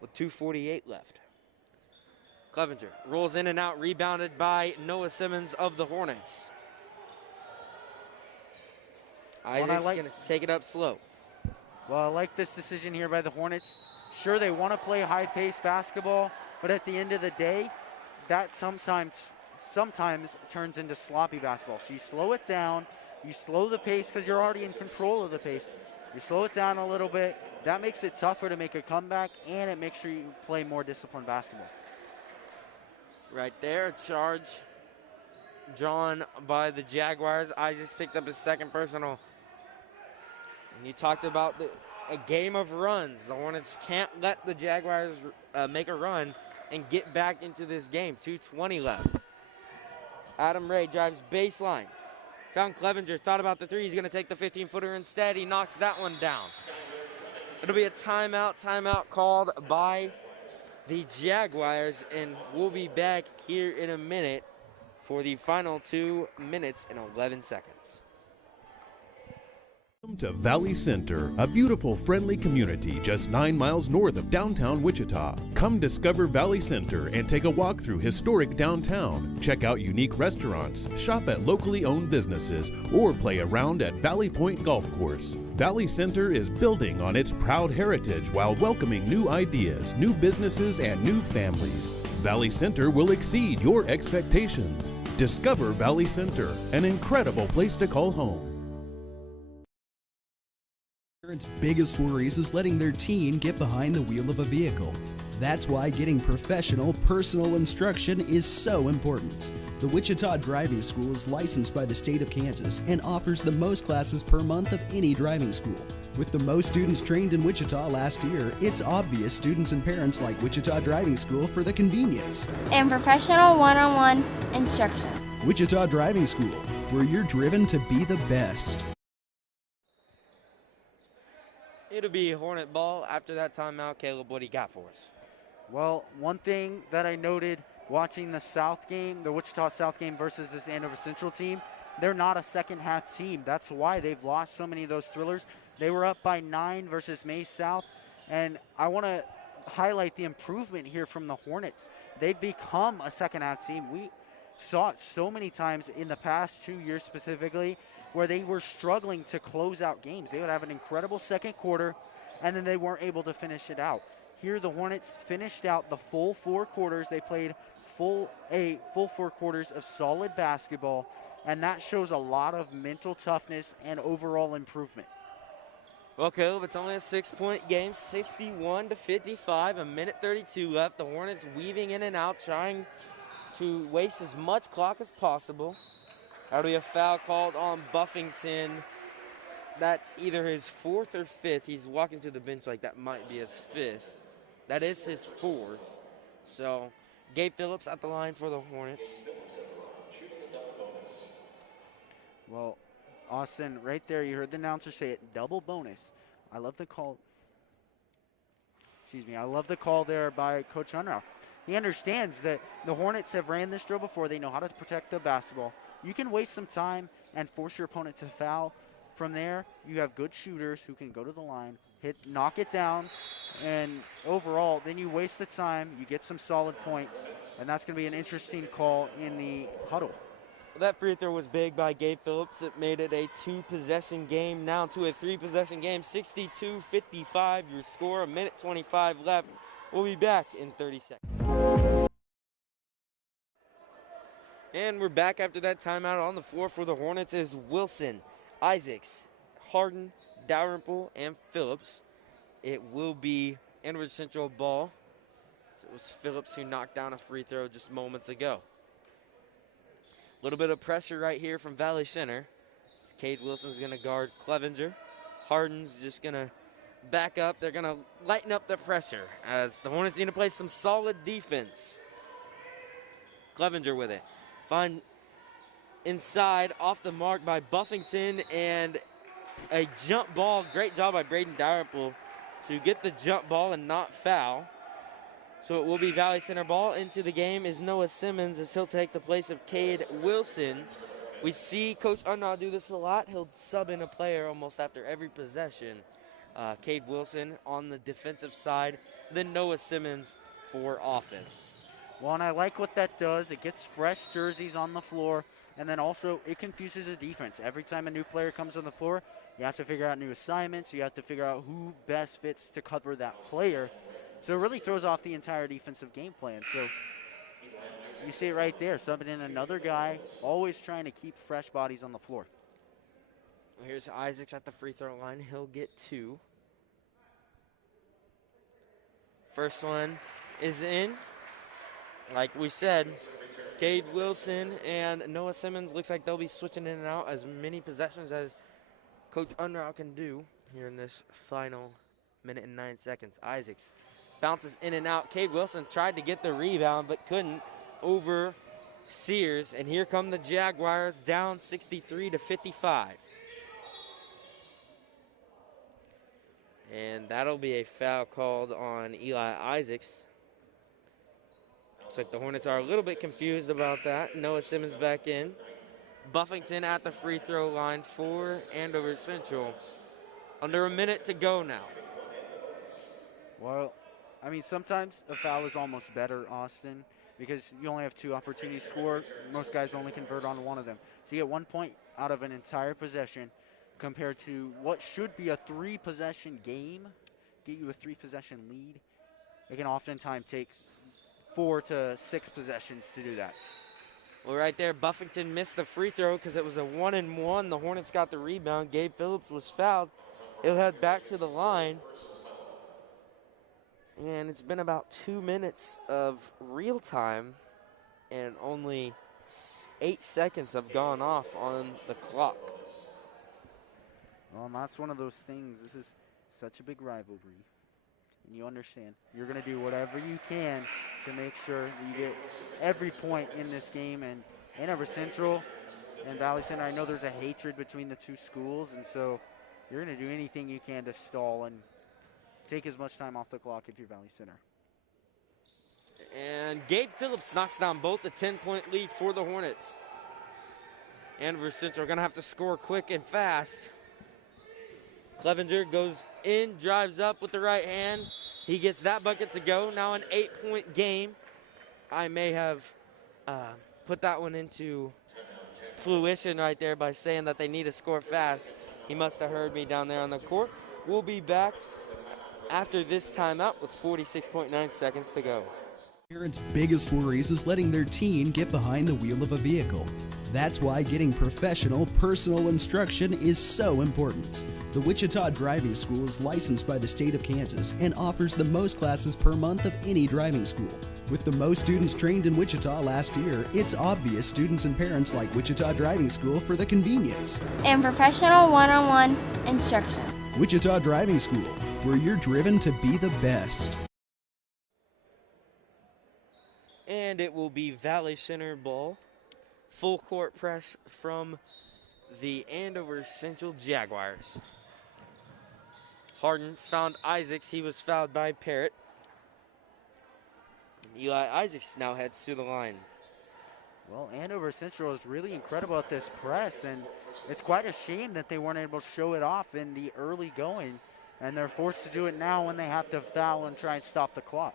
with 2:48 left. Clevenger rolls in and out, rebounded by Noah Simmons of the Hornets. Isaac's going to take it up slow. Well, I like this decision here by the Hornets. Sure, they want to play high-paced basketball, but at the end of the day, that sometimes turns into sloppy basketball. So you slow it down, you slow the pace because you're already in control of the pace. You slow it down a little bit. That makes it tougher to make a comeback, and it makes sure you play more disciplined basketball. Right there, a charge drawn by the Jaguars. Isaacs picked up his second personal. And you talked about a game of runs. The Hornets can't let the Jaguars make a run and get back into this game. 2:20 left. Adam Ray drives baseline. Found Clevenger, thought about the three. He's going to take the 15-footer instead. He knocks that one down. It'll be a timeout called by the Jaguars, and we'll be back here in a minute for the final 2 minutes and 11 seconds. Welcome to Valley Center, a beautiful, friendly community just 9 miles north of downtown Wichita. Come discover Valley Center and take a walk through historic downtown. Check out unique restaurants, shop at locally owned businesses, or play around at Valley Point Golf Course. Valley Center is building on its proud heritage while welcoming new ideas, new businesses, and new families. Valley Center will exceed your expectations. Discover Valley Center, an incredible place to call home. Parents' biggest worries is letting their teen get behind the wheel of a vehicle. That's why getting professional, personal instruction is so important. The Wichita Driving School is licensed by the state of Kansas and offers the most classes per month of any driving school. With the most students trained in Wichita last year, it's obvious students and parents like Wichita Driving School for the convenience and professional one-on-one instruction. Wichita Driving School, where you're driven to be the best. It'll be Hornet ball. After that timeout, Caleb, what do you got for us? Well, one thing that I noted watching the South game, the Wichita South game versus this Andover Central team, they're not a second half team. That's why they've lost so many of those thrillers. They were up by 9 versus Maize South, and I want to highlight the improvement here from the Hornets. They've become a second half team. We saw it so many times in the past 2 years specifically where they were struggling to close out games. They would have an incredible second quarter, and then they weren't able to finish it out. Here, the Hornets finished out the full 4 quarters. They played full 4 quarters of solid basketball, and that shows a lot of mental toughness and overall improvement. Well, Caleb, it's only a 6-point game, 61-55, a minute 32 left. The Hornets weaving in and out, trying to waste as much clock as possible. That'll be a foul called on Buffington. That's either his 4th or 5th. He's walking to the bench like that might be his 5th. That is his 4th. So, Gabe Phillips at the line for the Hornets. Well, Austin, right there, you heard the announcer say it, double bonus. I love the call. I love the call there by Coach Unruh. He understands that the Hornets have ran this drill before. They know how to protect the basketball. You can waste some time and force your opponent to foul. From there, you have good shooters who can go to the line, knock it down, and overall, then you waste the time, you get some solid points, and that's going to be an interesting call in the huddle. That free throw was big by Gabe Phillips. It made it a 2-possession game, now to a 3-possession game. 62-55 your score, a minute 25 left. We'll be back in 30 seconds. And we're back after that timeout. On the floor for the Hornets is Wilson, Isaacs, Harden, Dalrymple, and Phillips. It will be Andover Central ball. So it was Phillips who knocked down a free throw just moments ago. A little bit of pressure right here from Valley Center. As Cade Wilson's going to guard Clevenger. Harden's just going to back up. They're going to lighten up the pressure as the Hornets need to play some solid defense. Clevenger with it. Find inside, off the mark by Buffington, and a jump ball. Great job by Braden Dalrymple to get the jump ball and not foul. So it will be Valley Center ball. Into the game is Noah Simmons as he'll take the place of Cade Wilson. We see Coach Unruh do this a lot. He'll sub in a player almost after every possession. Cade Wilson on the defensive side, then Noah Simmons for offense. Well, and I like what that does. It gets fresh jerseys on the floor, and then also it confuses the defense. Every time a new player comes on the floor, you have to figure out new assignments. You have to figure out who best fits to cover that player. So it really throws off the entire defensive game plan. So you see it right there, subbing in another guy, always trying to keep fresh bodies on the floor. Here's Isaacs at the free throw line. He'll get 2. First one is in. Like we said, Cade Wilson and Noah Simmons looks like they'll be switching in and out as many possessions as Coach Unruh can do here in this final minute and 9 seconds. Isaacs bounces in and out. Cade Wilson tried to get the rebound but couldn't over Sears. And here come the Jaguars down 63-55. And that'll be a foul called on Eli Isaacs. Looks like the Hornets are a little bit confused about that. Noah Simmons back in. Buffington at the free throw line for Andover Central. Under a minute to go now. Well, I mean, sometimes a foul is almost better, Austin, because you only have 2 opportunities to score. Most guys only convert on one of them. So you get 1 point out of an entire possession compared to what should be a 3-possession game, get you a 3-possession lead. It can oftentimes take 4 to 6 possessions to do that. Well, right there, Buffington missed the free throw because it was a 1-and-1. The Hornets got the rebound. Gabe Phillips was fouled. He'll head back to the line. And it's been about 2 minutes of real time, and only 8 seconds have gone off on the clock. Well, that's one of those things. This is such a big rivalry. And you understand, you're going to do whatever you can to make sure that you get every point in this game. And Andover Central and Valley Center, I know there's a hatred between the 2 schools, and so you're going to do anything you can to stall and take as much time off the clock if you're Valley Center. And Gabe Phillips knocks down both, a 10-point lead for the Hornets. Andover Central going to have to score quick and fast. Clevenger goes in, drives up with the right hand. He gets that bucket to go. Now an 8-point game. I may have put that one into fruition right there by saying that they need to score fast. He must have heard me down there on the court. We'll be back after this timeout with 46.9 seconds to go. Parents' biggest worries is letting their teen get behind the wheel of a vehicle. That's why getting professional, personal instruction is so important. The Wichita Driving School is licensed by the state of Kansas and offers the most classes per month of any driving school. With the most students trained in Wichita last year, it's obvious students and parents like Wichita Driving School for the convenience and professional one-on-one instruction. Wichita Driving School, where you're driven to be the best. And it will be Valley Center ball. Full court press from the Andover Central Jaguars. Harden found Isaacs. He was fouled by Parrott. Eli Isaacs now heads to the line. Well, Andover Central is really incredible at this press, and it's quite a shame that they weren't able to show it off in the early going, and they're forced to do it now when they have to foul and try and stop the clock.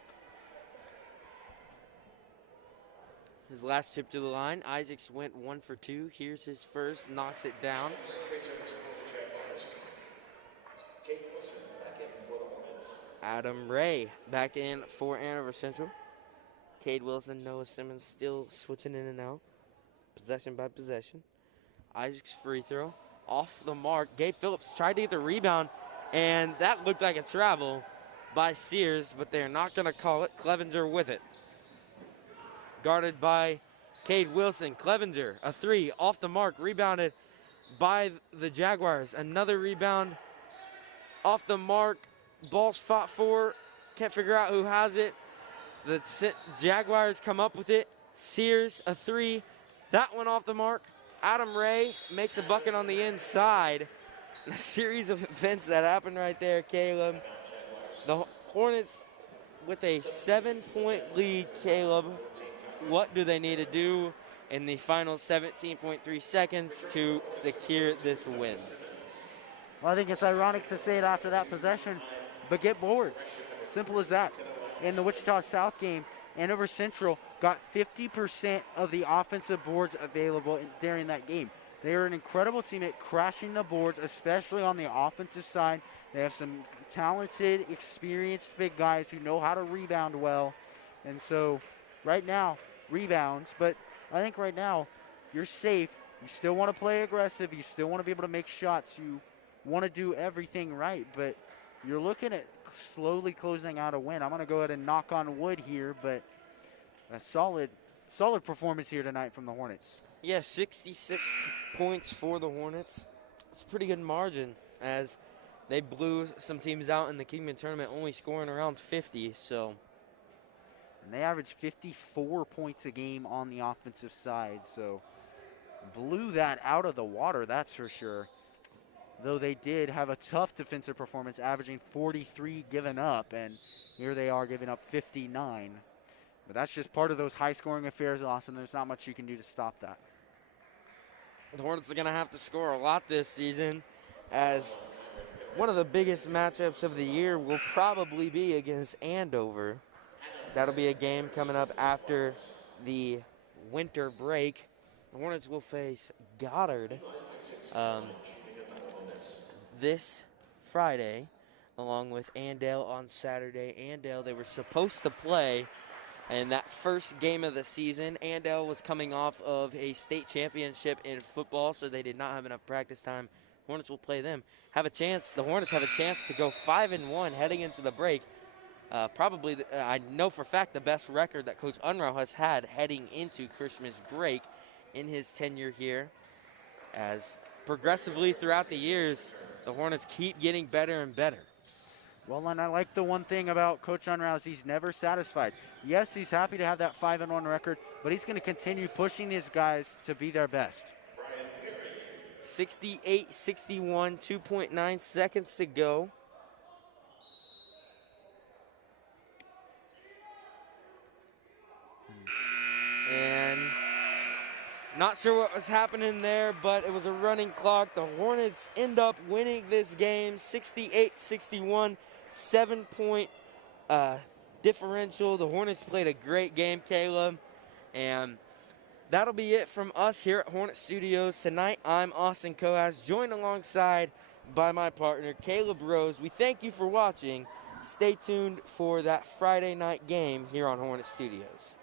His last trip to the line, Isaacs went 1 for 2. Here's his first, knocks it down. Adam Ray back in for Andover Central. Cade Wilson, Noah Simmons still switching in and out. Possession by possession. Isaacs free throw. Off the mark. Gabe Phillips tried to get the rebound, and that looked like a travel by Sears, but they're not going to call it. Clevenger with it. Guarded by Cade Wilson. Clevenger, a three, off the mark, rebounded by the Jaguars. Another rebound off the mark. Ball's fought for. Can't figure out who has it. The Jaguars come up with it. Sears, a three. That one off the mark. Adam Ray makes a bucket on the inside. And a series of events that happened right there, Caleb. The Hornets with a 7-point lead, Caleb. What do they need to do in the final 17.3 seconds to secure this win? Well, I think it's ironic to say it after that possession, but get boards. Simple as that. In the Wichita South game, Andover Central got 50% of the offensive boards available during that game. They are an incredible team at crashing the boards, especially on the offensive side. They have some talented, experienced big guys who know how to rebound well. And so right now, rebounds, but I think right now you're safe. You still want to play aggressive. You still want to be able to make shots. You want to do everything right, but you're looking at slowly closing out a win. I'm going to go ahead and knock on wood here, but a solid performance here tonight from the Hornets. Yeah, 66 points for the Hornets. It's a pretty good margin as they blew some teams out in the Kingman tournament, only scoring around 50, so. And they averaged 54 points a game on the offensive side, so blew that out of the water, that's for sure. Though they did have a tough defensive performance, averaging 43 given up, and here they are giving up 59. But that's just part of those high-scoring affairs, Austin. There's not much you can do to stop that. The Hornets are going to have to score a lot this season, as one of the biggest matchups of the year will probably be against Andover. That'll be a game coming up after the winter break. The Hornets will face Goddard this Friday, along with Andale on Saturday. Andale, they were supposed to play in that first game of the season. Andale was coming off of a state championship in football, so they did not have enough practice time. Hornets will play them. The Hornets have a chance to go 5-1 heading into the break. Probably, I know for a fact, the best record that Coach Unruh has had heading into Christmas break in his tenure here. As progressively throughout the years, the Hornets keep getting better and better. Well, and I like the one thing about Coach Unruh is he's never satisfied. Yes, he's happy to have that 5-1 record, but he's going to continue pushing these guys to be their best. 68-61, 2.9 seconds to go. And not sure what was happening there, but it was a running clock. The Hornets end up winning this game 68-61, 7-point differential. The Hornets played a great game, Caleb. And that'll be it from us here at Hornet Studios. Tonight, I'm Austin Coas, joined alongside by my partner, Caleb Rose. We thank you for watching. Stay tuned for that Friday night game here on Hornet Studios.